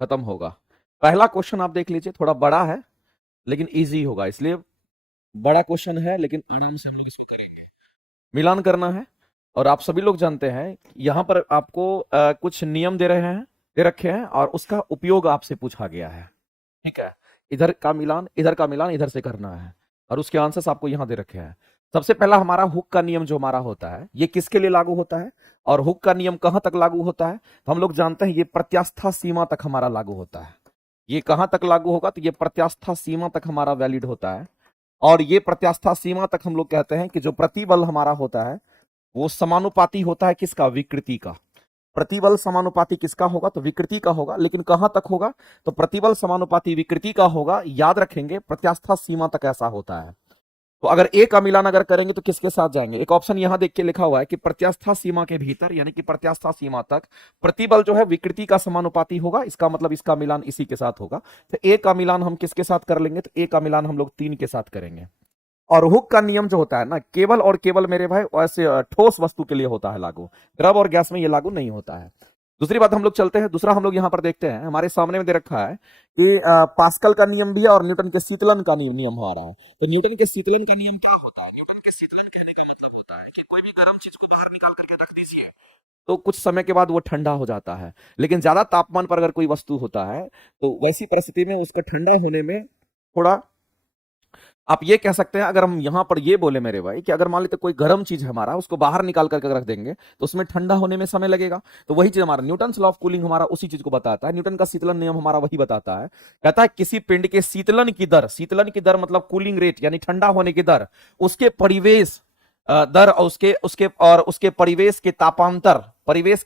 खत्म होगा। पहला क्वेश्चन आप देख लीजिए, थोड़ा बड़ा है लेकिन इजी होगा, इसलिए बड़ा क्वेश्चन है लेकिन आराम से हम लोग इसको करेंगे। मिलान करना है और आप सभी लोग जानते हैं यहां पर आपको कुछ नियम दे रखे हैं और उसका उपयोग आपसे पूछा गया है। ठीक है, इधर का मिलान इधर का मिलान इधर से करना है और उसके आंसर्स आपको यहां दे रखे हैं। सबसे पहला हमारा हुक का नियम जो हमारा होता है ये किसके लिए लागू होता है और हुक का नियम कहां तक लागू होता है, तो हम लोग जानते हैं ये प्रत्यास्था सीमा तक हमारा लागू होता है। ये कहां तक लागू होगा, तो ये प्रत्यास्था सीमा तक हमारा वैलिड होता है। और ये प्रत्यास्था सीमा तक हम लोग कहते हैं कि जो प्रतिबल हमारा होता है वो समानुपाती होता है किसका, विकृति का। प्रतिबल समानुपाती किसका होगा, तो विकृति का होगा। लेकिन कहां तक होगा, तो प्रतिबल समानुपाती विकृति का होगा। याद रखेंगे प्रत्यास्था सीमा तक ऐसा होता है। तो अगर ए का मिलान अगर करेंगे तो किसके साथ जाएंगे, एक ऑप्शन यहां देख के लिखा हुआ है कि प्रत्यास्था सीमा के भीतर यानी कि प्रत्यास्था सीमा तक प्रतिबल जो है विकृति का समानुपाती होगा, इसका मतलब इसका मिलान इसी के साथ होगा। तो ए का मिलान हम किसके साथ कर लेंगे, तो ए का मिलान हम लोग 3 के साथ करेंगे। और हुक का नियम जो होता है ना, केवल और केवल मेरे भाई ऐसे ठोस वस्तु के लिए होता है लागू, द्रव और गैस में ये लागू नहीं होता है। दूसरी बात हम लोग चलते हैं, दूसरा हम लोग यहां पर देखते हैं, हमारे सामने में दे रखा है कि पास्कल का नियम भी है और न्यूटन के शीतलन का नियम हो रहा है। तो न्यूटन के शीतलन का नियम क्या होता है, न्यूटन के शीतलन कहने का मतलब होता है कि कोई भी गर्म चीज को बाहर निकाल करके रख दीजिए तो कुछ समय के बाद वो ठंडा हो जाता है। लेकिन ज्यादा तापमान पर अगर कोई वस्तु होता है तो वैसी परिस्थिति में उसका ठंडा होने में थोड़ा, आप ये कह सकते हैं, अगर हम यहां पर ये बोले मेरे भाई कि अगर मान लेते कोई गर्म चीज है हमारा, उसको बाहर निकाल करके रख देंगे तो उसमें ठंडा होने में समय लगेगा। तो वही चीज हमारा न्यूटन लॉ ऑफ कूलिंग हमारा उसी चीज को बताता है। न्यूटन का शीतलन नियम हमारा वही बताता है, कहता है किसी पिंड के शीतलन की दर मतलब कूलिंग रेट यानी ठंडा होने की दर, उसके परिवेश दर और उसके परिवेश के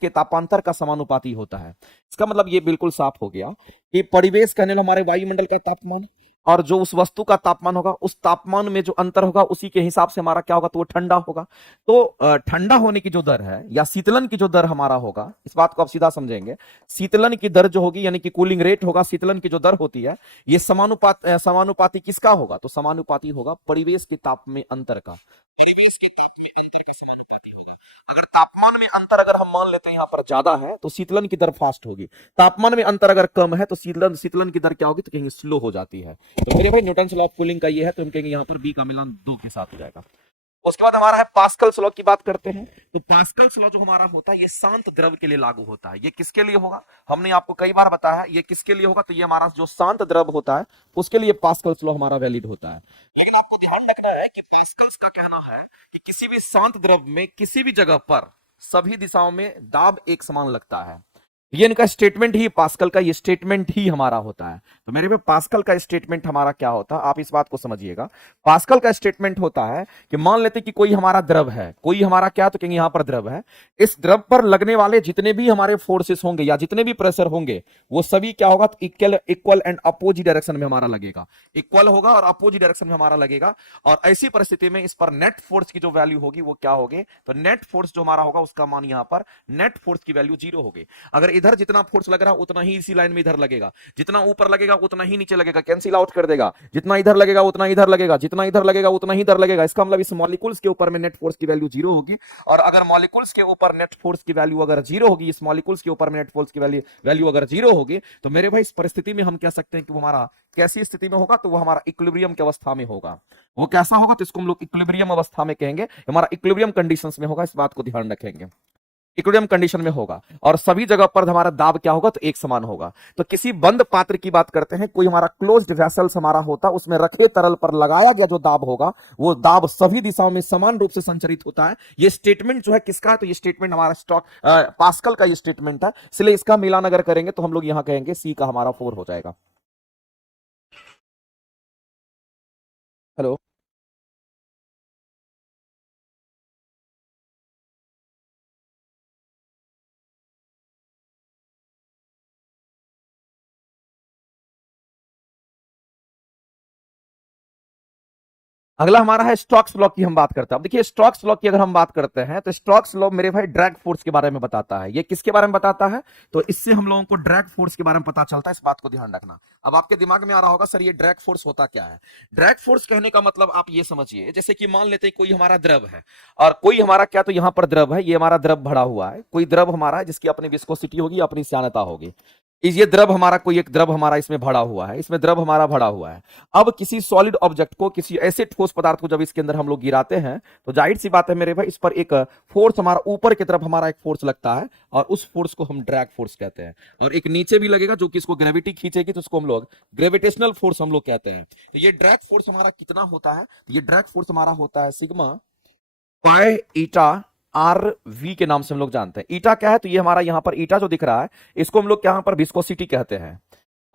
तापांतर का समानुपाती होता है। इसका मतलब ये बिल्कुल साफ हो गया कि परिवेश कहने हमारे वायुमंडल का तापमान और जो उस वस्तु का तापमान होगा, उस तापमान में जो अंतर होगा उसी के हिसाब से हमारा क्या होगा, तो वो ठंडा होगा। तो ठंडा होने की जो दर है या शीतलन की जो दर हमारा होगा, इस बात को आप सीधा समझेंगे, शीतलन की दर जो होगी यानी कि कूलिंग रेट होगा, शीतलन की जो दर होती है ये समानुपाती किसका होगा, तो समानुपाती होगा परिवेश के ताप में अंतर का, परिवेश के ताप में अंतर का समानुपाती होगा। अगर तापमान में अंतर अगर हम मान लेते हैं यहां पर ज्यादा है तो शीतलन की दर फास्ट होगी, तापमान में अंतर अगर कम है तो शीतलन की दर क्या होगी, तो कहेंगे स्लो हो जाती है। तो मेरे भाई न्यूटन लॉ ऑफ कूलिंग का ये है, तो हम कहेंगे यहां पर बी का मिलान 2 के साथ हो जाएगा। उसके बाद हमारा है पास्कल्स लॉ की बात करते हैं। तो पास्कल्स लॉ जो हमारा होता है ये शांत द्रव के लिए लागू होता है। ये किसके लिए होगा, हमने आपको कई बार बताया ये किसके लिए होगा, तो ये हमारा जो शांत द्रव होता है उसके लिए पास्कल्स लॉ हमारा वैलिड होता है। लेकिन आपको ध्यान रखना है कि पास्कल्स का कहना है कि किसी भी शांत द्रव में किसी भी जगह पर सभी दिशाओं में दाब एक समान लगता है। ये इनका स्टेटमेंट ही, पास्कल का ये स्टेटमेंट ही हमारा होता है। तो मेरे पे पास्कल का स्टेटमेंट हमारा क्या होता है, आप इस बात को समझिएगा। पास्कल का स्टेटमेंट होता है कि मान लेते कि कोई हमारा द्रव है, कोई हमारा क्या, तो कहेंगे यहां पर द्रव है, इस द्रव पर लगने वाले जितने भी हमारे फोर्सेस होंगे या जितने भी प्रेशर होंगे वो सभी क्या होगा, तो इक्वल एंड अपोजिट डायरेक्शन में हमारा लगेगा, इक्वल होगा और अपोजिट डायरेक्शन में हमारा लगेगा। और ऐसी परिस्थिति में इस पर नेट फोर्स की जो वैल्यू होगी वो क्या होगी, तो नेट फोर्स जो हमारा होगा उसका मान यहां पर नेट फोर्स की वैल्यू 0 होगी। अगर इधर जितना फोर्स लग रहा है उतना ही इसी लाइन में इधर लगेगा, जितना ऊपर लगेगा उतना ही नीचे लगेगा, कैंसिल आउट कर देगा, जितना इधर लगेगा उतना इधर लगेगा, जितना इधर लगेगा उतना ही इधर लगेगा। इसका मतलब इस मॉलिक्यूल्स के ऊपर में नेट फोर्स की वैल्यू 0 होगी। और अगर मॉलिक्यूल्स के ऊपर नेट फोर्स की वैल्यू अगर 0 होगी, इस मॉलिक्यूल्स के ऊपर में नेट फोर्स की वैल्यू अगर 0 होगी, तो मेरे भाई इस परिस्थिति में हम कह सकते हैं कि वो हमारा कैसी स्थिति में होगा, तो वो हमारा इक्विलिब्रियम की अवस्था में होगा। वो कैसा होगा, तो इसको हम लोग इक्विलिब्रियम अवस्था में कहेंगे, हमारा इक्विलिब्रियम कंडीशंस में होगा, इस बात को ध्यान रखेंगे। इक्विलिब्रियम कंडीशन में होगा और सभी जगह पर हमारा दाब क्या होगा, तो एक समान होगा। तो किसी बंद पात्र की बात करते हैं, कोई हमारा क्लोज्ड वेसल्स हमारा होता, उसमें रखे तरल पर लगाया गया जो दाब होगा वो दाब सभी दिशाओं में समान रूप से संचरित होता है। ये स्टेटमेंट जो है किसका है, तो ये स्टेटमेंट हमारा पास्कल का ये स्टेटमेंट है, इसलिए इसका मिलान अगर करेंगे तो हम लोग यहां कहेंगे सी का हमारा 4 हो जाएगा। हेलो, अगला हमारा है स्टोक्स लॉ की हम बात करते हैं। अब देखिए स्टोक्स लॉ की अगर हम बात करते हैं तो स्टोक्स लॉ मेरे भाई ड्रैग फोर्स के बारे में बताता है। ये किसके बारे में बताता है, तो इससे हम लोगों को ड्रैग फोर्स के बारे में पता चलता है, इस बात को ध्यान रखना। अब आपके दिमाग में आ रहा होगा सर ये ड्रैग फोर्स होता क्या है। ड्रैग फोर्स कहने का मतलब आप ये समझिए, जैसे कि मान लेते हैं कोई हमारा द्रव है और कोई हमारा क्या, तो यहां पर द्रव है, ये हमारा द्रव भरा हुआ है, कोई द्रव हमारा है जिसकी अपनी विस्कोसिटी होगी, अपनी श्यानता होगी। ये द्रव हमारा, कोई एक द्रव हमारा इसमें भरा हुआ है, इसमें द्रव हमारा भरा हुआ है। अब किसी सॉलिड ऑब्जेक्ट को, किसी ऐसे ठोस पदार्थ को जब इसके अंदर हम लोग गिराते हैं, तो जाहिर सी बात है मेरे भाई, इस पर एक फोर्स, हमारा ऊपर की तरफ हमारा एक फोर्स लगता है, और उस फोर्स को हम ड्रैग फोर्स कहते हैं। और एक नीचे भी लगेगा जो कि इसको ग्रेविटी खींचेगी, तो उसको हम लोग ग्रेविटेशनल फोर्स हम लोग कहते हैं। तो ये ड्रैग फोर्स हमारा कितना होता है? ये ड्रैग फोर्स हमारा होता है sigma pi eta R V के नाम से हम लोग जानते हैं। ईटा क्या है? तो ये हमारा यहां पर ईटा जो दिख रहा है, इसको हम लोग यहां पर विस्कोसिटी कहते हैं।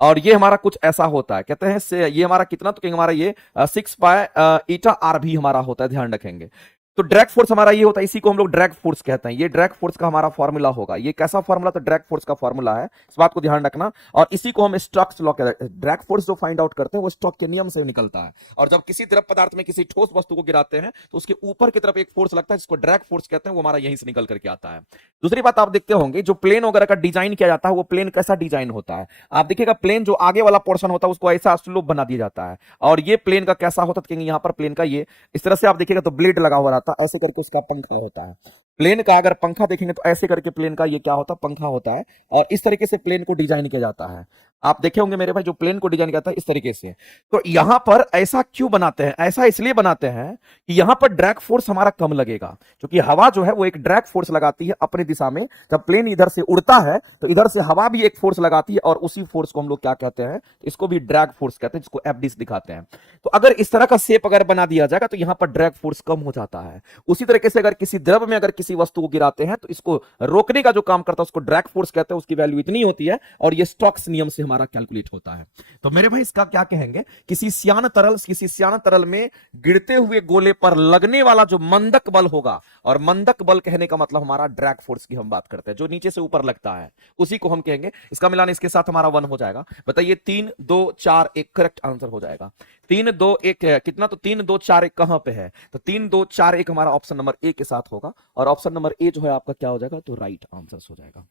और ये हमारा कुछ ऐसा होता है, कहते हैं से ये हमारा कितना, तो हमारा ये 6 पाई ईटा आर भी हमारा होता है, ध्यान रखेंगे। तो ड्रैग फोर्स हमारा ये होता है, इसी को हम लोग ड्रैग फोर्स कहते हैं। ये ड्रैग फोर्स का हमारा फॉर्मूला होगा। ये कैसा फॉर्मूला? तो ड्रैग फोर्स का फॉर्मूला है, इस बात को ध्यान रखना। और इसी को हम स्टोक्स लॉ कहते हैं। ड्रैग फोर्स जो फाइंड आउट करते हैं वो स्टोक के नियम से निकलता है। और जब किसी द्रव पदार्थ में किसी ठोस वस्तु को गिराते हैं, तो उसके ऊपर की तरफ एक फोर्स लगता है, जिसको ड्रैग फोर्स कहते हैं, वो हमारा यहीं से निकल करके आता है। दूसरी बात आप देखते होंगे, जो प्लेन वगैरह का डिजाइन किया जाता है, वो प्लेन कैसा डिजाइन होता है? आप देखिएगा, प्लेन जो आगे वाला पोर्शन होता है उसको ऐसा स्लोप बना दिया जाता है। और ये प्लेन का कैसा होता है? यहां पर प्लेन का ये इस तरह से आप देखिएगा तो ब्लेड लगा हुआ रहता है, ऐसे करके उसका पंखा होता है। प्लेन का अगर पंखा देखेंगे तो ऐसे करके प्लेन का ये क्या होता है? पंखा होता है। और इस तरीके से प्लेन को डिजाइन किया जाता है। आप देखे होंगे मेरे भाई, जो प्लेन को डिजाइन करता है इस तरीके से। तो यहां पर ऐसा क्यों बनाते हैं? ऐसा इसलिए बनाते हैं कि यहां पर ड्रैग फोर्स हमारा कम लगेगा, क्योंकि हवा जो है वो एक ड्रैग फोर्स लगाती है अपनी दिशा में। जब प्लेन इधर से उड़ता है तो इधर से हवा भी एक फोर्स लगाती है, और उसी फोर्स को हम लोग क्या कहते हैं? इसको भी ड्रैग फोर्स कहते हैं, जिसको एफडी दिखाते हैं। तो अगर इस तरह का शेप अगर बना दिया जाएगा तो यहां पर ड्रैग फोर्स कम हो जाता है। उसी तरीके से अगर किसी द्रव में अगर किसी वस्तु को गिराते हैं, तो इसको रोकने का जो काम करता है उसको ड्रैग फोर्स कहते हैं। उसकी वैल्यू इतनी होती है, और ये स्टोक्स नियम से हमारा कैलकुलेट होता है। तो मेरे भाई, इसका क्या कहेंगे? किसी श्यान तरल में गिरते हुए गोले पर लगने वाला जो मंदक बल होगा, और मंदक बल कहने का मतलब हमारा ड्रैग फोर्स की हम बात करते हैं, जो नीचे से ऊपर लगता है, उसी को हम कहेंगे। इसका मिलान इसके साथ हमारा 1 हो जाएगा। बताइए, 3 2 4 1 करेक्ट आंसर हो जाएगा। 3 2 1 है कितना? तो 3 2 4 1 कहां पे है? तो 3 2 4 1 हमारा ऑप्शन नंबर ए के साथ होगा। और ऑप्शन नंबर ए जो है आपका क्या हो जाएगा? तो राइट आंसर हो जाएगा।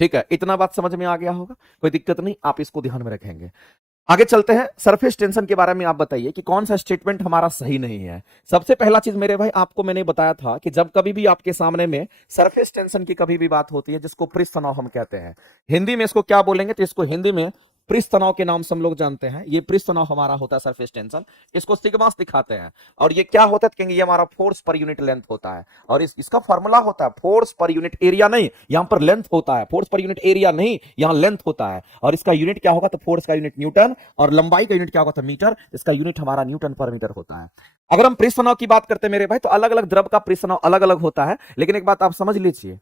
ठीक है, इतना बात समझ में आ गया होगा, कोई दिक्कत नहीं, आप इसको ध्यान में रखेंगे। आगे चलते हैं। सरफेस टेंशन के बारे में आप बताइए कि कौन सा स्टेटमेंट हमारा सही नहीं है। सबसे पहला चीज मेरे भाई, आपको मैंने बताया था कि जब कभी भी आपके सामने में सरफेस टेंशन की कभी भी बात होती है, जिसको पृष्ठ तनाव हम कहते हैं, हिंदी में इसको क्या बोलेंगे? तो इसको हिंदी में पृष्ठ तनाव के नाम से हम लोग जानते हैं। ये पृष्ठ तनाव हमारा होता है सरफेस टेंशन। इसको सिग्मास दिखाते हैं। और ये क्या होता है? कहेंगे ये हमारा फोर्स पर यूनिट लेंथ होता है। और इसका फॉर्मूला होता है फोर्स पर यूनिट एरिया, नहीं यहां पर लेंथ होता है। फोर्स पर यूनिट एरिया नहीं, यहां लेंथ होता है। और इसका यूनिट क्या होगा? तो फोर्स का यूनिट न्यूटन, और लंबाई का यूनिट क्या होगा? तो मीटर। इसका यूनिट हमारा न्यूटन पर मीटर होता है। अगर हम पृष्ठ तनाव की बात करते हैं मेरे भाई, तो अलग अलग द्रव का पृष्ठ तनाव अलग अलग होता है। लेकिन एक बात आप समझ लीजिए,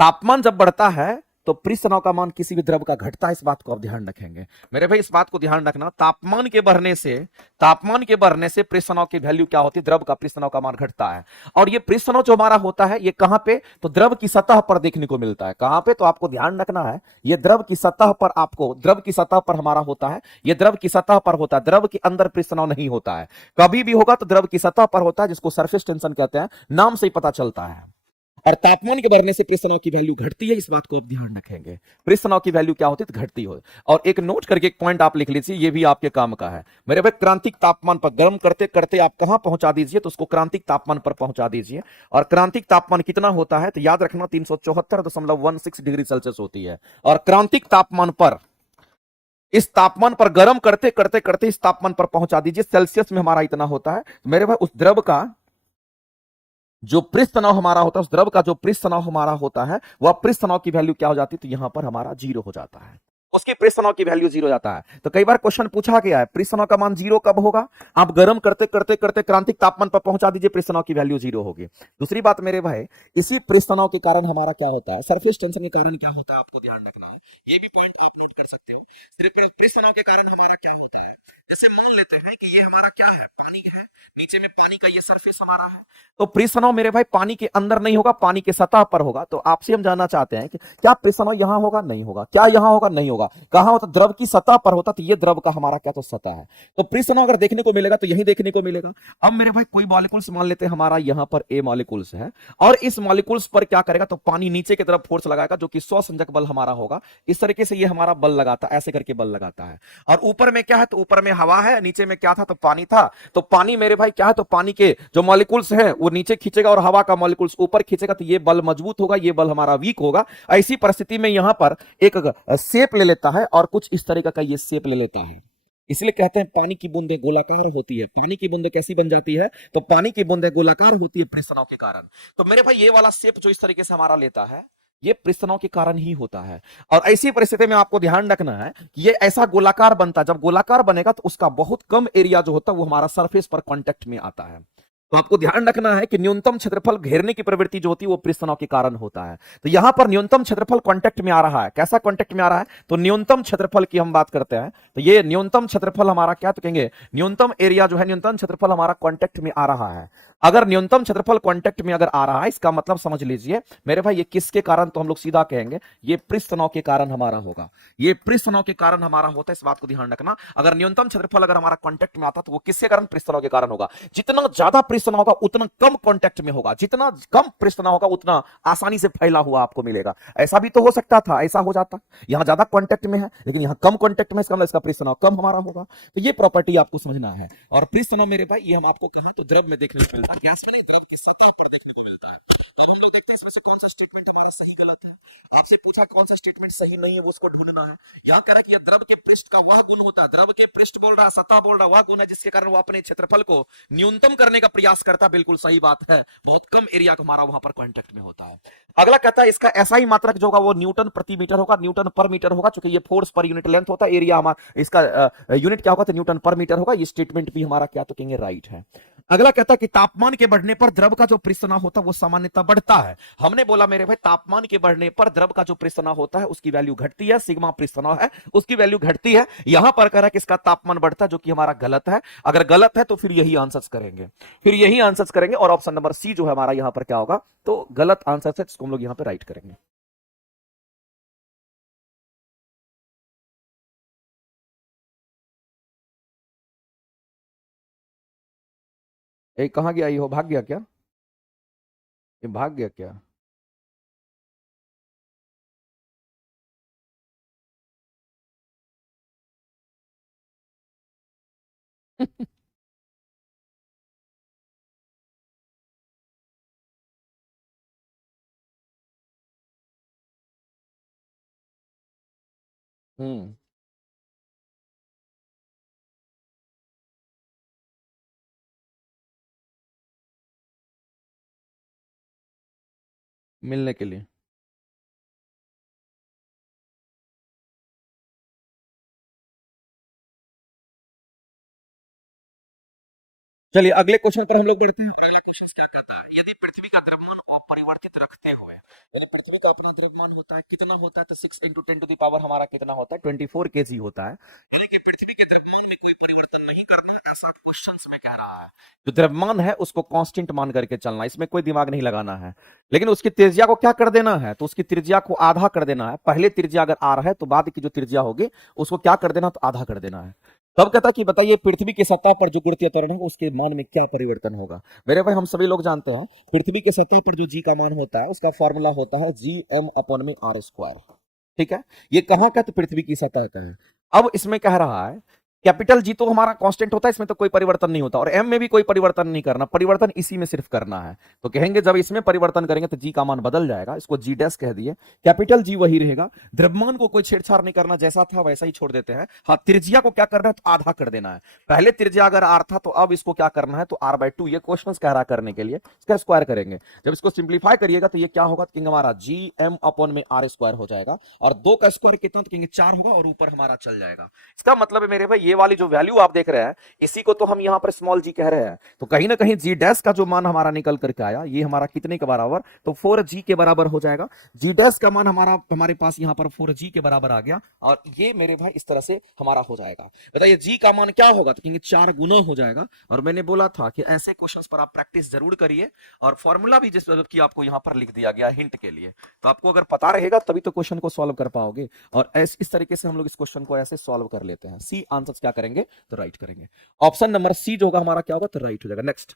तापमान जब बढ़ता है तो पृष्ठ तनाव का मान किसी भी द्रव का घटता है। इस बात को आप ध्यान रखेंगे मेरे भाई, इस बात को ध्यान रखना। तापमान के बढ़ने से पृष्ठ तनाव की वैल्यू क्या होती है? द्रव का पृष्ठ तनाव का मान घटता है। और ये पृष्ठ तनाव जो हमारा होता है, ये कहां पे? तो द्रव की सतह पर देखने को मिलता है। कहां पे? तो आपको ध्यान रखना है, ये द्रव की सतह पर, आपको द्रव की सतह पर हमारा होता है। ये द्रव की सतह पर होता है, द्रव के अंदर पृष्ठ तनाव नहीं होता है। कभी भी होगा तो द्रव की सतह पर होता है, जिसको सरफेस टेंशन कहते हैं, नाम से ही पता चलता है। और तापमान के बढ़ने से पृष्ठ तनाव की वैल्यू घटती है। इस बात को आप ध्यान रखेंगे, पृष्ठ तनाव की वैल्यू क्या होती है? तो घटती हो। और एक नोट करके एक पॉइंट आप लिख लीजिए, ये भी आपके काम का है मेरे भाई। क्रांतिक तापमान पर गर्म करते करते आप कहां पहुंचा दीजिए? तो उसको क्रांतिक तापमान पर पहुंचा दीजिए। और क्रांतिक तापमान कितना होता है? तो याद रखना 374.16 डिग्री सेल्सियस होती है। और क्रांतिक तापमान पर, इस तापमान पर गर्म करते करते करते इस तापमान पर पहुंचा दीजिए, सेल्सियस में हमारा इतना होता है मेरे भाई। उस द्रव का जो पृष्ठ तनाव हमारा होता है, उस द्रव का जो पृष्ठ तनाव हमारा होता है, वह पृष्ठ तनाव की वैल्यू क्या हो जाती है? तो यहां पर हमारा 0 हो जाता है। उसकी पृष्ठ तनाव की वैल्यू 0 जाता है। तो कई बार क्वेश्चन पूछा गया है, पृष्ठ तनाव का मान 0 कब होगा? आप गर्म करते करते करते क्रांतिक तापमान पर पहुंचा दीजिए, पृष्ठ तनाव की वैल्यू 0 होगी। दूसरी बात मेरे भाई, इसी पृष्ठ तनाव के कारण हमारा क्या होता है? सरफेस टेंशन के कारण क्या होता है? आपको ध्यान रखना है, ये भी पॉइंट आप नोट कर सकते हो। सिर्फ पृष्ठ तनाव के कारण हमारा क्या होता है? जैसे मान लेते हैं कि ये हमारा क्या है? पानी है। नीचे में पानी का ये सरफेस हमारा है। तो पृष्ठ तनाव मेरे भाई पानी के अंदर नहीं होगा, पानी के सतह पर होगा। तो आपसे हम जानना चाहते हैं कि क्या पृष्ठ तनाव यहां होगा? नहीं होगा। क्या यहां होगा? नहीं होगा। होगा, कहां होता, द्रव की सतह पर होता, तो ये द्रव का हमारा क्या, तो सतह है। तो पृष्ठ तनाव अगर देखने को मिलेगा तो यही देखने को मिलेगा। अब मेरे भाई कोई मॉलिक्यूल्स मान लेते हैं हमारा यहां पर ए मॉलिक्यूल्स है, और इस मॉलिक्यूल्स पर क्या करेगा, तो पानी नीचे की तरफ फोर्स लगाएगा, जो कि स्वसंजक बल हमारा होगा। इस तरीके से ये हमारा बल लगाता है, ऐसे करके बल लगाता है। और ऊपर में क्या है, तो ऊपर में हवा है, नीचे में क्या था, तो पानी था। तो पानी मेरे भाई क्या है, तो पानी के जो मॉलिक्यूल्स हैं वो नीचे खींचेगा और हवा का मॉलिक्यूल्स ऊपर खींचेगा, तो ये बल मजबूत होगा, ये बल हमारा वीक होगा। ऐसी परिस्थिति में यहां पर एक शेप ले लेता है, और कुछ इस तरीके का ये शेप ले लेता है। इसलिए कहते हैं पानी की बूंदें गोलाकार होती है। पानी की बूंदें कैसी बन जाती है, तो पानी की बूंदें गोलाकार होती है पृष्ठ तनाव के कारण। तो मेरे भाई ये वाला शेप जो इस तरीके से हमारा लेता है, ये पृष्ठ तनाव के कारण ही होता है। और ऐसी परिस्थिति में आपको ध्यान रखना है कि ये ऐसा गोलाकार बनता है। जब गोलाकार बनेगा तो उसका बहुत कम एरिया जो होता है वो हमारा सरफेस पर कांटेक्ट में आता है। तो आपको ध्यान रखना है कि न्यूनतम क्षेत्रफल घेरने की प्रवृत्ति जो होती है वो पृष्ठ तनाव के कारण होता है। तो यहां पर न्यूनतम क्षेत्रफल कांटेक्ट में आ रहा है। कैसा कांटेक्ट में आ रहा है, तो न्यूनतम क्षेत्रफल की हम बात करते हैं, तो ये न्यूनतम क्षेत्रफल हमारा क्या, तो कहेंगे न्यूनतम एरिया जो है, न्यूनतम क्षेत्रफल हमारा कांटेक्ट में आ रहा है। अगर न्यूनतम क्षेत्रफल कांटेक्ट में अगर आ रहा है, इसका मतलब समझ लीजिए मेरे भाई ये किसके कारण, तो हम लोग सीधा कहेंगे ये पृष्ठ तनाव के कारण हमारा होगा। ये पृष्ठ तनाव के कारण हमारा होता है, इस बात को ध्यान रखना। अगर न्यूनतम क्षेत्रफल अगर हमारा कांटेक्ट में आता तो वो किसके कारण, पृष्ठ तनाव के कारण होगा। जितना ज्यादा पृष्ठ तनाव होगा उतना कम कांटेक्ट में होगा, जितना कम पृष्ठ तनाव होगा उतना आसानी से फैला हुआ आपको मिलेगा। ऐसा भी तो हो सकता था, ऐसा हो जाता, यहां ज्यादा कांटेक्ट में है लेकिन यहां कम कांटेक्ट में, इसका मतलब इसका पृष्ठ तनाव कम हमारा होगा। तो ये प्रॉपर्टी आपको समझना है। और पृष्ठ तनाव मेरे भाई ये हम आपको कहां, तो द्रव में देखने को मिलता है, गैस में नहीं, द्रव की सतह पर देखने को मिलता है। तो हम लोग देखते हैं इसमें से कौन सा स्टेटमेंट हमारा सही गलत है। आपसे पूछा कौन सा स्टेटमेंट सही नहीं है, वो उसको ढूंढना है। यहाँ कह रहा है कि द्रव के पृष्ठ का वह गुण होता है, द्रव के पृष्ठ बोल रहा, सतह बोल रहा, वह गुण है जिसके कारण वो अपने क्षेत्रफल को न्यूनतम करने का प्रयास करता है। बिल्कुल सही बात है, बहुत कम एरिया हमारा वहां पर कांटेक्ट में होता है। अगला कहता है इसका ऐसा ही मात्रक जो होगा वो न्यूटन प्रति मीटर होगा, न्यूटन पर मीटर होगा, क्योंकि ये फोर्स पर यूनिट लेंथ होता है, एरिया हमारा इसका यूनिट क्या होगा, तो न्यूटन पर मीटर होगा। ये स्टेटमेंट भी हमारा क्या, तो कहेंगे राइट है। अगला कहता है कि तापमान के बढ़ने पर द्रव का जो पृष्ठ तनाव होता है वो सामान्यतः बढ़ता है। हमने बोला मेरे भाई तापमान के बढ़ने पर द्रव का जो पृष्ठ तनाव होता है उसकी वैल्यू घटती है, सिग्मा पृष्ठ तनाव है उसकी वैल्यू घटती है। यहां पर कह रहा है कि इसका तापमान बढ़ता है, जो कि हमारा गलत है। अगर गलत है तो फिर यही आंसर्स करेंगे, फिर यही आंसर्स करेंगे, और ऑप्शन नंबर सी जो है हमारा यहां पर क्या होगा, तो गलत आंसर है, जिसको हम लोग यहां पर राइट करेंगे। कहां गया, ये हो भाग गया क्या, ये भाग गया क्या? हम्म। मिलने के लिए। चलिए अगले क्वेश्चन पर हम लोग बढ़ते हैं। अगला क्वेश्चन क्या कहता है, यदि पृथ्वी का द्रव्यमान अपरिवर्तित रखते हुए, यदि पृथ्वी का अपना द्रव्यमान होता है कितना होता है, तो 6 इंटू 10 टू द पावर हमारा कितना होता है, 24 केजी होता है। यानी कि पृथ्वी के द्रव्यमान में कोई परिवर्तन नहीं करना, ऐसा क्वेश्चन में कह रहा है। जो द्रव्यमान है उसको कांस्टेंट मान करके चलना, इसमें कोई दिमाग नहीं लगाना है। लेकिन उसकी त्रिज्या को क्या कर देना है, तो उसकी त्रिज्या को आधा कर देना है। पहले त्रिज्या अगर आर है तो बाद की जो त्रिज्या होगी उसको क्या कर देना, तो आधा कर देना है। तब कहता कि बताइए पृथ्वी की सतह पर जो गुरुत्वीय त्वरण है उसके मान में क्या परिवर्तन होगा। मेरे भाई हम सभी लोग जानते हैं पृथ्वी की सतह पर जो जी का मान होता है उसका फॉर्मूला होता है जी एम अपॉन में आर स्क्वायर। ठीक है, ये कहां का, तो पृथ्वी की सतह का है। अब इसमें कह रहा है कैपिटल जी तो हमारा कांस्टेंट होता है, इसमें तो कोई परिवर्तन नहीं होता, और एम में भी कोई परिवर्तन नहीं करना, परिवर्तन इसी में सिर्फ करना है। तो कहेंगे जब इसमें परिवर्तन करेंगे तो जी का मान बदल जाएगा, इसको जी डैश कह दिए, कैपिटल जी वही रहेगा। द्रव्यमान को कोई छेड़छाड़ नहीं करना, जैसा था वैसा ही छोड़ देते हैं। हाँ, त्रिज्या को क्या करना है, तो आधा कर देना है। पहले त्रिज्या अगर आर था तो अब इसको क्या करना है, तो आर बाई 2। ये क्वेश्चन कह रहा करने के लिए इसका स्क्वायर करेंगे। जब इसको सिंप्लीफाई करिएगा तो ये क्या होगा, तो हमारा जी एम अपॉन में आर स्क्वायर हो जाएगा, और 2 का स्क्वायर कितना, तो कहेंगे 4 होगा, और ऊपर हमारा चल जाएगा। इसका मतलब है मेरे भाई ये वाली जो वैल्यू आप देख रहे हैं, इसी को तो हम यहाँ पर स्मॉल जी कह रहे हैं। तो कहीं ना कहीं जी डैश का जो मान हमारा निकल करके आया, ये हमारा कितने के बराबर, तो 4g के बराबर हो जाएगा। जी डैश का मान हमारे पास यहाँ पर 4g के बराबर आ गया, और ये मेरे भाई इस तरह से हमारा हो जाएगा। बताइए जी का मान क्या होगा, तो कहेंगे 4 गुना हो जाएगा। और मैंने बोला था कि ऐसे क्वेश्चंस पर आप प्रैक्टिस जरूर करिए, और फॉर्मूला भी जिस की आपको यहाँ पर लिख दिया गया हिंट के लिए, तो आपको अगर पता रहेगा तभी तो क्वेश्चन को सॉल्व कर पाओगे। और इस तरीके से हम लोग इस क्वेश्चन को ऐसे सॉल्व कर लेते हैं। सी आंसर क्या करेंगे, तो राइट करेंगे। ऑप्शन नंबर सी जो होगा हमारा क्या होगा, तो राइट हो जाएगा। नेक्स्ट,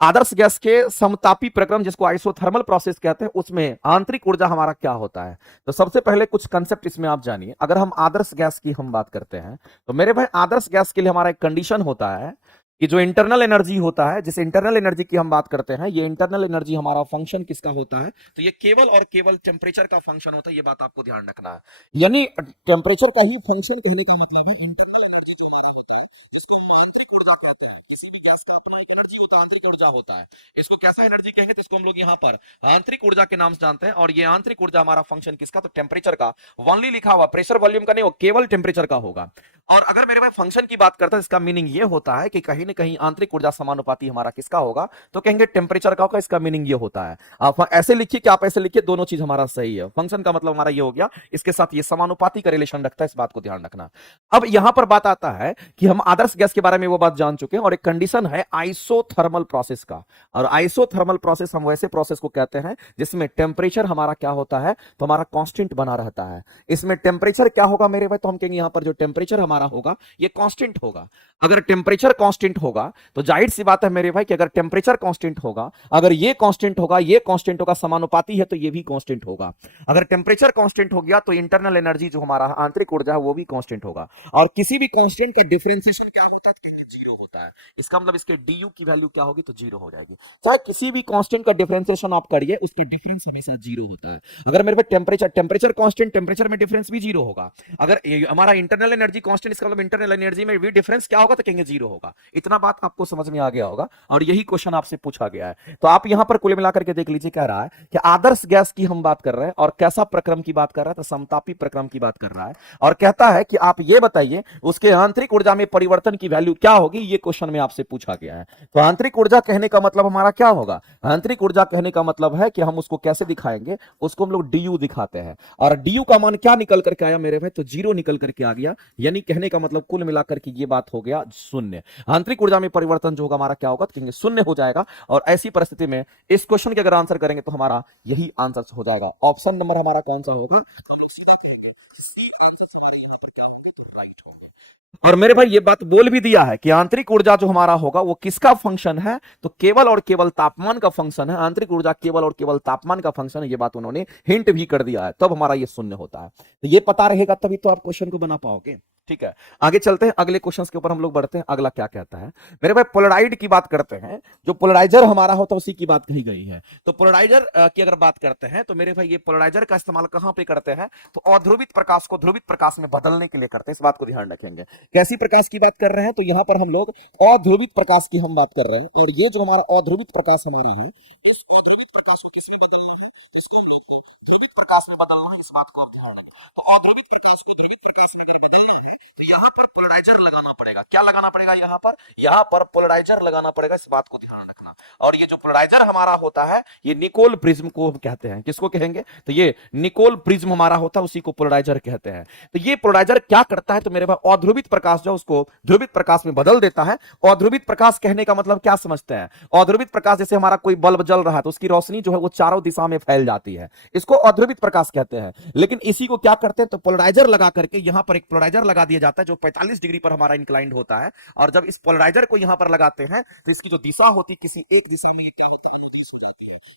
आदर्श गैस के समतापी प्रक्रम जिसको आइसोथर्मल प्रोसेस कहते हैं, उसमें आंतरिक ऊर्जा हमारा क्या होता है। तो सबसे पहले कुछ कंसेप्ट इसमें आप जानिए। अगर हम आदर्श गैस की हम बात करते हैं, तो मेरे भाई आदर्श गैस के लिए हमारा एक कंडीशन होता है कि जो इंटरनल एनर्जी होता है, जिस इंटरनल एनर्जी की हम बात करते हैं, ये इंटरनल एनर्जी हमारा फंक्शन किसका होता है, तो ये केवल और केवल टेम्परेचर का फंक्शन होता है। ये बात आपको ध्यान रखना है, यानी टेम्परेचर का ही फंक्शन कहने का मतलब है इंटरनल एनर्जी जो हमारा होता है, जिसको हम आंतरिक ऊर्जा कहते हैं। किसी भी गैस का अपना एक एनर्जी होता है, आंतरिक ऊर्जा होता है। इसको कैसा एनर्जी कहेंगे, तो इसको हम लोग यहाँ पर आंतरिक ऊर्जा के नाम से जानते हैं। और ये आंतरिक ऊर्जा हमारा फंक्शन किसका, तो टेम्परेचर का। ओनली लिखा हुआ प्रेशर वॉल्यूम का नहीं, वो केवल टेम्परेचर का होगा। और अगर मेरे भाई फंक्शन की बात करते हैं, इसका मीनिंग ये होता है कि कहीं ना कहीं आंतरिक ऊर्जा समानुपाती हमारा किसका होगा, तो कहेंगे टेम्परेचर का होगा। इसका मीनिंग ये होता है। आप ऐसे लिखिए कि आप ऐसे लिखिए, दोनों चीज हमारा सही है। फंक्शन का मतलब हमारा ये हो गया, इसके साथ ये समानुपाती का रिलेशन रखता है, इस बात को ध्यान रखना। अब यहां पर बात आता है कि हम आदर्श गैस के बारे में वो बात जान चुके हैं, और एक कंडीशन है आइसोथर्मल प्रोसेस का। और आइसोथर्मल प्रोसेस हम वैसे प्रोसेस को कहते हैं जिसमें टेम्परेचर हमारा क्या होता है, तो हमारा कांस्टेंट बना रहता है। इसमें टेम्परेचर क्या होगा मेरे भाई, तो हम कहेंगे यहां पर जो टेम्परेचर हमारा होगा ये कांस्टेंट होगा। अगर टेम्परेचर कांस्टेंट होगा, तो जाहिर सी बात है मेरे भाई कि अगर टेम्परेचर कांस्टेंट होगा, अगर ये कांस्टेंट होगा, ये कांस्टेंट होगा, समानुपाती है, तो ये भी कांस्टेंट होगा। अगर टेम्परेचर कांस्टेंट हो गया, तो इंटरनल एनर्जी जो हमारा आंतरिक ऊर्जा है वो भी कांस्टेंट होगा। और किसी भी कांस्टेंट का डिफरेंशिएशन क्या होता है, जीरो होता है। इसका मतलब इसके du की वैल्यू क्या होगी, तो जीरो हो जाएगी। चाहे किसी भी कांस्टेंट का डिफरेंशिएशन आप करिए, उसका डिफरेंस हमेशा जीरो होता है। अगर मेरे पे टेम्परेचर कांस्टेंट, टेम्परेचर में डिफरेंस भी जीरो होगा। अगर हमारा इंटरनल एनर्जी कांस्टेंट, इसका मतलब इंटरनल एनर्जी में भी डिफरेंस क्या होगा, तो कहेंगे जीरो होगा। इतना बात आपको समझ में आ गया होगा, और यही क्वेश्चन आपसे पूछा गया है। तो आप यहां पर कुल मिलाकर के देख लीजिए, कह रहा है कि आदर्श गैस की हम बात कर रहे हैं, और कैसा प्रक्रम की बात कर रहा है, तो समतापी प्रक्रम की बात कर रहा है। और कहता है कि आप ये बताइए उसके आंतरिक ऊर्जा में परिवर्तन की वैल्यू क्या होगी, ये क्वेश्चन में आपसे पूछा गया है। तो आंतरिक ऊर्जा कहने का मतलब हमारा क्या होगा, आंतरिक ऊर्जा कहने का मतलब है कि हम उसको कैसे दिखाएंगे, उसको हम लोग du दिखाते हैं। और du का मान क्या निकल करके आया मेरे भाई, तो जीरो निकल करके आ गया। यानी कहने का मतलब कुल मिलाकर के ये बात हो गया शून्य। आंतरिक ऊर्जा में परिवर्तन जो होगा हमारा क्या होगा, तो कहेंगे शून्य हो जाएगा। और ऐसी परिस्थिति में इस क्वेश्चन के अगर आंसर करेंगे तो हमारा यही आंसर हो जाएगा। ऑप्शन नंबर हमारा कौन सा होगा, हम लोग सीधा कहेंगे सी आंसर हमारे यहां पर क्या होगा, तो राइट होगा। और मेरे भाई ये बात बोल भी दिया है कि आंतरिक ऊर्जा जो हमारा होगा वो किसका फंक्शन है, तो केवल और केवल तापमान का फंक्शन है। आंतरिक ऊर्जा केवल और केवल तापमान का फंक्शन है, ये बात उन्होंने हिंट भी कर दिया है। तब हमारा ये शून्य होता है। तो ये पता रहेगा तभी तो आप क्वेश्चन को बना पाओगे। ठीक है, आगे चलते हैं, अगले क्वेश्चंस के ऊपर हम लोग बढ़ते हैं। अगला क्या कहता है मेरे भाई, पोलराइड की बात करते हैं। जो पोलराइजर हमारा होता है उसी की बात कही गई है। तो पोलराइजर की अगर बात करते हैं, तो मेरे भाई ये पोलराइजर का इस्तेमाल कहां पे करते हैं, तो अध्रुवित प्रकाश को ध्रुवित प्रकाश में बदलने के लिए करते हैं। इस बात को ध्यान रखेंगे। कैसी प्रकाश की बात कर रहे हैं, तो यहां पर हम लोग अध्रुवित प्रकाश की हम बात कर रहे हैं। और ये जो हमारा अध्रुवित प्रकाश हमारा है, इस अध्रुवित प्रकाश को किस में बदलना है, इसको हम लोग ध्रुवित प्रकाश में बदलना है। इस बात को आप ध्यान रखें। तो अध्रुवित प्रकाश को ध्रुवित प्रकाश में अगर बदलना है, तो यहां पर पोलराइजर लगाना पड़ेगा। क्या लगाना पड़ेगा, यहां पर पोलराइजर लगाना पड़ेगा। इस बात को ध्यान रखना। और ये जो पोलराइजर हमारा होता है, ये निकोल प्रिज्म को हम कहते हैं। किसको कहेंगे, तो ये निकोल प्रिज्म हमारा होता है, उसी को पोलराइजर कहते हैं। तो ये पोलराइजर क्या करता है, तो मेरे पास अध्रुवित प्रकाश जो उसको ध्रुवित प्रकाश में बदल देता है। अध्रुवित प्रकाश कहने का मतलब क्या समझते हैं, अध्रुवित प्रकाश जैसे हमारा कोई बल्ब जल रहा है, तो उसकी रोशनी जो है वो चारों दिशा में फैल जाती है, इसको अध्रुवित प्रकाश कहते हैं। लेकिन इसी को क्या करते हैं, तो पोलराइजर लगा करके यहां पर एक पोलराइजर लगा दिया जाता है जो 45 डिग्री पर हमारा इंक्लाइंड होता है। और जब इस पोलराइजर को यहां पर लगाते हैं, तो इसकी जो दिशा होती है किसी एक दिशा में,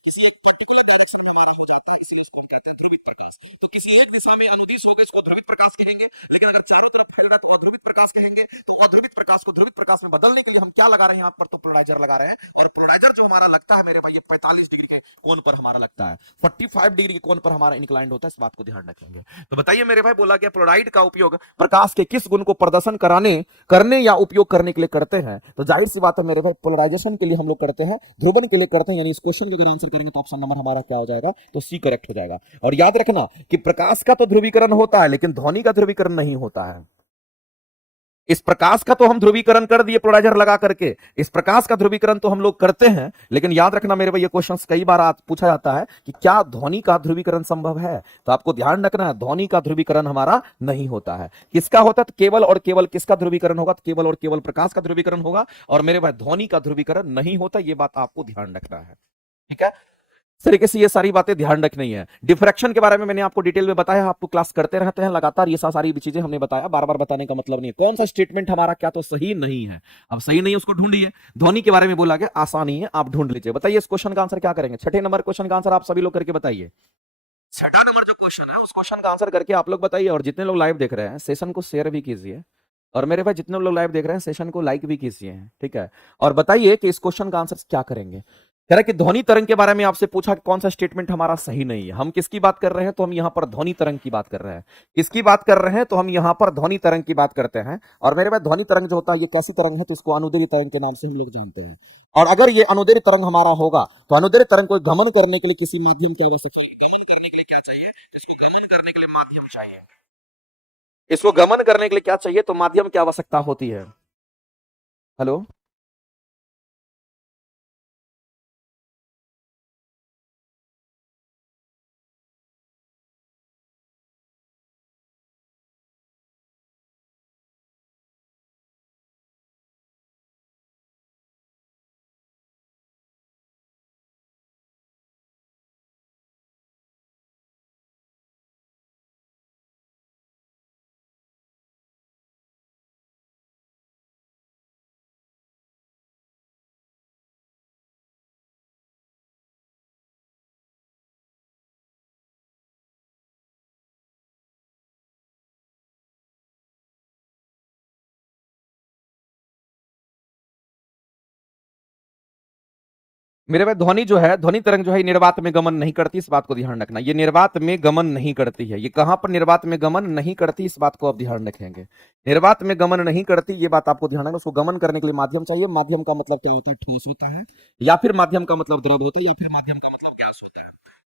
किसी एक पर्टिकुलर डायरेक्शन में हमारा हो जाता है, इसलिए इसको हम कहते हैं ध्रुवित प्रकाश। तो किसी एक दिशा में अनुदिश हो गए, इसको ध्रुवित प्रकाश कहेंगे। लेकिन अगर चारों तरफ फैल रहा है, तो अध्रुवित प्रकाश कहेंगे। तो अध्रुवित प्रकाश को ध्रुवित प्रकाश में बदलने के लिए हम क्या लगा रहे हैं यहाँ पर, तो पोलराइजर लगा रहे हैं। और पोलराइजर जो हमारा लगता है मेरे भाई, ये 45 डिग्री के कोण पर हमारा लगता है, 45 डिग्री के कोण पर हमारा इंक्लाइंड होता है। इस बात को ध्यान रखेंगे। तो बताइए मेरे भाई, बोला गया पोलराइड का उपयोग प्रकाश के किस गुण को प्रदर्शन करने या उपयोग करने के लिए करते हैं। तो जाहिर सी बात है मेरे भाई, पोलराइजेशन के लिए हम लोग करते हैं, ध्रुवन के लिए करते हैं। यानी इस क्वेश्चन को अगर आंसर करेंगे तो ऑप्शन नंबर हमारा क्या हो जाएगा, तो सी करेक्ट हो जाएगा। और याद रखना कि प्रकाश का तो ध्रुवीकरण होता है, लेकिन ध्वनि का ध्रुवीकरण नहीं होता है। इस प्रकाश का तो हम ध्रुवीकरण कर दिए पोलराइजर लगा करके, इस प्रकाश का ध्रुवीकरण तो हम लोग करते हैं, लेकिन याद रखना मेरे भाई ये क्वेश्चन कई बार पूछा जाता है कि क्या ध्वनि का ध्रुवीकरण संभव है, तो आपको ध्यान रखना है ध्वनि का ध्रुवीकरण हमारा नहीं होता है। किसका होता है? तो केवल और केवल किसका ध्रुवीकरण होगा? तो केवल और केवल प्रकाश का ध्रुवीकरण होगा, और मेरे भाई ध्वनि का ध्रुवीकरण नहीं होता, ये बात आपको ध्यान रखना है। ठीक है, इस तरीके से ये सारी बातें ध्यान रखनी है। डिफ्रैक्शन के बारे में मैंने आपको डिटेल में बताया, आपको क्लास करते रहते हैं लगातार, ये सारी चीजें हमने बताया, बार बार बताने का मतलब नहीं है। कौन सा स्टेटमेंट हमारा क्या तो सही नहीं है, अब सही नहीं है उसको ढूंढिए। ध्वनि के बारे में बोला गया, आसानी है, आप ढूंढ लीजिए। बताइए इस क्वेश्चन का आंसर क्या करेंगे? छठे नंबर क्वेश्चन का आंसर आप सभी लोग करके बताइए। छठा नंबर जो क्वेश्चन है उस क्वेश्चन का आंसर करके आप लोग बताइए, और जितने लोग लाइव देख रहे हैं सेशन को शेयर भी कीजिए, और मेरे भाई जितने लोग लाइव देख रहे हैं सेशन को लाइक भी कीजिए। ठीक है, और बताइए कि इस क्वेश्चन का आंसर क्या करेंगे। कह रहा है कि ध्वनि तरंग के बारे में आपसे पूछा कि कौन सा स्टेटमेंट हमारा सही नहीं है। हम किसकी बात कर रहे हैं? तो हम यहां पर ध्वनि तरंग की बात कर रहे हैं। किसकी बात कर रहे हैं? तो हम यहां पर ध्वनि तरंग की बात करते हैं। और मेरे भाई ध्वनि तरंग जो होता है ये कैसी तरंग है? तो इसको अनुदैर्ध्य तरंग के नाम से हम लोग जानते हैं। और अगर ये अनुदैर्ध्य तरंग हमारा होगा तो अनुदैर्ध्य तरंग को गमन करने के लिए किसी माध्यम की आवश्यकता है। गमन करने के लिए क्या चाहिए? इसको गमन करने के लिए माध्यम चाहिए। इसको गमन करने के लिए क्या चाहिए? तो माध्यम की आवश्यकता होती है। हेलो, मेरे भाई ध्वनि जो है, ध्वनि तरंग जो है निर्वात में गमन नहीं करती, इस बात को ध्यान रखना। ये निर्वात में गमन नहीं करती है। ये कहां पर निर्वात में गमन नहीं करती, इस बात को आप ध्यान रखेंगे। निर्वात में गमन नहीं करती, ये बात आपको ध्यान रखना। उसको गमन करने के लिए माध्यम चाहिए। माध्यम का मतलब क्या होता है? ठोस होता है, या फिर माध्यम का मतलब द्रव होता है, या फिर माध्यम का मतलब गैस होता है।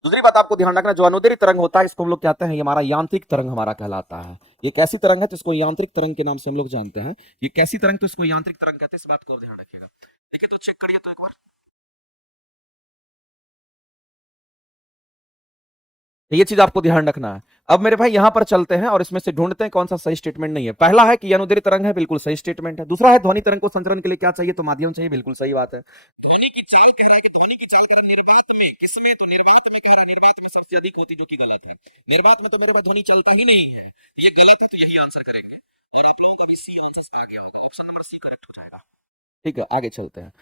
दूसरी बात आपको ध्यान रखना, जो अनुदैर्ध्य तरंग होता है इसको हम लोग कहते हैं, ये हमारा यांत्रिक तरंग हमारा कहलाता है। ये कैसी तरंग है? तो इसको यांत्रिक तरंग के नाम से हम लोग जानते हैं। ये कैसी तरंग? तो इसको यांत्रिक तरंग कहते हैं, इस बात को ध्यान रखिएगा। देखिए तो चेक करिए तो एक बार, ये चीज आपको ध्यान रखना है। अब मेरे भाई यहां पर चलते हैं और इसमें से ढूंढते हैं कौन सा सही स्टेटमेंट नहीं है। पहला है कि अनुदैर्ध्य तरंग है, बिल्कुल सही स्टेटमेंट है। दूसरा है ध्वनि तरंग को संचरण के लिए क्या चाहिए? तो माध्यम चाहिए, बिल्कुल सही बात है। ध्वनि की चाल कह रहा है कि ध्वनि की चाल कह रहा है निर्वात में, किसमें? तो निर्वात में कह रहा है, निर्वात में सबसे अधिक होती, जो कि गलत है। निर्वात में तो मेरे पास ध्वनि चलता ही नहीं है, ये गलत है, तो यही आंसर करेंगे। और आप लोगों का भी सी आंसर इसमें आ गया होगा, ऑप्शन नंबर सी करेक्ट हो जाएगा। ठीक है, आगे चलते हैं।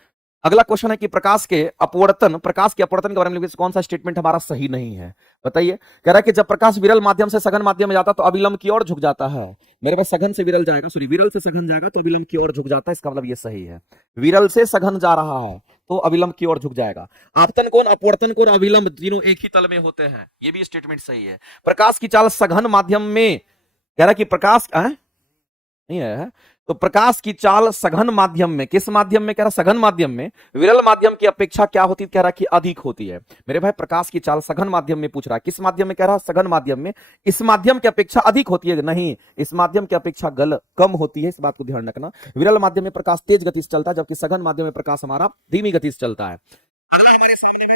अगला क्वेश्चन है कि प्रकाश के अपवर्तन के बारे में कौन सा स्टेटमेंट हमारा सही नहीं है? बताइए। कह रहा है कि जब प्रकाश विरल माध्यम से सघन माध्यम में जाता है तो अविलंब की ओर झुक जाता है। मेरे पास सघन से विरल जाएगा, सॉरी विरल से सघन जाएगा तो अविलंब की ओर झुक जाता है, इसका मतलब ये सही है। विरल से सघन जा रहा है तो अविलंब की ओर झुक जाएगा। आपतन कोण, अपवर्तन कोण, अविलंब तीनों एक ही तल में होते हैं, ये भी स्टेटमेंट सही है। प्रकाश की चाल सघन माध्यम में, कह रहा है कि प्रकाश नहीं है, तो प्रकाश की चाल सघन माध्यम में, किस माध्यम में? कह रहा सघन माध्यम में विरल माध्यम की अपेक्षा क्या होती है? कह रहा कि अधिक होती है। मेरे भाई प्रकाश की चाल सघन माध्यम में पूछ रहा है, किस माध्यम में? कह रहा सघन माध्यम में। इस माध्यम की अपेक्षा अधिक होती है? नहीं, इस माध्यम की अपेक्षा कम होती है, इस बात को ध्यान रखना। विरल माध्यम में प्रकाश तेज गति से चलता है, जबकि सघन माध्यम में प्रकाश हमारा धीमी गति से चलता है।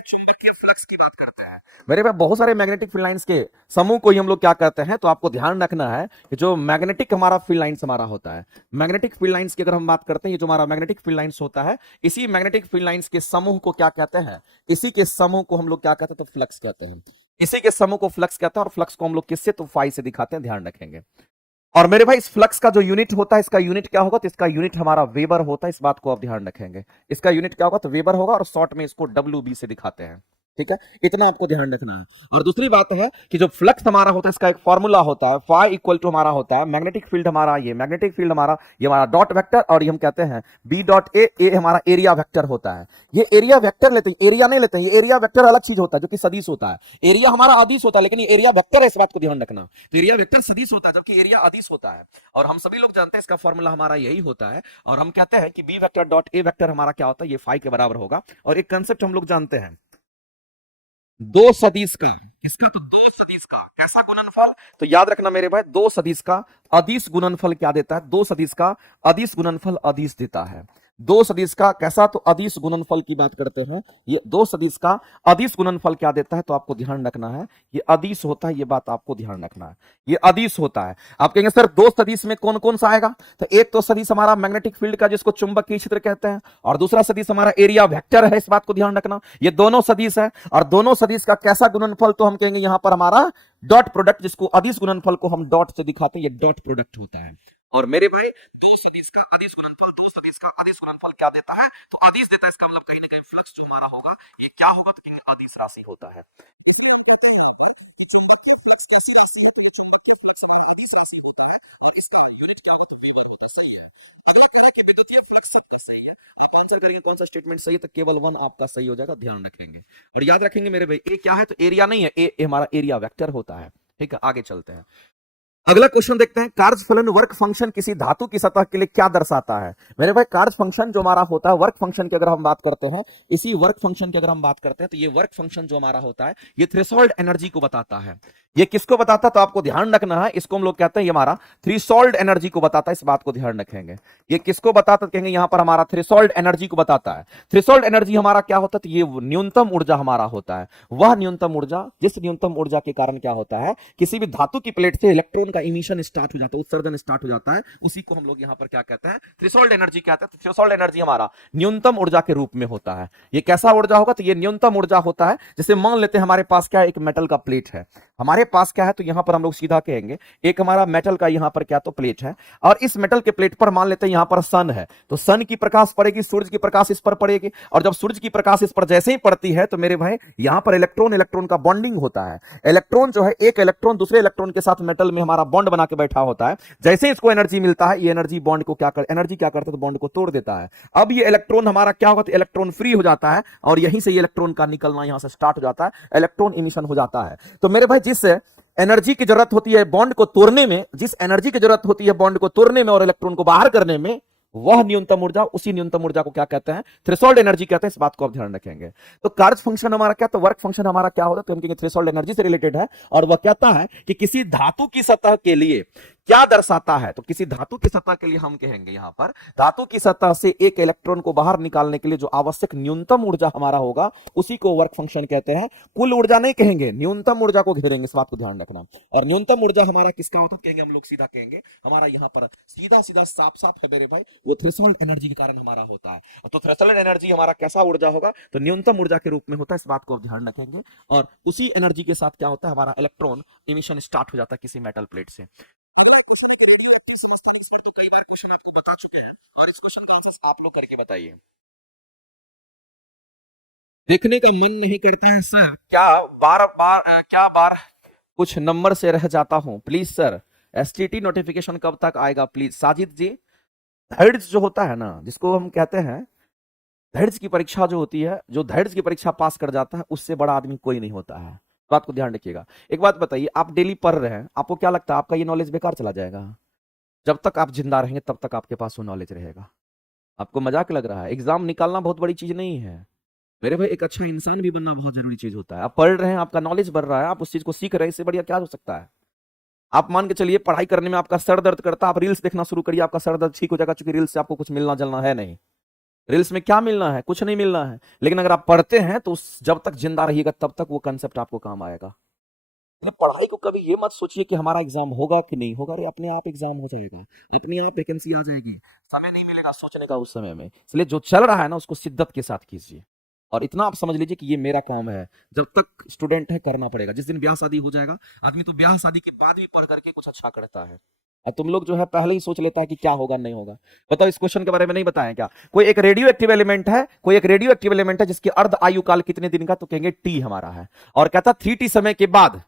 चुंबकीय फ्लक्स की बात करते हैं। मेरे पास बहुत सारे मैग्नेटिक फील्ड लाइंस के समूह को ही हम लोग क्या कहते हैं? तो आपको ध्यान रखना है कि जो मैग्नेटिक हमारा फील्ड लाइंस हमारा होता है, मैग्नेटिक फील्ड लाइंस की अगर हम बात करते हैं, ये जो हमारा मैग्नेटिक फील्ड लाइंस होता है, इसी मैग्नेटिक फील्ड लाइंस के समूह को क्या कहते हैं? इसी के समूह को हम लोग क्या कहते हैं? तो फ्लक्स कहते हैं। इसी के समूह को फ्लक्स कहते हैं, और फ्लक्स को हम लोग किससे? तो फाई से दिखाते हैं, ध्यान रखेंगे। और मेरे भाई इस फ्लक्स का जो यूनिट होता है, इसका यूनिट क्या होगा? तो इसका यूनिट हमारा वेबर होता है, इस बात को आप ध्यान रखेंगे। इसका यूनिट क्या होगा? तो वेबर होगा, और शॉर्ट में इसको WB से दिखाते हैं। ठीक है, इतना आपको ध्यान रखना है। और दूसरी बात है कि जो फ्लक्स हमारा होता है इसका एक फॉर्मूला होता है, फाई इक्वल टू हमारा होता है मैग्नेटिक फील्ड हमारा, ये मैग्नेटिक फील्ड हमारा, ये हमारा डॉट वेक्टर, और ये हम कहते हैं बी डॉट ए हमारा एरिया वेक्टर होता है। ये एरिया वेक्टर लेते हैं, एरिया नहीं लेते हैं। ये एरिया वेक्टर अलग चीज होता है जो कि सदिश होता है। एरिया हमारा अदिश होता है, लेकिन ये एरिया वेक्टर है, इस बात को ध्यान रखना। तो एरिया वेक्टर सदिश होता है जबकि एरिया अदिश होता है, और हम सभी लोग जानते हैं इसका फॉर्मूला हमारा यही होता है। और हम कहते हैं कि B vector dot A vector हमारा क्या होता है? ये फाई के बराबर होगा। और एक कंसेप्ट हम लोग जानते हैं, दो सदिश का, किसका? तो दो सदिश का कैसा गुणनफल? तो याद रखना मेरे भाई, दो सदिश का अदिश गुणनफल क्या देता है? दो सदिश का अदिश गुणनफल अदिश देता है। दो सदिश का कैसा? तो अदिश गुणनफल की बात करते हैं। ये दो सदिश का अदिश गुणनफल क्या देता है? तो आपको ध्यान रखना है, ये अदिश होता है, ये बात आपको ध्यान रखना है, ये अदिश होता है। आप कहेंगे सर दो सदिश में कौन कौन सा आएगा? तो एक तो सदिश हमारा मैग्नेटिक फील्ड का, जिसको चुंबकीय क्षेत्र कहते हैं, और दूसरा सदिश हमारा एरिया वेक्टर है, इस बात को ध्यान रखना। ये दोनों सदिश है, और दोनों सदिश का कैसा गुणनफल? तो हम कहेंगे यहां पर हमारा डॉट प्रोडक्ट, जिसको अदिश गुणनफल को हम डॉट से दिखाते हैं, ये डॉट प्रोडक्ट होता है। और मेरे भाई दो सदिश का अदिश गुणनफल, दो सदिश का अदिश गुणनफल क्या देता है? तो अदिश देता है, इसका मतलब कहीं ना कहीं फ्लक्स जो हमारा होगा ये क्या होगा? तो कहेंगे अदिश राशि होता है। सही है, आप आंसर करेंगे कौन सा स्टेटमेंट सही है, तो केवल वन आपका सही हो जाएगा, ध्यान रखेंगे। और याद रखेंगे मेरे भाई, ए क्या है? तो एरिया नहीं है, ए हमारा एरिया वेक्टर होता है। ठीक है, आगे चलते हैं। अगला क्वेश्चन देखते हैं, कार्य फलन वर्क फंक्शन किसी धातु की सतह के लिए क्या दर्शाता है? मेरे भाई कार्य फंक्शन जो हमारा होता है, वर्क फंक्शन की अगर हम बात करते हैं, इसी वर्क फंक्शन की अगर हम बात करते हैं, तो ये वर्क फंक्शन जो हमारा होता है, ये थ्रेशोल्ड एनर्जी को बताता है। ये किसको बताता है? तो आपको ध्यान रखना है, इसको हम लोग कहते हैं, ये हमारा थ्रेशोल्ड एनर्जी को बताता है, इस बात को ध्यान रखेंगे। ये किसको बताता है? कहेंगे यहां पर हमारा थ्रेशोल्ड एनर्जी को बताता है। थ्रेशोल्ड एनर्जी हमारा क्या होता है? तो ये न्यूनतम ऊर्जा हमारा होता है, वह न्यूनतम ऊर्जा, जिस न्यूनतम ऊर्जा के कारण क्या होता है, किसी भी धातु की प्लेट से इलेक्ट्रॉन का इमिशन स्टार्ट हो जाता है, उत्सर्जन स्टार्ट हो जाता है, उसी को हम लोग यहां पर क्या कहते हैं? थ्रेशोल्ड एनर्जी कहते हैं। थ्रेशोल्ड एनर्जी हमारा न्यूनतम ऊर्जा के रूप में होता है। ये कैसा ऊर्जा होगा? तो ये न्यूनतम ऊर्जा होता है। जैसे मान लेते हैं हमारे पास क्या है, एक मेटल का प्लेट है हमारे पास, क्या है? तो यहां पर हम लोग सीधा कहेंगे, एक हमारा मेटल का यहां पर क्या तो प्लेट है, और इस मेटल के प्लेट पर मान लेते हैं यहां पर सन है, तो सन की प्रकाश पड़ेगी, सूरज की प्रकाश इस पर पड़ेगी, और जब सूरज की प्रकाश इस पर जैसे ही पड़ती है, तो मेरे भाई यहां पर इलेक्ट्रॉन इलेक्ट्रॉन का बॉन्डिंग होता है। इलेक्ट्रॉन जो है, एक इलेक्ट्रॉन दूसरे इलेक्ट्रॉन के साथ मेटल में हमारा बॉन्ड बना के बैठा होता है। जैसे इसको एनर्जी मिलता है, ये एनर्जी बॉन्ड को क्या कर, एनर्जी क्या करता है? तो बॉन्ड को तोड़ देता है। अब ये इलेक्ट्रॉन हमारा क्या होगा? तो इलेक्ट्रॉन फ्री हो जाता है, और यहीं से ये इलेक्ट्रॉन का निकलना यहां से स्टार्ट हो जाता है, इलेक्ट्रॉन इमिशन हो जाता है। तो मेरे भाई जिस एनर्जी की जरूरत होती है बॉन्ड को तोड़ने में, जिस एनर्जी की जरूरत होती है बॉन्ड को तोड़ने में और इलेक्ट्रॉन को बाहर करने में, वह न्यूनतम ऊर्जा, उसी न्यूनतम ऊर्जा को क्या कहते हैं? थ्रेशोल्ड एनर्जी कहते हैं, इस बात को आप ध्यान रखेंगे। तो कार्य फंक्शन हमारा क्या? तो वर्क फंक्शन हमारा क्या होता है? तो हम कहेंगे थ्रेशोल्ड एनर्जी से रिलेटेड है, और वह कहता है कि किसी धातु की सतह के लिए क्या दर्शाता है? तो किसी धातु की सतह के लिए हम कहेंगे यहां पर, धातु की सतह से एक इलेक्ट्रॉन को बाहर निकालने के लिए जो आवश्यक न्यूनतम ऊर्जा हमारा होगा, उसी को वर्क फंक्शन कहते हैं। कुल ऊर्जा नहीं कहेंगे, न्यूनतम ऊर्जा को घेरेंगे, इस बात को ध्यान रखना। और न्यूनतम ऊर्जा हमारा किसका होता है? कहेंगे हम लोग सीधा कहेंगे, हमारा यहां पर सीधा सीधा साफ साफ है मेरे भाई, वो थ्रेशोल्ड एनर्जी के कारण हमारा होता है। तो थ्रेशोल्ड एनर्जी हमारा कैसा ऊर्जा होगा? तो न्यूनतम ऊर्जा के रूप में होता है, इस बात को आप ध्यान रखेंगे। और उसी एनर्जी के साथ क्या होता है? हमारा इलेक्ट्रॉन इमिशन स्टार्ट हो जाता है किसी मेटल प्लेट से। तो कई बार क्वेश्चन आपको बता चुके हैं, और इस क्वेश्चन का आंसर आप लोग करके बताइए। देखने का मन नहीं करता है सर, क्या बार बार क्या बार कुछ नंबर से रह जाता हूं? प्लीज सर, एसटीटी नोटिफिकेशन कब तक आएगा प्लीज? साजिद जी, धैर्य जो होता है ना, जिसको हम कहते हैं धैर्य की परीक्षा जो होती है, जो धैर्य की परीक्षा पास कर जाता है, उससे बड़ा आदमी कोई नहीं होता है। बात को ध्यान रखिएगा। एक बात बताइए, आप डेली पढ़ रहे हैं, आपको क्या लगता है आपका ये नॉलेज बेकार चला जाएगा? जब तक आप जिंदा रहेंगे तब तक आपके पास वो नॉलेज रहेगा। आपको मजाक लग रहा है? एग्जाम निकालना बहुत बड़ी चीज नहीं है मेरे भाई, एक अच्छा इंसान भी बनना बहुत जरूरी चीज होता है। आप पढ़ रहे हैं, आपका नॉलेज बढ़ रहा है, आप उस चीज को सीख रहे हैं, इससे बढ़िया क्या हो सकता है? आप मान के चलिए पढ़ाई करने में आपका सर दर्द करता है, आप रील्स देखना शुरू करिए, आपका सर दर्द ठीक हो जाएगा, क्योंकि रील्स से आपको कुछ मिलना जलना है नहीं। रील्स में क्या मिलना है? कुछ नहीं मिलना है। लेकिन अगर आप पढ़ते हैं तो जब तक जिंदा रहिएगा तब तक वो कंसेप्ट आपको काम आएगा। पढ़ाई को कभी ये मत सोचिए कि हमारा एग्जाम होगा कि नहीं होगा, अरे अपने आप एग्जाम हो जाएगा, अपने आप वैकेंसी आ जाएगी, समय नहीं मिलेगा सोचने का उस समय में। इसलिए जो चल रहा है ना, उसको शिद्दत के साथ कीजिए, और इतना आप समझ लीजिए कि ये मेरा काम है, जब तक स्टूडेंट है करना पड़ेगा। जिस दिन ब्याह शादी हो जाएगा, आदमी तो ब्याह शादी के बाद भी पढ़ करके कुछ अच्छा करता है, और तुम लोग जो है पहले ही सोच लेता है कि क्या होगा नहीं होगा। बताओ, इस क्वेश्चन के बारे में नहीं बताएं क्या? कोई एक रेडियो एक्टिव एलिमेंट है, कोई एक रेडियो एक्टिव एलिमेंट है जिसकी अर्ध आयु काल कितने दिन का? तो कहेंगे टी हमारा है, और कहता 3T समय के बाद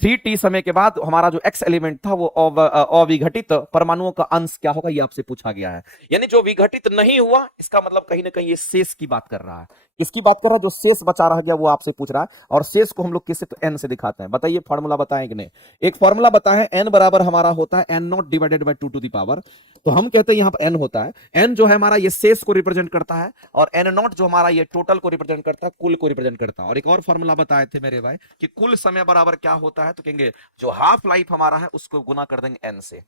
3t समय के बाद हमारा जो x एलिमेंट था वो अविघटित परमाणुओं का अंश क्या होगा, ये आपसे पूछा गया है। यानी जो विघटित नहीं हुआ, इसका मतलब कहीं ना कहीं ये शेष की बात कर रहा है। किसकी बात कर रहा है? जो शेष बचा रह गया वो आपसे पूछ रहा है। और शेष को हम लोग किससे? तो n से दिखाते हैं। बताइए फॉर्मूला बताएं कि नहीं? एक फॉर्मूला बताएं, n बराबर हमारा होता है n not divided by 2 to the power. तो हम कहते हैं यहां पर n होता है, n जो है हमारा ये शेष को रिप्रेजेंट करता है, और n नॉट जो हमारा ये टोटल को रिप्रेजेंट करता है, कुल को रिप्रेजेंट करता है। और एक और फॉर्मूला बताए थे मेरे भाई कि कुल समय बराबर क्या होता है, तो कहेंगे जो हाफ लाइफ हमारा है उसको गुना कर देंगे n से।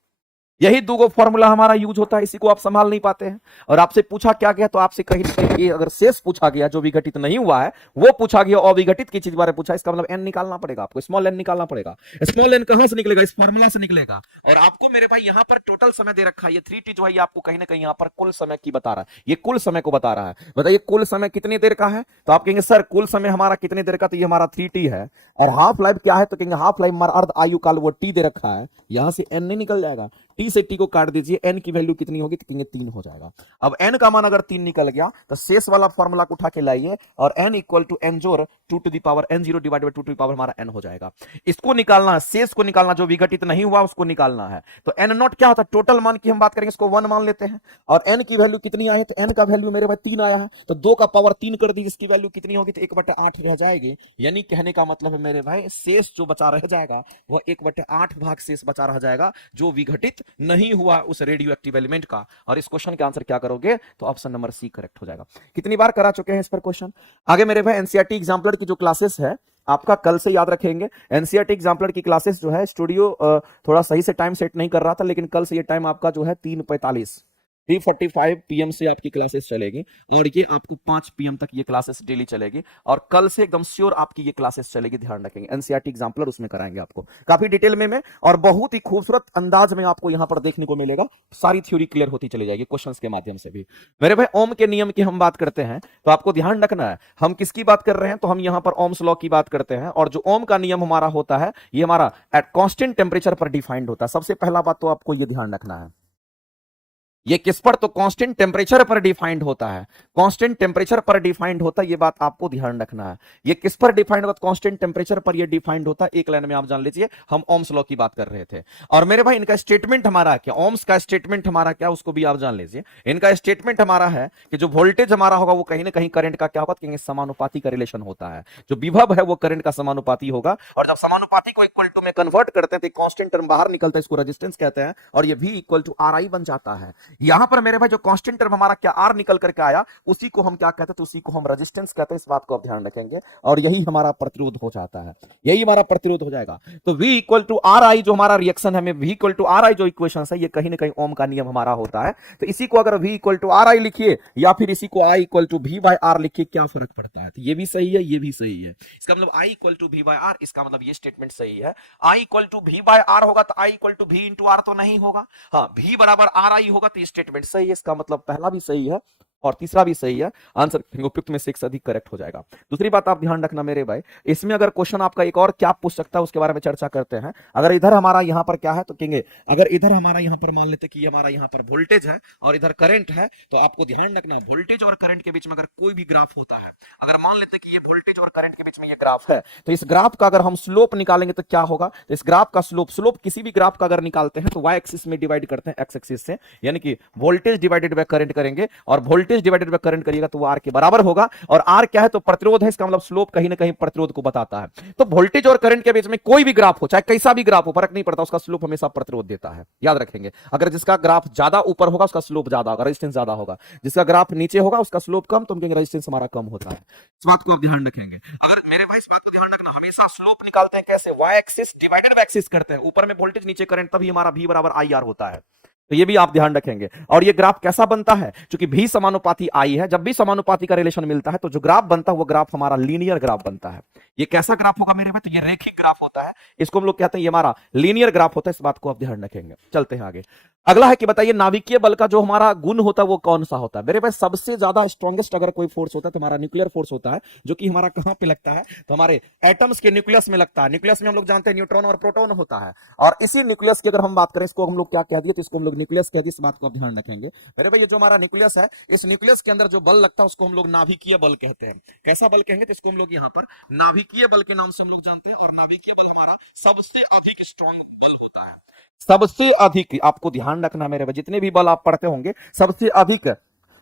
यही दो फॉर्मूला हमारा यूज होता है, इसी को आप संभाल नहीं पाते हैं। और आपसे पूछा क्या गया, तो आपसे कहीं कहीं अगर शेष पूछा गया जो विघटित नहीं हुआ है वो पूछा गया, अविघटित की चीज बारे पूछा, इसका मतलब n निकालना पड़ेगा आपको, स्मॉल n निकालना पड़ेगा। स्मॉल n कहां से निकलेगा? इस फॉर्मूला से निकलेगा। और आपको मेरे भाई यहां पर टोटल समय दे रखा है, ये 3t जो है ये आपको कहीं ना कहीं यहां पर कुल समय की बता रहा है, ये कुल समय को बता रहा है। बताइए कुल समय कितनी देर का है? तो आप कहेंगे सर कुल समय हमारा कितनी देर का, तो ये हमारा 3t है। और हाफ लाइफ क्या है? तो कहेंगे हाफ लाइफ हमारा अर्ध आयु काल वो t दे रखा है, यहां से n नहीं निकल जाएगा, t से t को काट दीजिए, n की वैल्यू कितनी होगी? तो कहेंगे 3 हो जाएगा। अब n का मान अगर 3 निकल गया तो शेष वाला फॉर्मूला को उठा के लाइए, और n इक्वल टू n जोड़ 2 to the power n0 divide by 2 to the power हमारा n हो जाएगा। इसको निकालना है, शेष को निकालना, जो विघटित नहीं हुआ उसको निकालना है। तो n नॉट क्या होता है? टोटल मान की हम बात करेंगे, इसको 1 मान लेते हैं। और n की वैल्यू कितनी आई है? तो n का वैल्यू मेरे भाई 3 आया है, तो 2 का पावर 3 कर दी, इसकी वैल्यू कितनी होगी? तो 1/8 रह जाएगी। यानी कहने का मतलब है मेरे भाई शेष जो बचा रह जाएगा वह 1/8 भाग शेष बचा रह जाएगा, जो विघटित नहीं हुआ उस रेडियो एक्टिव एलिमेंट का। और इस क्वेश्चन के आंसर क्या करोगे? तो ऑप्शन नंबर सी करेक्ट हो जाएगा। कितनी बार करा चुके हैं इस पर क्वेश्चन? आगे मेरे भाई एनसीईआरटी एग्जाम्पलर की जो क्लासेस है आपका कल से याद रखेंगे। एनसीईआरटी एग्जाम्पलर की क्लासेस जो है स्टूडियो थोड़ा सही से टाइम सेट नहीं कर रहा था, लेकिन कल से ये टाइम आपका जो है 3:45 PM से आपकी क्लासेस चलेगी, और ये आपको 5 PM तक ये क्लासेस डेली चलेगी। और कल से एकदम श्योर आपकी ये क्लासेस चलेगी, ध्यान रखेंगे। एनसीईआरटी एग्जाम्पलर उसमें कराएंगे आपको काफी डिटेल में और बहुत ही खूबसूरत अंदाज में आपको यहां पर देखने को मिलेगा। सारी थ्योरी क्लियर होती चली जाएगी क्वेश्चंस के माध्यम से भी। मेरे भाई ओम के नियम की हम बात करते हैं तो आपको ध्यान रखना है हम किसकी बात कर रहे हैं, तो हम यहां पर ओम्स लॉ की बात करते हैं। और जो ओम का नियम हमारा होता है ये हमारा एट कांस्टेंट टेम्परेचर पर डिफाइंड होता है। सबसे पहला बात तो आपको ये ध्यान रखना है, ये किस पर? तो कांस्टेंट टेम्परेचर पर डिफाइंड होता है। कांस्टेंट टेम्परेचर पर डिफाइंड होता है, ये बात आपको ध्यान रखना है। ये किस पर डिफाइंड होता है? कांस्टेंट टेम्परेचर पर ये डिफाइंड होता है। एक लाइन में आप जान लीजिए, हम ओम्स लॉ की बात कर रहे थे। और मेरे भाई इनका स्टेटमेंट हमारा क्या, ओम्स का स्टेटमेंट हमारा क्या, उसको भी आप जान लीजिए। इनका स्टेटमेंट हमारा है कि जो वोल्टेज हमारा होगा वो कहीं ना कहीं करंट का क्या होगा, कहेंगे समानुपाती का रिलेशन होता है। जो विभव है वो करंट का समानुपाती होगा, और जब समानुपाती को इक्वल टू में कन्वर्ट करते हैं तो कांस्टेंट टर्म बाहर निकलता है, इसको रेजिस्टेंस कहते हैं, और ये V इक्वल टू RI बन जाता है। यहां पर मेरे भाई जो कांस्टेंट टर्म हमारा क्या R निकल करके आया, उसी को हम क्या कहते हैं, तो उसी को हम रेजिस्टेंस कहते हैं। इस बात को आप ध्यान रखेंगे, और यही हमारा प्रतिरोध हो जाता है, यही हमारा प्रतिरोध हो जाएगा। तो V इक्वल टू RI जो हमारा रिएक्शन है, V इक्वल टू RI जो इक्वेशन है, ये कहीं ना कहीं ओम का नियम हमारा होता है। तो इसी को अगर V इक्वल टू RI लिखिए या फिर इसी को I equal to V by R लिखिए, क्या फर्क पड़ता है? तो ये भी सही है, ये भी सही है। इसका मतलब I equal to V by R, इसका मतलब ये स्टेटमेंट सही है। I equal to V by R होगा तो I equal to V into R तो नहीं होगा। हाँ, V बराबर RI होगा तो ये स्टेटमेंट सही है। इसका मतलब पहला भी सही है और तीसरा भी सही है। आंसर उपयुक्त में से एक से अधिक करेक्ट हो जाएगा। दूसरी बात आप ध्यान रखना मेरे भाई, इसमें अगर क्वेश्चन आपका एक और क्या पूछ सकता है उसके बारे में चर्चा करते हैं। अगर इधर हमारा यहां पर क्या है, तो कहेंगे अगर इधर हमारा यहां पर मान लेते कि हमारा यहां पर वोल्टेज है और इधर करंट है, तो आपको ध्यान रखना वोल्टेज और करंट के बीच में अगर कोई भी ग्राफ होता है, अगर मान लेते कि ये वोल्टेज और करंट के बीच में ये ग्राफ है, तो इस ग्राफ का अगर हम स्लोप निकालेंगे तो क्या होगा, तो इस ग्राफ का स्लोप किसी भी ग्राफ का अगर निकालते हैं तो वाई एक्सिस में डिवाइड करते हैं एक्स एक्सिस से, यानी कि वोल्टेज डिवाइडेड बाय करंट करेंगे, और वोल्टेज डिवाइडेड बाय करंट करिएगा तो वो आर के बराबर होगा। और आर क्या है, तो प्रतिरोध है, इसका मतलब स्लोप कहीं ना कहीं प्रतिरोध को बताता है। तो वोल्टेज और करंट के बीच में कोई भी ग्राफ हो, चाहे कैसा भी ग्राफ हो, फर्क नहीं पड़ता, उसका स्लोप हमेशा प्रतिरोध देता है, याद रखेंगे। अगर जिसका ग्राफ ज्यादा ऊपर होगा उसका स्लोप ज्यादा होगा, रेजिस्टेंस ज्यादा होगा, जिसका ग्राफ नीचे होगा उसका स्लोप कम, तो हम कहेंगे रेजिस्टेंस हमारा कम होता है। इस बात को आप ध्यान रखेंगे। अगर मेरे भाई इस बात को ध्यान रखना, हमेशा स्लोप निकालते हैं कैसे, Y axis divided by axis करते हैं, ऊपर में वोल्टेज नीचे करंट, तभी हमारा V बराबर IR होता है। तो ये भी आप ध्यान रखेंगे। और ये ग्राफ कैसा बनता है, क्योंकि V समानुपाती I है, जब भी समानुपाती का रिलेशन मिलता है तो जो ग्राफ बनता है वो ग्राफ हमारा लीनियर ग्राफ बनता है। ये कैसा ग्राफ होगा मेरे भाई, तो ये रेखिक ग्राफ होता है, इसको हम लोग कहते हैं ये हमारा लीनियर ग्राफ होता है। इस बात को आप ध्यान रखेंगे। चलते हैं आगे। अगला है कि बताइए नाभिकीय बल का जो हमारा गुण होता है वो कौन सा होता है। मेरे पास सबसे ज्यादा स्ट्रॉन्गेस्ट अगर कोई फोर्स होता है तो हमारा न्यूक्लियर फोर्स होता है, जो कि हमारा कहां पे लगता है, तो हमारे एटम्स के न्यूक्लियस में लगता है। न्यूक्लियस में हम लोग जानते हैं न्यूट्रॉन और प्रोटॉन होता है, और इसी न्यूक्लियस की अगर हम बात करें, इसको हम लोग क्या कह दिए, तो इसको हम लोग न्यूक्लियस कह दिए। इस बात को आप ध्यान रखेंगे मेरे भाई। ये जो हमारा न्यूक्लियस है, इस न्यूक्लियस के अंदर जो बल लगता है उसको हम लोग नाभिकीय बल कहते हैं। कैसा बल कहेंगे, तो इसको हम लोग यहाँ पर नाभिकीय बल के नाम से हम लोग जानते हैं। और नाभिकीय बल हमारा सबसे अधिक स्ट्रॉन्ग बल होता है। सबसे अधिक आपको ध्यान रखना मेरे भाई, जितने भी बल आप पढ़ते होंगे, सबसे अधिक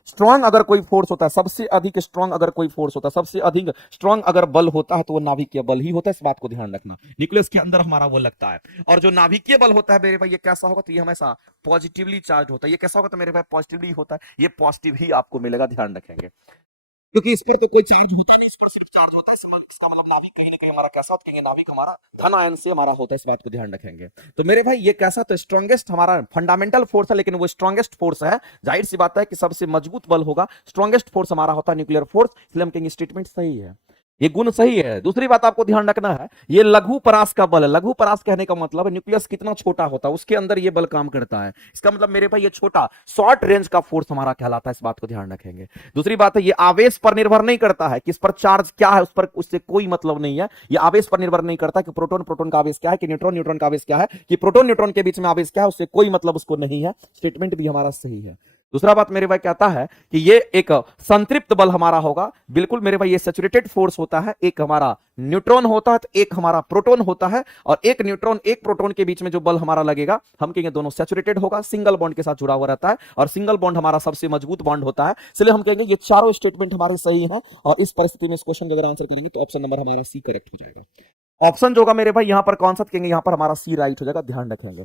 स्ट्रॉन्ग अगर कोई फोर्स होता है, सबसे अधिक स्ट्रॉन्ग अगर कोई फोर्स होता है, सबसे अधिक स्ट्रॉन्ग अगर बल होता है, तो वो नाभिकीय बल ही होता है। इस बात को ध्यान रखना, न्यूक्लियस के अंदर हमारा वो लगता है। और जो नाभिकीय बल होता है मेरे भाई, ये कैसा होगा, तो ये हमेशा पॉजिटिवली चार्ज होता है। ये कैसा होगा, तो मेरे भाई पॉजिटिवली होता है। ये पॉजिटिव ही आपको मिलेगा, ध्यान रखेंगे, क्योंकि इस पर तो कोई चार्ज होता नहीं, इस पर सिर्फ चार्ज होता है। इसका मतलब नाभिक कहीं ना कहीं हमारा कैसा होता है, नाभिक हमारा धन आयन से हमारा होता है। इस बात को ध्यान रखेंगे। तो मेरे भाई ये कैसा, तो स्ट्रॉन्गेस्ट हमारा फंडामेंटल फोर्स है, लेकिन वो स्ट्रॉन्गेस्ट फोर्स है। जाहिर सी बात है कि सबसे मजबूत बल होगा, स्ट्रॉन्गेस्ट फोर्स हमारा होता है न्यूक्लियर फोर्स। इसलिए हम कहेंगे स्टेटमेंट सही है, ये गुण सही है। दूसरी बात आपको ध्यान रखना है, ये लघु परास का बल है। लघु परास कहने का मतलब है न्यूक्लियस कितना छोटा होता है उसके अंदर ये बल काम करता है। इसका मतलब मेरे भाई ये छोटा शॉर्ट रेंज का फोर्स हमारा कहलाता है। इस बात को ध्यान रखेंगे। दूसरी बात है, ये आवेश पर निर्भर नहीं करता है, किस पर चार्ज क्या है उस पर, उससे कोई मतलब नहीं है। ये आवेश पर निर्भर नहीं करता कि प्रोटॉन प्रोटॉन का आवेश क्या है, कि न्यूट्रॉन न्यूट्रॉन का आवेश क्या है, कि प्रोटॉन न्यूट्रॉन के बीच में आवेश क्या है, उससे कोई मतलब उसको नहीं है। स्टेटमेंट भी हमारा सही है। दूसरा बात मेरे भाई कहता है कि ये एक संतृप्त बल हमारा होगा। बिल्कुल मेरे भाई, ये सैचुरेटेड फोर्स होता है। एक हमारा न्यूट्रॉन होता है, तो एक हमारा प्रोटॉन होता है, और एक न्यूट्रॉन एक प्रोटॉन के बीच में जो बल हमारा लगेगा, हम कहेंगे दोनों सैचुरेटेड होगा, सिंगल बॉन्ड के साथ जुड़ा हुआ रहता है, और सिंगल बॉन्ड हमारा सबसे मजबूत बॉन्ड होता है। इसलिए हम कहेंगे ये चारों स्टेटमेंट हमारे सही हैं। और इस परिस्थिति में इस क्वेश्चन का अगर आंसर करेंगे तो ऑप्शन नंबर हमारा सी करेक्ट हो जाएगा। ऑप्शन जो होगा मेरे भाई, यहां पर कौन सा कहेंगे, यहां पर हमारा सी राइट हो जाएगा, ध्यान रखेंगे।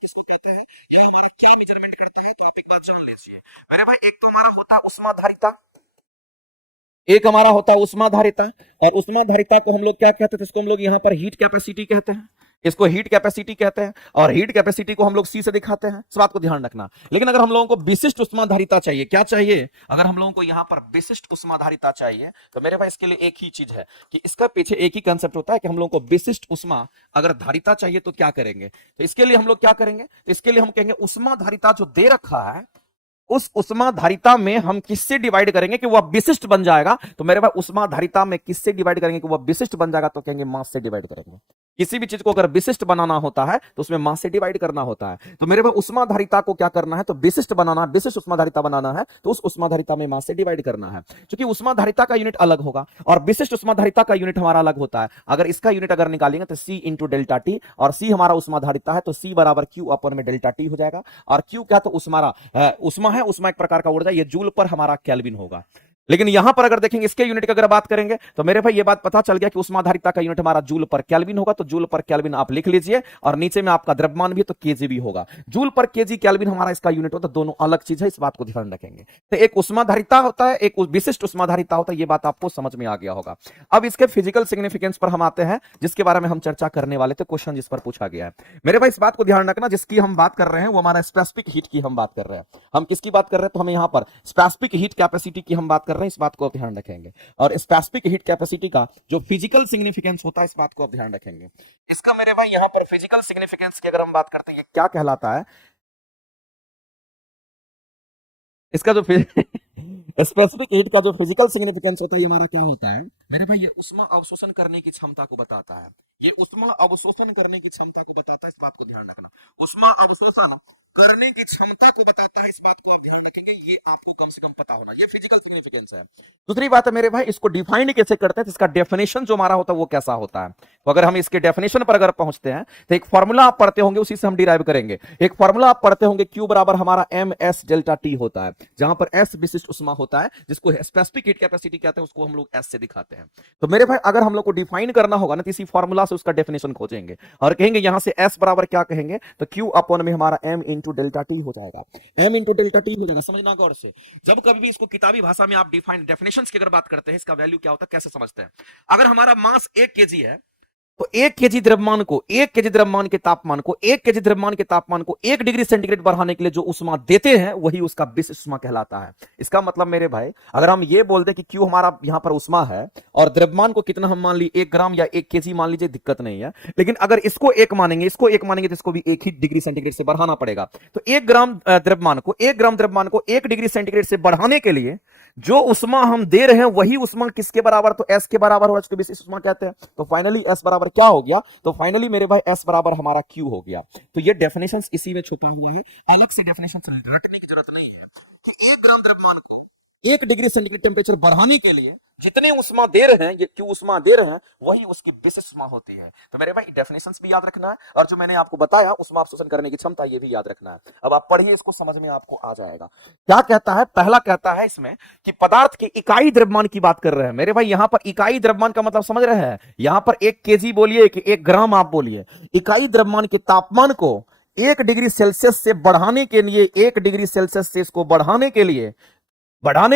किसको कहते हैं, क्या मेजरमेंट करते हैं, तो आप एक बात जान लीजिए मेरे भाई। एक तो हमारा होता है उष्माधारिता, एक हमारा होता है उष्माधारिता। और उष्माधारिता को हम लोग क्या कहते हैं, इसको हम लोग यहाँ पर हीट कैपेसिटी कहते हैं। इसको हीट कैपेसिटी कहते हैं, और हीट कैपेसिटी को हम लोग सी से दिखाते हैं। इस बात को ध्यान रखना। लेकिन अगर हम लोगों को विशिष्ट उष्माधारिता चाहिए, क्या चाहिए, अगर हम लोगों को यहाँ पर विशिष्ट उष्माधारिता चाहिए, तो मेरे भाई इसके लिए एक ही चीज है कि इसका पीछे एक ही कंसेप्ट होता है कि हम लोगों को विशिष्ट उष्मा अगर धारिता चाहिए तो क्या करेंगे। तो इसके लिए हम लोग क्या करेंगे, तो इसके लिए हम कहेंगे उष्माधारिता जो दे रखा है, उस उष्माधारिता में हम किससे डिवाइड करेंगे कि वह विशिष्ट बन जाएगा। तो मेरे भाई उष्माधारिता में किससे डिवाइड करेंगे कि वह विशिष्ट बन जाएगा, तो कहेंगे मास से डिवाइड करेंगे। किसी भी चीज को अगर विशिष्ट बनाना होता है तो उसमें मास से डिवाइड करना होता है। तो मेरे भाई उष्माधारिता को क्या करना है, तो विशिष्ट बनाना, विशिष्ट उष्माधारिता बनाना है, तो उस उष्माधारिता में मास से डिवाइड करना है। क्योंकि उष्माधारिता का यूनिट अलग होगा और विशिष्ट उष्माधारिता का यूनिट हमारा अलग होता है। अगर इसका यूनिट अगर निकालेंगे तो सी इंटू डेल्टा टी, और सी हमारा उष्माधारिता है, तो सी बराबर क्यू अपन में डेल्टा टी हो जाएगा। और क्यू क्या, तो उष्मा है, उष्मा एक प्रकार का ऊर्जा, ये जूल पर हमारा केल्विन होगा। लेकिन यहां पर अगर देखेंगे इसके यूनिट की अगर बात करेंगे, तो मेरे भाई ये बात पता चल गया कि उष्माधारिता का यूनिट हमारा जूल पर केल्विन होगा। तो जूल पर केल्विन आप लिख लीजिए, और नीचे में आपका द्रव्यमान भी है तो केजी भी होगा। जूल पर केजी केल्विन हमारा इसका यूनिट होता है, दोनों अलग चीज है। इस बात को ध्यान रखेंगे। तो एक उष्माधारिता होता है, एक विशिष्ट उष्माधारिता होता है। ये बात आपको समझ में आ गया होगा। अब इसके फिजिकल सिग्निफिकेंस पर हम आते हैं, जिसके बारे में हम चर्चा करने वाले थे, क्वेश्चन जिस पर पूछा गया है। मेरे भाई इस बात को ध्यान रखना, जिसकी हम बात कर रहे हैं वो हमारा स्पेसिफिक हीट की हम बात कर रहे हैं। हम किसकी बात कर रहे हैं, तो हमें यहां पर स्पेसिफिक हीट कैपेसिटी की हम बात कर रहे हैं। इस बात को ध्यान रखेंगे। और स्पेसिफिक हीट कैपेसिटी का जो फिजिकल सिग्निफिकेंस होता है, इस बात को आप ध्यान रखेंगे। इसका मेरे भाई यहां पर फिजिकल सिग्निफिकेंस की अगर हम बात करते हैं, ये क्या कहलाता है, इसका जो स्पेसिफिक हीट का जो फिजिकल सिग्निफिकेंस होता है, ये हमारा क्या होता है मेरे भाई, ये उष्मा अवशोषण करने की क्षमता को बताता है। ये उष्मा अवशोषण करने की क्षमता को बताता है। इस बात को ध्यान रखना, उष्मा अवशोषण करने की क्षमता को बताता है। इस बात को आप ध्यान रखेंगे, ये आपको कम से कम पता होना, ये फिजिकल सिग्निफिकेंस है। दूसरी बात है मेरे भाई, इसको डिफाइन कैसे करते हैं, तो इसका डेफिनेशन जो हमारा होता है वो कैसा होता है। तो अगर हम इसके डेफिनेशन पर अगर पहुंचते हैं, तो एक फॉर्मूला आप पढ़ते होंगे, उसी से हम डिराइव करेंगे। एक फॉर्मूला आप पढ़ते होंगे, क्यू बराबर हमारा एम एस डेल्टा टी होता है, जहां पर एस विशिष्ट उष्मा होता है, जिसको स्पेसिफिक हीट कैपेसिटी कहते हैं, उसको हम लोग एस से दिखाते हैं। तो मेरे भाई अगर हम लोग को डिफाइन करना होगा ना, तो इसी फॉर्मूला से उसका डेफिनेशन खोजेंगे और कहेंगे यहां से एस बराबर क्या कहेंगे, तो क्यू अपॉन में हमारा एम इंटू डेल्टा टी हो जाएगा। एम इंटू डेल्टा टी हो जाएगा। समझना गौर से, जब कभी भी इसको किताबी भाषा में आप डिफाइन डेफिनेशंस की अगर बात करते हैं, इसका वैल्यू क्या होता है कैसे समझते हैं। अगर हमारा मास 1 केजी है, तो 1 केजी द्रव्यमान को 1 केजी द्रव्यमान के तापमान को 1 केजी द्रव्यमान के तापमान को 1 डिग्री सेंटीग्रेड बढ़ाने के लिए जो उष्मा देते हैं वही उसका विशिष्ट उष्मा कहलाता है। इसका मतलब मेरे भाई अगर हम ये बोल दें कि क्यों हमारा यहां पर उष्मा है और द्रव्यमान को कितना हम मान ली 1 ग्राम या 1 केजी मान लीजिए, दिक्कत नहीं है। लेकिन अगर इसको एक मानेंगे तो इसको भी 1 ही डिग्री सेंटीग्रेड से बढ़ाना पड़ेगा। तो 1 ग्राम द्रव्यमान को 1 डिग्री सेंटीग्रेड से बढ़ाने के लिए जो उष्मा हम दे रहे हैं वही उष्मा किसके बराबर, तो एस के बराबर होगा, इसको विशिष्ट उष्मा कहते हैं। तो फाइनली एस बराबर क्या हो गया, तो फाइनली मेरे भाई एस बराबर हमारा क्यू हो गया। तो ये डेफिनेशन इसी में छुपा हुआ है, अलग से डेफिनेशन रटने की जरूरत नहीं है कि 1 ग्राम द्रव्यमान को 1 डिग्री सेंटीग्रेड टेम्परेचर बढ़ाने के लिए जितने उष्मा दे रहे हैं, ये क्यों उष्मा दे रहे हैं, वही उसकी विशिष्ट उष्मा होती है। तो मेरे भाई डेफिनेशंस भी याद रखना है और जो मैंने आपको बताया उष्मा अवशोषण करने की क्षमता, ये भी याद रखना है। अब आप पढ़िए, इसको समझ में आपको आ जाएगा। क्या कहता है, पहला कहता है इसमें कि पदार्थ के इकाई द्रव्यमान की बात कर रहे हैं। मेरे भाई यहां पर इकाई द्रव्यमान का मतलब समझ रहे हैं, यहां पर 1 केजी बोलिए कि 1 ग्राम आप बोलिए, इकाई द्रव्यमान के तापमान को 1 डिग्री सेल्सियस से बढ़ाने के लिए 1 डिग्री सेल्सियस से इसको बढ़ाने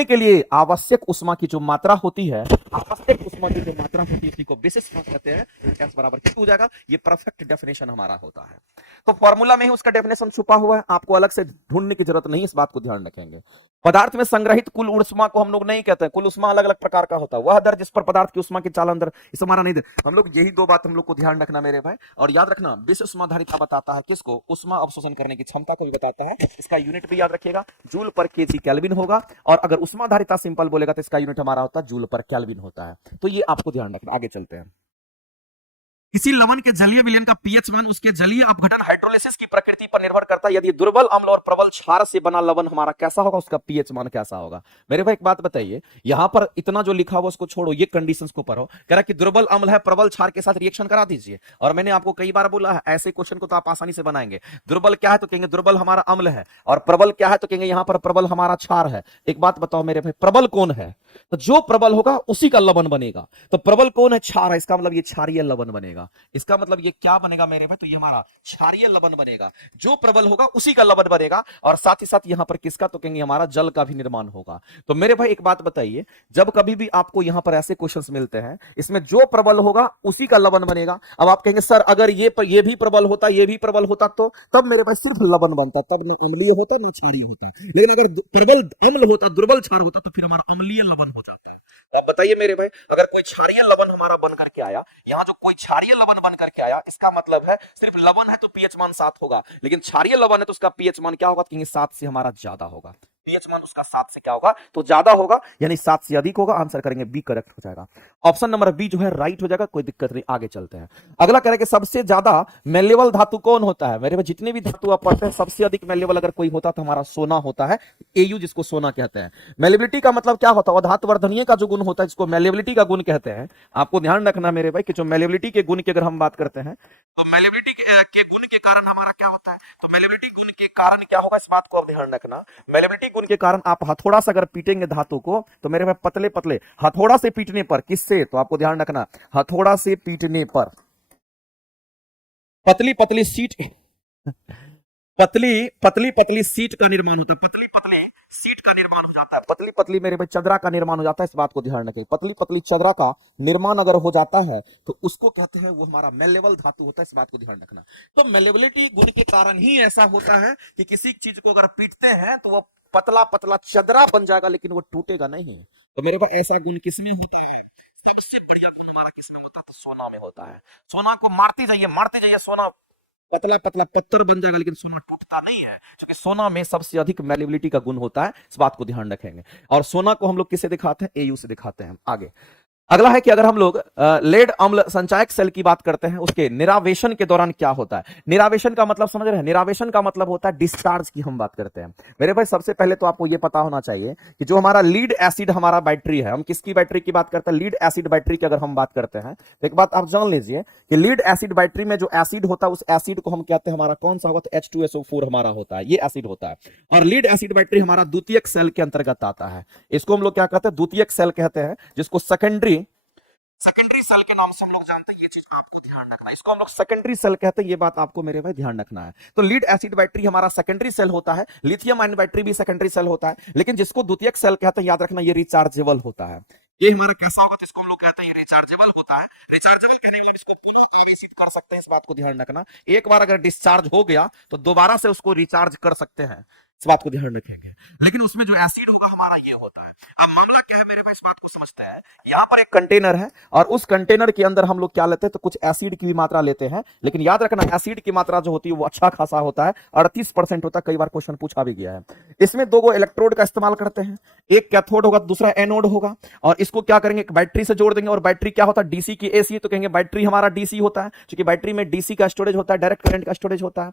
के लिए आवश्यक उष्मा की जो मात्रा होती है, आवश्यक उष्मा की जो मात्रा होती है उसी को विशिष्ट उष्मा कहते हैं। एस बराबर कितना हो जाएगा, ये परफेक्ट डेफिनेशन हमारा होता है। तो फॉर्मूला में ही उसका डेफिनेशन छुपा हुआ है, आपको अलग से ढूंढने की जरूरत नहीं, इस बात को ध्यान रखेंगे। पदार्थ में संग्रहित कुल उष्मा को हम लोग नहीं कहते हैं, कुल उष्मा अलग अलग प्रकार का होता है। वह दर जिस पर पदार्थ की उष्मा की चालन दर, इस हमारा नहीं दे, हम लोग यही दो बात हम लोग को ध्यान रखना मेरे भाई। और याद रखना, विशिष्ट उष्मा धारिता बताता है किसको, उष्मा अवशोषण करने की क्षमता को भी बताता है। इसका यूनिट भी याद रखिएगा, जूल पर केजी केल्विन होगा। और अगर उष्मा धारिता सिंपल बोलेगा तो इसका यूनिट हमारा होता है जूल पर केल्विन होता है। तो ये आपको ध्यान रखना। आगे चलते हैं। किसी लवण के जलीय विलयन का पीएच मान उसके जलीय अपघटन हाइड्रोलिसिस की प्रकृति पर निर्भर करता है। यदि दुर्बल अम्ल और प्रबल क्षार से बना लवण हमारा कैसा होगा, उसका पीएच मान कैसा होगा। मेरे भाई एक बात बताइए, यहां पर इतना जो लिखा हुआ उसको छोड़ो, ये कंडीशंस को पढ़ो। कह रहा कि दुर्बल अम्ल है, प्रबल क्षार के साथ रिएक्शन करा दीजिए। और मैंने आपको कई बार बोला है, ऐसे क्वेश्चन को तो आप आसानी से बनाएंगे। दुर्बल क्या है तो कहेंगे दुर्बल हमारा अम्ल है, और प्रबल क्या है तो कहेंगे यहां पर प्रबल हमारा क्षार है। एक बात बताओ मेरे भाई, प्रबल कौन है, तो जो प्रबल होगा उसी का लवण बनेगा। तो प्रबल कौन है, क्षार है, इसका मतलब ये क्षारीय लवण बनेगा। इसका मतलब ये क्या बनेगा मेरे भाई, तो ये हमारा क्षारीय लवण बनेगा। जो प्रबल होगा उसी का लवण बनेगा। और साथ ही साथ यहां पर किसका, तो कहेंगे हमारा जल का भी निर्माण होगा। तो मेरे भाई एक बात बताइए, जब कभी भी आपको यहां पर ऐसे क्वेश्चंस मिलते हैं, इसमें जो प्रबल होगा उसी का लवण बनेगा। अब आप कहेंगे सर अगर ये भी प्रबल होता, ये भी प्रबल होता, तो तब मेरे भाई सिर्फ लवण बनता, तब न अम्लीय होता न क्षारीय होता। लेकिन अगर प्रबल अम्ल होता, दुर्बल क्षार होता, तो फिर हमारा अम्लीय लवण हो जाता। अब बताइए मेरे भाई, अगर कोई क्षारीय लवण हमारा बन करके आया, यहाँ जो कोई क्षारीय लवण बन करके आया, इसका मतलब है सिर्फ लवण है तो पीएच मान 7 होगा, लेकिन क्षारीय लवण है तो उसका पीएच मान क्या होगा, कहेंगे 7 से हमारा ज्यादा होगा। पीएच मान उसका 7 से क्या होगा, तो ज्यादा होगा, यानी 7 से अधिक होगा। आंसर करेंगे बी, करेक्ट हो जाएगा। ऑप्शन नंबर बी जो है राइट हो जाएगा, कोई दिक्कत नहीं। आगे चलते हैं। अगला करेंगे, सबसे ज्यादा मेलेबल धातु कौन होता है। मेरे भाई जितने भी धातु आप पढ़ते हैं, सबसे अधिक मेलेबल अगर कोई होता तो हमारा सोना होता है। एयू जिसको सोना कहते हैं। मेलेबिलिटी का मतलब क्या होता है, धातुवर्धनीय का जो गुण होता है जिसको मेलेबिलिटी का गुण कहते हैं। आपको ध्यान रखना मेरे भाई कि जो मेलेबिलिटी के गुण की अगर हम बात करते हैं, तो मेलेबिलिटी के गुण के कारण हमारा क्या होता है, तो मेलेबिलिटी गुण के कारण क्या होगा, इस बात को आप ध्यान रखना। मेलेबिलिटी गुण के कारण आप हथौड़ा से अगर पीटेंगे धातु को, तो मेरे भाई पतले पतले हथौड़ा से पीटने पर, किससे, तो आपको ध्यान रखना, हथौड़ा से पीटने पर पतली पतली सीट पतली पतली सीट का निर्माण होता है। पतली पतली सीट का निर्माण हो जाता है, पतली पतली मेरे भाई चदरा का निर्माण हो जाता है। इस बात को ध्यान रखें, पतली पतली चदरा का निर्माण अगर हो जाता है तो उसको कहते हैं, वो हमारा मेलेबल धातु होता है। इस बात को ध्यान रखना। तो मेलेबिलिटी गुण के कारण ही ऐसा होता है कि किसी चीज को अगर पीटते हैं तो वो पतला पतला चदरा बन जाएगा, लेकिन वो टूटेगा नहीं। तो मेरे पास ऐसा गुण किसमें होता है, सबसे बढ़िया गुण हमारा किसमें होता है, तो सोना में होता है। सोना को मारते जाइए, सोना पतला पतला पत्थर बन जाएगा, लेकिन सोना टूटता नहीं है, क्योंकि सोना में सबसे अधिक मेलेबिलिटी का गुण होता है। इस बात को ध्यान रखेंगे। और सोना को हम लोग किससे दिखाते हैं, एयू से दिखाते हैं। आगे अगला है कि अगर हम लोग लेड अम्ल संचायक सेल की बात करते हैं, उसके निरावेशन के दौरान क्या होता है। निरावेशन का मतलब समझ रहे हैं, निरावेशन का मतलब होता है डिस्चार्ज की हम बात करते हैं। मेरे भाई सबसे पहले तो आपको यह पता होना चाहिए कि जो हमारा लीड एसिड हमारा बैटरी है, हम किसकी बैटरी की बात करते हैं, लीड एसिड बैटरी की अगर हम बात करते हैं, तो एक बात आप जान लीजिए कि लीड एसिड बैटरी में जो एसिड होता है, उस एसिड को हम कहते हैं हमारा कौन सा होगा, तो H2SO4 हमारा होता है, ये एसिड होता है। और लीड एसिड बैटरी हमारा द्वितीयक सेल के अंतर्गत आता है। इसको हम लोग क्या कहते हैं, द्वितीयक सेल कहते हैं, जिसको सेकेंडरी सेल के नाम से हम लोग जानते हैं। ये चीज आपको ध्यान रखना है, इसको हम लोग सेकेंडरी सेल कहते हैं। ये बात आपको मेरे भाई ध्यान रखना है। तो लीड एसिड बैटरी हमारा सेकेंडरी सेल होता है, लिथियम आयन बैटरी भी सेकेंडरी सेल होता है, लेकिन जिसको द्वितीयक सेल कहते हैं, याद रखना, ये रिचार्जेबल होता है। ये हमारा कैसा होगा तो इसको हम लोग कहते हैं रिचार्जेबल होता है। रिचार्जेबल कहने का मतलब इसको पुनः आवेशित कर सकते हैं, इस बात को ध्यान रखना। एक बार अगर डिस्चार्ज हो गया तो दोबारा से उसको रिचार्ज कर सकते हैं, इस बात को ध्यान रखेंगे। लेकिन उसमें जो एसिड होगा हमारा ये होता है। अब मामला क्या है मेरे भाई, इस बात को समझते हैं। यहाँ पर एक कंटेनर है और उस कंटेनर के अंदर हम लोग क्या लेते हैं तो कुछ एसिड की भी मात्रा लेते हैं, लेकिन याद रखना एसिड की मात्रा जो होती है वो अच्छा खासा होता है, 38% होता है। कई बार क्वेश्चन पूछा भी गया है। इसमें दो इलेक्ट्रोड का इस्तेमाल करते हैं, एक कैथोड होगा दूसरा एनोड होगा, और इसको क्या करेंगे एक बैटरी से जोड़ देंगे। और बैटरी क्या होता है, डीसी की एसी, तो कहेंगे बैटरी हमारा डीसी होता है, क्योंकि बैटरी में डीसी का स्टोरेज होता है, डायरेक्ट करंट का स्टोरेज होता है।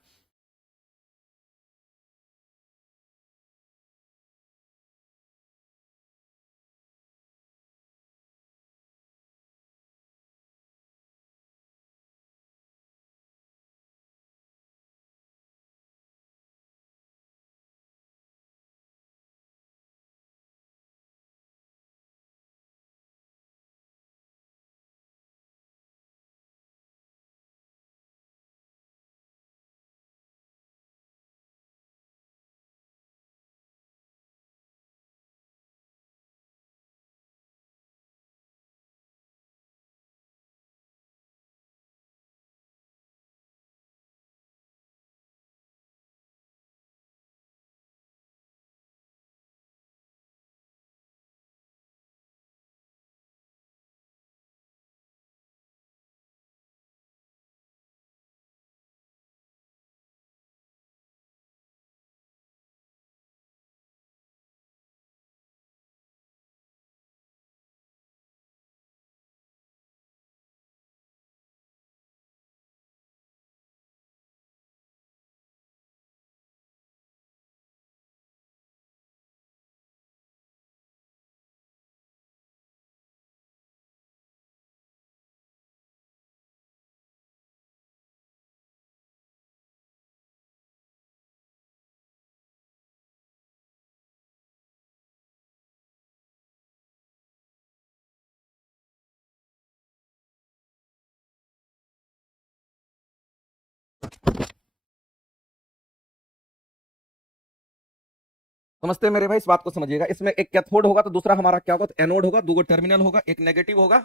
समझते हैं मेरे भाई, इस बात को समझिएगा। इसमें एक कैथोड होगा तो दूसरा हमारा क्या होगा, तो एनोड होगा, दो टर्मिनल होगा, एक नेगेटिव होगा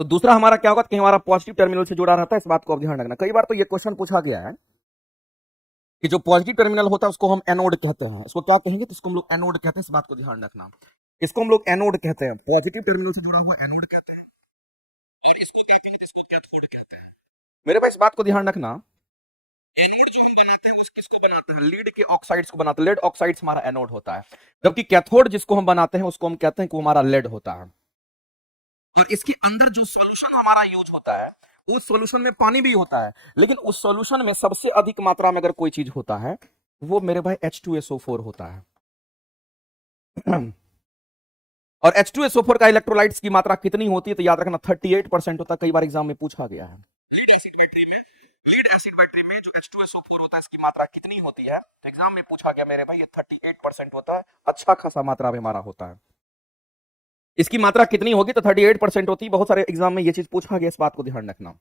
तो दूसरा हमारा क्या होगा, कि हमारा पॉजिटिव टर्मिनल से जुड़ा रहता है। इस बात को आप ध्यान रखना। कई बार तो ये क्वेश्चन पूछा गया है कि जो पॉजिटिव टर्मिनल होता है उसको हम एनोड कहते हैं। इसको क्या कहेंगे, तो इसको हम लोग एनोड कहते हैं, इस बात को ध्यान रखना। इसको हम लोग एनोड कहते हैं, पॉजिटिव टर्मिनल से जुड़ा हुआ एनोड कहते हैं। और इसको क्या कहेंगे, तो इसको कैथोड कहते हैं। मेरे भाई इस बात को ध्यान रखना, एनोड जो हम बनाते हैं वो किसको बनाते हैं, लीड के ऑक्साइड्स को बनाते हैं। लेड ऑक्साइड्स हमारा एनोड होता है, जबकि कैथोड जिसको हम बनाते हैं उसको हम कहते हैं कि वो हमारा लेड होता है। और इसके अंदर जो सॉल्यूशन हमारा यूज होता है उस सॉल्यूशन में पानी भी होता है, लेकिन उस सॉल्यूशन में सबसे अधिक मात्रा में अगर कोई चीज होता है वो मेरे भाई H2SO4 होता है। और H2SO4 का इलेक्ट्रोलाइट्स की मात्रा कितनी होती है, तो याद रखना 38% होता है। कई बार एग्जाम में पूछा गया है। लीड एसिड बैटरी में जो H2SO4 होता है इसकी मात्रा कितनी होती है, तो एग्जाम में पूछा गया मेरे भाई, ये 38% होता है। अच्छा खासा मात्रा में हमारा होता है। इसकी मात्रा कितनी होगी, तो 38% होती है। बहुत सारे एग्जाम में ये चीज पूछा गया, इस बात को ध्यान रखना।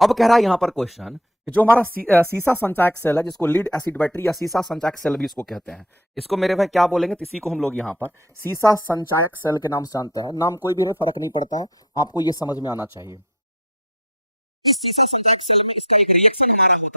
अब कह रहा है यहां पर क्वेश्चन, जो हमारा सीसा संचायक सेल है, जिसको लीड एसिड बैटरी या सीसा संचायक सेल भी इसको कहते हैं, इसको मेरे भाई क्या बोलेंगे, तो इसी को हम लोग यहां पर सीसा संचायक सेल के नाम से जानते हैं। नाम कोई भी रहे फर्क नहीं पड़ता है, आपको ये समझ में आना चाहिए।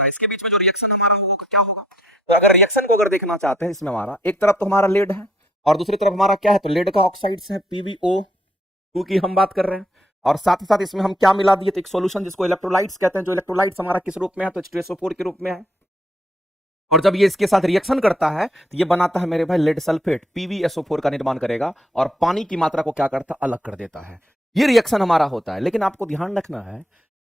इसके बीच में जो रिएक्शन हमारा होगा क्या होगा, तो अगर रिएक्शन को अगर देखना चाहते हैं, इसमें हमारा एक तरफ तो हमारा लेड है और दूसरी तरफ हमारा क्या है, तो लेड का ऑक्साइड्स है, PbO2 की हम बात कर रहे हैं। और साथ ही साथ इसमें हम क्या मिला दिए, तो एक सॉल्यूशन जिसको इलेक्ट्रोलाइट्स कहते हैं। जो इलेक्ट्रोलाइट्स हमारा किस रूप में है, तो H2SO4 के रूप में है। और जब ये इसके साथ रिएक्शन करता है तो ये बनाता है मेरे भाई लेड सल्फेट, PbSO4 का निर्माण करेगा और पानी की मात्रा को क्या करता है, अलग कर देता है। ये रिएक्शन हमारा होता है। लेकिन आपको ध्यान रखना है,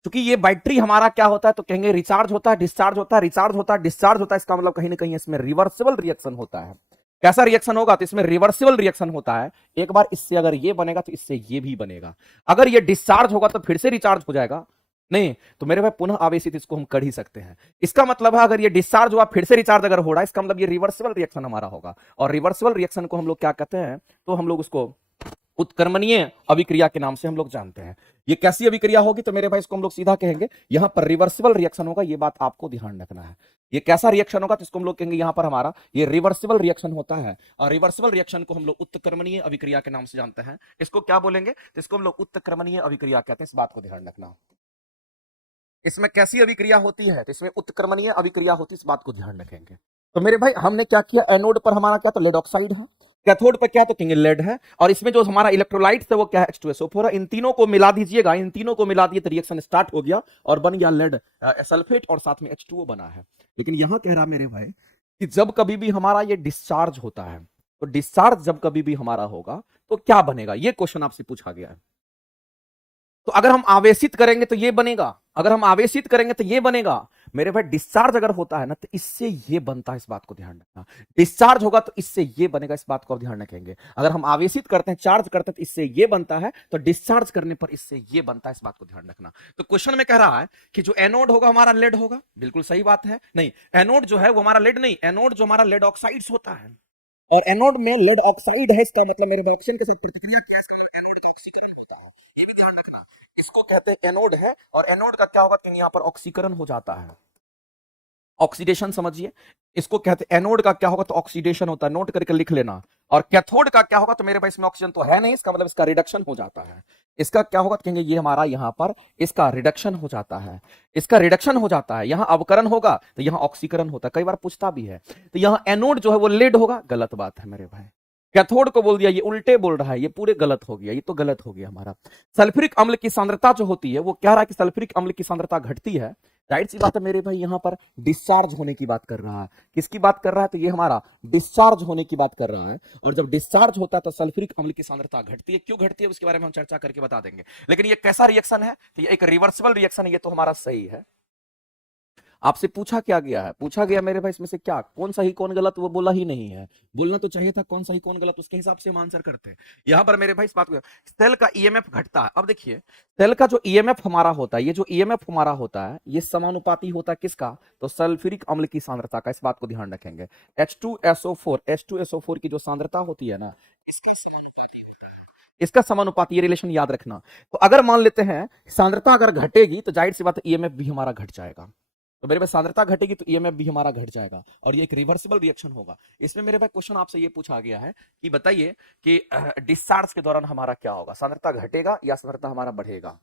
क्योंकि ये बैटरी हमारा क्या होता है, तो कहेंगे रिचार्ज होता है, डिस्चार्ज होता है, रिचार्ज होता है, डिस्चार्ज होता है। इसका मतलब कहीं ना कहीं इसमें रिवर्सिबल रिएक्शन होता है। कैसा रिएक्शन होगा, तो इसमें रिवर्सिबल रिएक्शन होता है। एक बार इससे अगर ये बनेगा तो इससे ये भी बनेगा। अगर ये डिस्चार्ज होगा तो फिर से रिचार्ज हो जाएगा, नहीं तो मेरे भाई पुनः आवेशित इसको हम कर ही सकते हैं। इसका मतलब है अगर ये डिस्चार्ज हुआ फिर से रिचार्ज अगर हो रहा है, इसका मतलब ये रिवर्सिबल रिएक्शन हमारा होगा। और रिवर्सिबल रिएक्शन को हम लोग क्या कहते हैं, तो हम लोग उसको उत्क्रमणीय अभिक्रिया के नाम से हम लोग जानते हैं। ये कैसी अभिक्रिया होगी तो मेरे भाई इसको हम लोग सीधा कहेंगे यहां पर रिवर्सिबल रिएक्शन होगा, ये बात आपको ध्यान रखना है। ये कैसा रिएक्शन होगा तो इसको हम लोग कहेंगे यहां पर हमारा ये रिवर्सिबल रिएक्शन होता है, और रिवर्सिबल रिएक्शन को हम लोग उत्क्रमणीय अभिक्रिया के नाम से जानते हैं। इसको क्या बोलेंगे तो इसको हम लोग उत्क्रमणीय अभिक्रिया कहते हैं, इस बात को ध्यान रखना। इसमें कैसी अभिक्रिया होती है तो इसमें उत्क्रमणीय अभिक्रिया होती है, इस बात को ध्यान रखेंगे। तो मेरे भाई हमने क्या किया, एनोड पर हमारा क्या तो लेड ऑक्साइड है, कैथोड पर क्या तो कहेंगे लेड है, और इसमें जो हमारा इलेक्ट्रोलाइट्स है वो क्या है H2SO4 है। इन तीनों को मिला दीजिएगा, इन तीनों को मिला दिए तो रिएक्शन स्टार्ट हो गया और बन गया लेड सल्फेट और साथ में H2O बना है। लेकिन यहां कह रहा मेरे भाई कि जब कभी भी हमारा ये डिस्चार्ज होता है तो डिस्चार्ज जब कभी भी हमारा होगा तो क्या बनेगा, ये क्वेश्चन आपसे पूछा गया है। तो अगर हम आवेशित करेंगे तो ये बनेगा, अगर हम आवेशित करेंगे तो ये बनेगा। मेरे भाई डिस्चार्ज अगर होता है ना तो इससे ये बनता है, इस बात को ध्यान रखना। डिस्चार्ज होगा तो इससे ये बनेगा, इस बात को आप ध्यान रखेंगे। अगर हम आवेशित करते हैं, चार्ज करते हैं तो इससे ये बनता है, तो डिस्चार्ज करने पर इससे ये बनता है, इस बात को ध्यान रखना। तो क्वेश्चन में कह रहा है कि जो एनोड होगा हमारा लेड होगा, बिल्कुल सही बात है। नहीं, एनोड जो है वो हमारा लेड नहीं, एनोड जो हमारा लेड ऑक्साइड्स होता है, और एनोड में लेड ऑक्साइड है, इसका मतलब मेरे भाई ऑक्सीजन के साथ प्रतिक्रिया किया, इसका मतलब एनोड का ऑक्सीकरण होता है, ये भी ध्यान रखना। इसको कहते हैं एनोड है, और एनोड का क्या होगा कि यहाँ पर ऑक्सीकरण हो जाता है, ऑक्सीडेशन समझिए। इसको कहते हैं एनोड का क्या होगा तो ऑक्सीडेशन होता है, नोट करके लिख लेना। और कैथोड का क्या होगा तो मेरे भाई इसमें ऑक्सीजन तो है नहीं, इसका मतलब इसका रिडक्शन हो जाता है। इसका क्या होगा तो कहेंगे ये हमारा यहाँ पर इसका रिडक्शन हो जाता है, इसका रिडक्शन हो जाता है। यहाँ अवकरण होगा तो यहाँ ऑक्सीकरण होता है, कई बार पूछता भी है। तो यहाँ एनोड जो है वो लेड होगा, गलत बात है मेरे भाई। कैथोड को बोल दिया, ये उल्टे बोल रहा है, ये पूरे गलत हो गया, ये तो गलत हो गया हमारा। सल्फ्यूरिक अम्ल की सांद्रता जो होती है वो कह रहा है कि सल्फ्यूरिक अम्ल की सांद्रता घटती है, जाहिर सी बात है मेरे भाई यहाँ पर डिस्चार्ज होने की बात कर रहा है। किसकी बात कर रहा है तो ये हमारा डिस्चार्ज होने की बात कर रहा है, और जब डिस्चार्ज होता है तो सल्फ्यूरिक अम्ल की सांद्रता घटती है। क्यों घटती है उसके बारे में हम चर्चा करके बता देंगे। लेकिन ये कैसा रिएक्शन है तो ये एक रिवर्सिबल रिएक्शन है, ये तो हमारा सही है। आपसे पूछा क्या गया है, पूछा गया मेरे भाई इसमें से क्या कौन सही कौन गलत, वो बोला ही नहीं है। बोलना तो चाहिए था कौन सही कौन गलत, उसके हिसाब से हम आंसर करते हैं। यहां पर मेरे भाई इस बात को, सेल का ईएमएफ घटता है। अब देखिए सेल का जो ईएमएफ हमारा होता है, ये जो ईएमएफ हमारा होता है ये समानुपाती होता है किसका तो सल्फ्यूरिक अम्ल की सांद्रता का, इस बात को ध्यान रखेंगे। H2SO4 की जो सांद्रता होती है ना, इसका समानुपाती होता है, इसका समानुपाती, ये रिलेशन याद रखना। तो अगर मान लेते हैं सांद्रता अगर घटेगी तो जाहिर सी बात ईएमएफ भी हमारा घट जाएगा। तो मेरे पास सांद्रता घटेगी तो ईएमएफ भी हमारा घट जाएगा, और ये एक रिवर्सिबल रिएक्शन होगा। इसमें मेरे पास क्वेश्चन आपसे ये पूछा गया है कि बताइए कि डिस्चार्ज के दौरान हमारा क्या होगा, सांद्रता घटेगा या सांद्रता हमारा बढ़ेगा।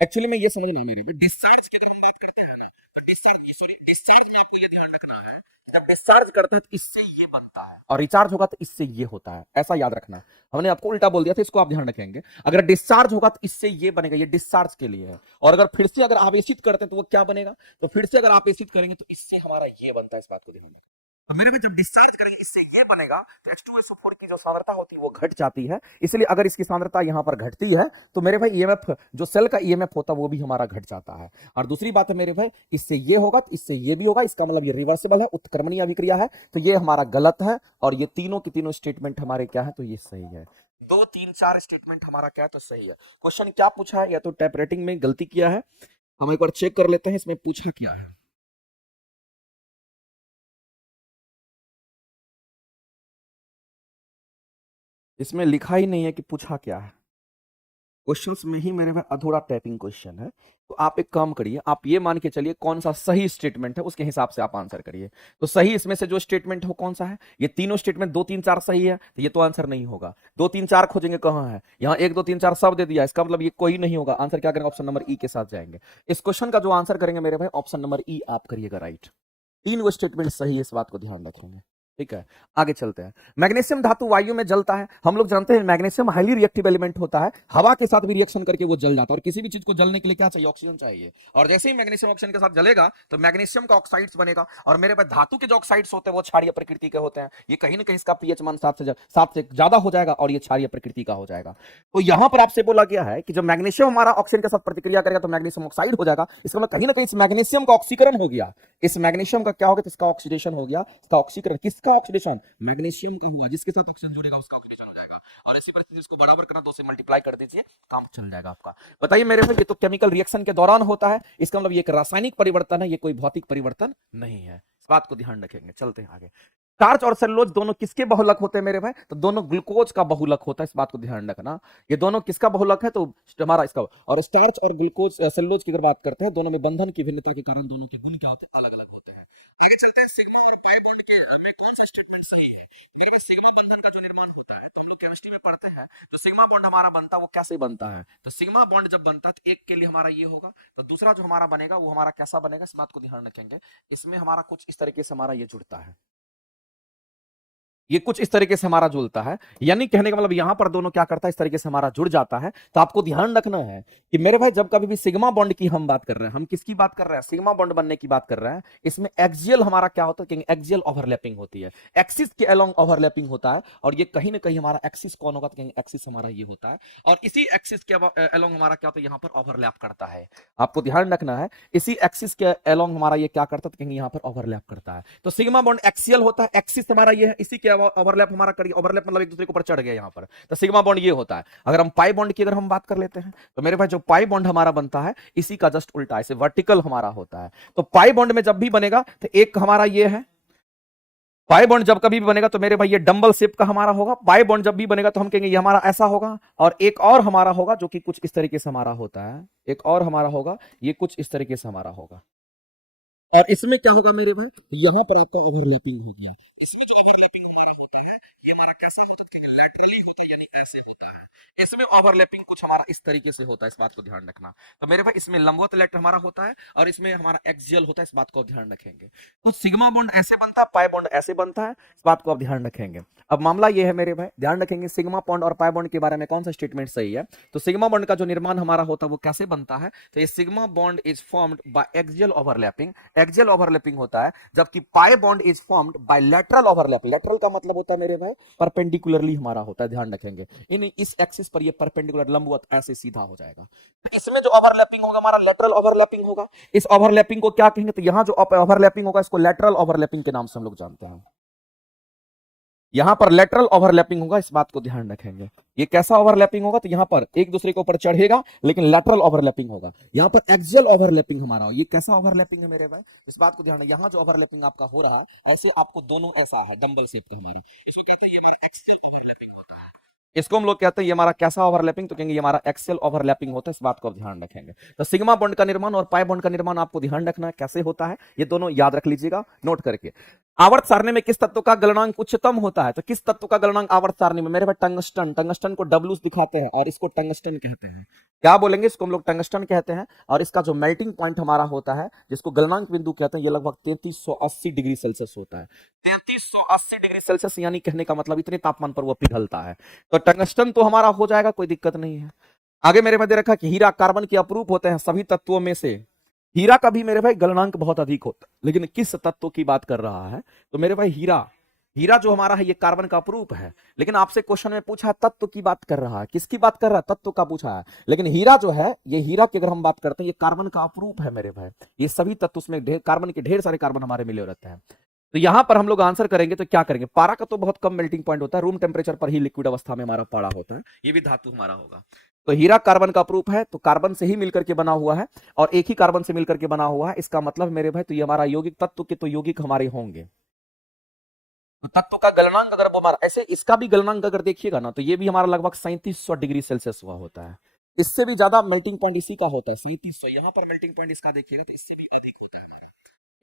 एक्चुअली में ये समझना है मेरे को, डिस्चार्ज की जब हम बात करते हैं ना तो डिस्चार्ज, सॉरी डिस्चार्ज में आपको ये ध्यान रखना है, जब डिस्चार्ज करता है तो इससे ये बनता है, और रिचार्ज होगा तो इससे ये होता है, ऐसा याद रखना। हमने आपको उल्टा बोल दिया था, इसको आप ध्यान रखेंगे। अगर डिस्चार्ज होगा तो इससे ये बनेगा, ये डिस्चार्ज के लिए है। और अगर फिर से अगर आवेशित करते हैं तो वो क्या बनेगा, तो फिर से अगर आवेशित करेंगे तो इससे हमारा ये बनता है, इस बात को ध्यान रखें। अब मेरे में जब डिस्चार्ज करेंगे इससे ये बनेगा तो H2SO4 की जो सांद्रता होती है वो घट जाती है। इसलिए अगर इसकी सांद्रता यहां पर घटती है तो मेरे भाई ईएमएफ जो सेल का ईएमएफ होता है वो भी हमारा घट जाता है। और दूसरी बात है मेरे भाई, इससे ये होगा तो इससे ये भी होगा, इसका मतलब ये रिवर्सिबल है, उत्क्रमणीय अभिक्रिया है, तो ये हमारा गलत है। और ये तीनों की तीनों स्टेटमेंट हमारे क्या है तो ये सही है। 2 3 4 स्टेटमेंट हमारा क्या है तो सही है। क्वेश्चन क्या पूछा है, या तो टाइप राइटिंग में गलती किया है, हम एक बार चेक कर लेते हैं इसमें पूछा क्या है। इसमें लिखा ही नहीं है कि पूछा क्या है। क्वेश्चंस में ही मेरे में अधूरा टाइपिंग क्वेश्चन है। तो आप एक काम करिए, आप ये मान के चलिए कौन सा सही स्टेटमेंट है उसके हिसाब से आप आंसर करिए। तो सही इसमें से जो स्टेटमेंट है वो कौन सा है, ये तीनों स्टेटमेंट 2 3 4 सही है तो ये तो आंसर नहीं होगा। 2 3 4 खोजेंगे कहां है, यहाँ 1 2 3 4 सब दे दिया, इसका मतलब ये कोई नहीं होगा। आंसर क्या करेंगे, ऑप्शन नंबर ई के साथ जाएंगे। इस क्वेश्चन का जो आंसर करेंगे मेरे भाई ऑप्शन नंबर ई आप करिएगा राइट। 3 वो स्टेटमेंट सही है, इस बात को ध्यान रखेंगे। ठीक है, आगे चलते हैं। मैग्नीशियम धातु वायु में जलता है। हम लोग जानते हैं मैग्नीशियम हाईली रिएक्टिव एलिमेंट होता है, हवा के साथ भी रिएक्शन करके वो जल जाता है। और किसी भी चीज को जलने के लिए क्या चाहिए, ऑक्सीजन चाहिए। और जैसे ही मैग्नीशियम ऑक्सीजन के साथ जलेगा तो मैग्नीशियम का ऑक्साइड्स बनेगा। और मेरे पास धातु के जो ऑक्साइड्स होते हैं वो क्षारीय प्रकृति के होते हैं। ये कहीं ना कहीं इसका पीएच मान 7 से ज्यादा हो जाएगा और ये क्षारीय प्रकृति का हो जाएगा। तो यहां पर आपसे बोला गया है कि जब मैग्नीशियम हमारा ऑक्सीजन के साथ प्रतिक्रिया करेगा तो मैग्नीशियम ऑक्साइड हो जाएगा। इसका मतलब कहीं ना कहीं इस मैग्नीशियम का ऑक्सीकरण हो गया, इस मैग्नीशियम का क्या हो गया, इसका ऑक्सीडेशन हो गया। इसका ऑक्सीकरण, किसका ऑक्सीडेशन, मैग्नीशियम का हुआ, जिसके साथ ऑक्सीजन जुड़ेगा उसका ऑक्सीडेशन हो जाएगा। और इसी परिस्थिति इसको बराबर करना, 2 से मल्टीप्लाई कर दीजिए, काम चल जाएगा आपका। बताइए मेरे भाई, ये तो केमिकल रिएक्शन के दौरान होता है, इसका मतलब ये एक रासायनिक परिवर्तन है, ये कोई भौतिक परिवर्तन नहीं है। इस बात को ध्यान रखेंगे। चलते हैं आगे। स्टार्च और सेलुलोज दोनों किसके बहुलक होते हैं मेरे भाई? तो दोनों ग्लूकोज का बहुलक होता है, इस बात को ध्यान रखना। ये दोनों किसका बहुलक है? तो हमारा इसका। और स्टार्च और ग्लूकोज सेलुलोज की अगर बात करते हैं, दोनों में बंधन की भिन्नता के कारण दोनों के गुण क्या होते हैं? अलग अलग होते हैं। आगे चलते हैं, सिग्मा और पाई बॉन्ड के में कौन सा स्टेटमेंट सही है? मेरे भाई सिग्मा बंधन का जो निर्माण होता है, तो हम लोग केमिस्ट्री में पढ़ते हैं, तो सिग्मा बॉन्ड हमारा बनता है वो कैसे बनता है? तो सिग्मा बॉन्ड जब बनता है तो एक के लिए हमारा ये होगा, तो दूसरा जो हमारा बनेगा वो हमारा कैसा बनेगा, इस बात को ध्यान रखेंगे। इसमें हमारा कुछ इस तरीके से हमारा ये जुड़ता है, ये कुछ इस तरीके से हमारा जुड़ता है, यानी कहने का मतलब यहां पर दोनों क्या करता है, इस तरीके से हमारा जुड़ जाता है। तो आपको ध्यान रखना है कि मेरे भाई जब कभी भी सिग्मा बॉन्ड की हम बात कर रहे हैं, हम किसकी बात कर रहे हैं? सिग्मा बॉन्ड बनने की बात कर रहे हैं। इसमें एक्सियल हमारा क्या होता है? एक्सियल ओवरलैपिंग होती है, एक्सिस के अलोंग ओवरलैपिंग होता है। और ये कहीं ना कहीं हमारा एक्सिस कौन होगा? तो कहीं एक्सिस हमारा ये होता है, और इसी एक्सिस के अलोंग हमारा क्या होता है? यहाँ पर ओवरलैप करता है। आपको ध्यान रखना है, इसी एक्सिस के अलोंग हमारा ये क्या करता है? तो कहीं यहाँ पर ओवरलैप करता है। तो सिग्मा बॉन्ड एक्सियल होता है, एक्सिस हमारा ये है, इसी के ओवरलैप हमारा करिए, ओवरलैप मतलब एक दूसरे के ऊपर चढ़ गया यहाँ पर, तो सिग्मा बॉन्ड ये होता है। अगर हम पाई बॉन्ड की अगर हम बात कर लेते हैं, तो मेरे भाई जो पाई बॉन्ड हमारा बनता है, इसी का जस्ट उल्टा, इसे वर्टिकल हमारा होता है। तो पाई बॉन्ड में जब भी बनेगा तो एक हमारा ये है, पाई बॉन्ड जब कभी भी बनेगा तो मेरे भाई ये डंबल शेप का हमारा होगा। पाई बॉन्ड जब भी बनेगा तो हम कहेंगे ये हमारा ऐसा होगा, और एक और हमारा होगा जो कि कुछ इस तरीके से हमारा होता है, एक और हमारा होगा, ये कुछ इस तरीके से हमारा होगा। और इसमें क्या होगा मेरे भाई? यहां पर आपका ओवरलैपिंग हो गया। इसमें जो ओवरलैपिंग हमारा होता है, ये हमारा कैसा होता है? क्योंकि लैटरली होता है, यानी ऐसे होता है। इसमें ओवरलैपिंग कुछ हमारा इस तरीके से होता है, इस बात को ध्यान रखना। तो मेरे भाई इसमें लंबवत लेटर हमारा होता है, और इसमें हमारा एक्सियल होता है, इस बात को ध्यान रखेंगे। तो सिग्मा बॉन्ड ऐसे बनता है, पाई बॉन्ड ऐसे बनता है, इस बात को आप ध्यान रखेंगे। अब मामला ये है मेरे भाई, ध्यान रखेंगे सिग्मा बॉन्ड और पाई बॉन्ड के बारे में कौन सा स्टेटमेंट सही है। तो सिग्मा बॉन्ड का जो निर्माण हमारा होता है वो कैसे बनता है? तो ये sigma bond is formed by axial overlapping, axial overlapping होता है, जबकि pi bond is formed by lateral overlap. Lateral का मतलब होता है मेरे भाई परपेंडिकुलरली हमारा होता है, ध्यान रखेंगे। इन इस एक्सिस पर ये परपेंडिकुलर लंबवत ऐसे सीधा हो जाएगा। इसमें जो ओवरलैपिंग होगा हमारा लेटरल ओवरलैपिंग होगा। इस ओवरलैपिंग को क्या कहेंगे? तो यहां जो ओवरलैपिंग होगा इसको लेटरल ओवरलैपिंग के नाम से हम लोग जानते हैं। यहां पर लेटरल ओवरलैपिंग होगा, इस बात को ध्यान रखेंगे। ये कैसा ओवरलैपिंग होगा? तो यहां पर एक दूसरे के ऊपर चढ़ेगा, लेकिन लेटरल ओवरलैपिंग होगा। यहां पर एक्सियल ओवरलैपिंग हमारा हो। ये कैसा ओवरलैपिंग है मेरे भाई? इस बात को ध्यान रखें, यहां जो ओवरलैपिंग आपका हो रहा है, ऐसे आपको दोनों ऐसा है, डंबल शेप का हमारा, इसको कहते हैं ये एक्सियल ओवरलैपिंग होता है। इसको हम लोग कहते हैं ये हमारा कैसा ओवरलैपिंग? तो कहेंगे ये हमारा एक्सियल ओवरलैपिंग होता है, इस बात को आप ध्यान रखेंगे। तो सिग्मा बॉन्ड का निर्माण और पाई बॉन्ड का निर्माण आपको ध्यान रखना है कैसे होता है, ये दोनों याद रख लीजिएगा नोट करके। आवर्त सारणी में किस तत्व का गलनांक उच्चतम होता है? तो किस तत्व का गलनांक आवर्त सारणी में? मेरे भाई टंगस्टन। टंगस्टन को डब्ल्यू दिखाते हैं और इसको टंगस्टन कहते हैं। क्या बोलेंगे? इसको हम लोग टंगस्टन कहते हैं। और इसका जो मेल्टिंग पॉइंट हमारा होता है, जिसको गलनांक बिंदु कहते हैं, ये लगभग 3380 डिग्री सेल्सियस होता है। 3380 डिग्री सेल्सियस, यानी कहने का मतलब इतने तापमान पर वो पिघलता है। तो टंगस्टन तो हमारा हो जाएगा, कोई दिक्कत नहीं है। आगे मेरे में दे रखा कि हीरा कार्बन के अपरूप होते हैं सभी तत्वों में से। हीरा का भी मेरे भाई गलनांक बहुत अधिक होता है, लेकिन किस तत्व की बात कर रहा है? तो मेरे भाई हीरा, हीरा जो हमारा है ये कार्बन का अपरूप है। लेकिन आपसे क्वेश्चन में पूछा तत्व की बात कर रहा है, किसकी बात कर रहा है? तत्व का पूछा है। लेकिन हीरा जो है, ये हीरा की अगर हम बात करते हैं, ये कार्बन का अपरूप है मेरे भाई। ये सभी तत्व उसमें कार्बन के ढेर सारे कार्बन हमारे मिले रहते हैं। तो यहां पर हम लोग आंसर करेंगे तो क्या करेंगे? पारा का तो बहुत कम मेल्टिंग पॉइंट होता है, रूम टेम्परेचर पर ही लिक्विड अवस्था में हमारा पारा होता है, ये भी धातु हमारा होगा। तो हीरा कार्बन का प्रूफ है, तो कार्बन से ही मिलकर के बना हुआ है, और एक ही कार्बन से मिलकर के बना हुआ है। इसका मतलब मेरे भाई तो ये हमारा यौगिक तत्व के तो यौगिक हमारे होंगे। तो तत्व का गलनांक अगर वो हमारा ऐसे, इसका भी गलनांक अगर देखिएगा ना, तो ये भी हमारा लगभग 3700 डिग्री सेल्सियस हुआ होता है। इससे भी ज्यादा मेल्टिंग पॉइंट इसी का होता है 3700। यहाँ पर मेल्टिंग पॉइंट इसका देखिएगा तो इससे भी अधिक होता है।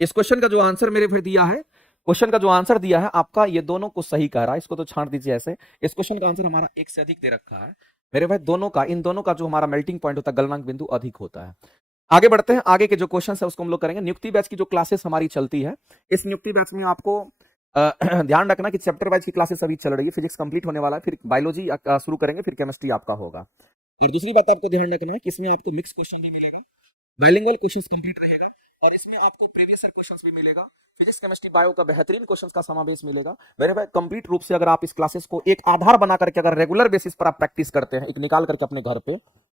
इस क्वेश्चन का जो आंसर मेरे भाई दिया है, क्वेश्चन का जो आंसर दिया है आपका, ये दोनों को सही कह रहा है, इसको तो छांट दीजिए ऐसे। इस क्वेश्चन का आंसर हमारा एक से अधिक दे रखा है मेरे भाई। दोनों का, इन दोनों का जो हमारा मेल्टिंग पॉइंट होता है, गलनांक बिंदु अधिक होता है। आगे बढ़ते हैं, आगे के जो क्वेश्चन है उसको हम लोग करेंगे। नियुक्ति बैच की जो क्लासेस हमारी चलती है, इस नियुक्ति बैच में आपको ध्यान रखना कि चैप्टर वाइज की क्लासेस अभी चल रही है। फिजिक्स कंप्लीट होने वाला है, फिर बायोलॉजी शुरू करेंगे, फिर केमिस्ट्री आपका होगा। और दूसरी बात आपको ध्यान रखना है कि इसमें आपको मिक्स क्वेश्चन भी मिलेगा, बाइलिंगुअल क्वेश्चंस कंप्लीट रहेगा, और इसमें आपको प्रीवियस ईयर क्वेश्चंस भी मिलेगा। फिजिक्स केमिस्ट्री बायो का बेहतरीन क्वेश्चंस का समावेश मिलेगा मेरे भाई। कंप्लीट रूप से अगर आप इस क्लासेस को एक आधार बना करके अगर रेगुलर बेसिस पर आप प्रैक्टिस करते हैं, एक निकाल करके अपने घर पे,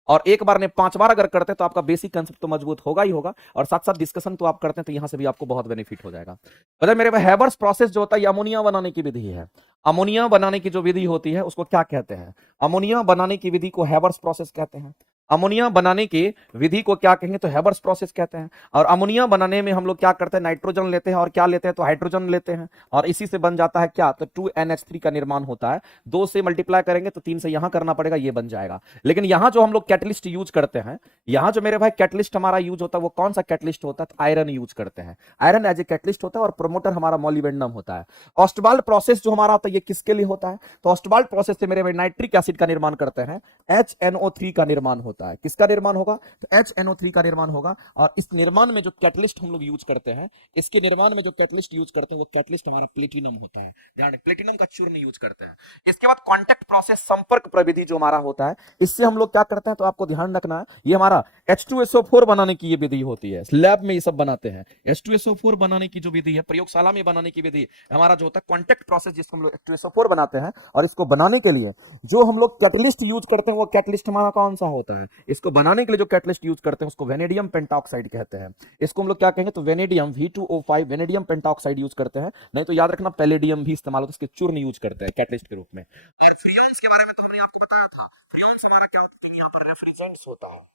और एक बार ने 5 बार अगर करते हैं, तो आपका बेसिक कंसेप्ट तो मजबूत होगा ही होगा, और साथ साथ डिस्कशन तो आप करते हैं, तो यहां से भी आपको बहुत बेनिफिट हो जाएगा। पता है मेरे भाई, हैबर्स प्रोसेस जो होता है, ये अमोनिया बनाने की विधि है। अमोनिया बनाने की जो विधि होती है उसको क्या कहते हैं? अमोनिया बनाने की विधि को हैबर्स प्रोसेस कहते हैं। अमोनिया बनाने की विधि को क्या कहेंगे, तो हेबर्स प्रोसेस कहते हैं। और अमोनिया बनाने में हम लोग क्या करते हैं, नाइट्रोजन लेते हैं और क्या लेते हैं, तो हाइड्रोजन लेते हैं, और इसी से बन जाता है क्या, तो 2NH3 का निर्माण होता है। 2 से मल्टीप्लाई करेंगे तो 3 से यहां करना पड़ेगा, ये बन जाएगा। लेकिन यहां जो हम लोग कैटलिस्ट यूज करते हैं, यहां जो मेरे भाई कैटलिस्ट हमारा यूज होता है, वो कौन सा कैटलिस्ट होता है, तो आयरन यूज करते हैं। आयरन एज ए कैटलिस्ट होता है, और प्रोमोटर हमारा मॉलिबेंडम होता है। ऑस्टवाल्ड प्रोसेस जो हमारा होता है, ये किसके लिए होता है, तो ऑस्टवाल्ड प्रोसेस से मेरे भाई नाइट्रिक एसिड का निर्माण करते हैं, HNO3 का निर्माण होता है। किसका निर्माण होगा, तो HNO3 का निर्माण होगा। और इस निर्माण में जो कैटलिस्ट हम लोग यूज करते हैं, इसके निर्माण में जो कैटलिस्ट यूज करते हैं, वो कैटलिस्ट हमारा प्लेटिनम होता है। ध्यान रखें, प्लेटिनम का चूर्ण यूज करते हैं। इसके बाद कॉन्टैक्ट प्रोसेस, संपर्क प्रविधि जो हमारा होता है, इससे हम लोग क्या करते हैं, तो आपको ध्यान रखना है, ये हमारा H2SO4 बनाने की ये विधि होती है। लैब में ये सब बनाते हैं। H2SO4 बनाने की जो विधि है, प्रयोगशाला में बनाने की विधि हमारा जो होता है कॉन्टैक्ट प्रोसेस, जिसको हम लोग H2SO4 बनाते हैं। और इसको बनाने के लिए जो हम लोग कैटलिस्ट यूज करते हैं, वो कैटलिस्ट हमारा कौन सा होता है, इसको बनाने के लिए जो कैटलिस्ट यूज करते हैं, उसको वेनेडियम पेंटॉक्साइड कहते हैं। इसको हम लोग क्या कहेंगे, तो vanadium V2O5 vanadium pentoxide use करते हैं। नहीं तो याद रखना पैलेडियम भी इस्तेमाल होता है, इसके चूर्ण यूज करते हैं कैटलिस्ट के रूप में। फ्रियोन्स के बारे में तो हमने आपको बताया था। फ्रियोन्स हमारा क्या होता है, यहाँ पर रेफ्रिजरेंट्स होता है।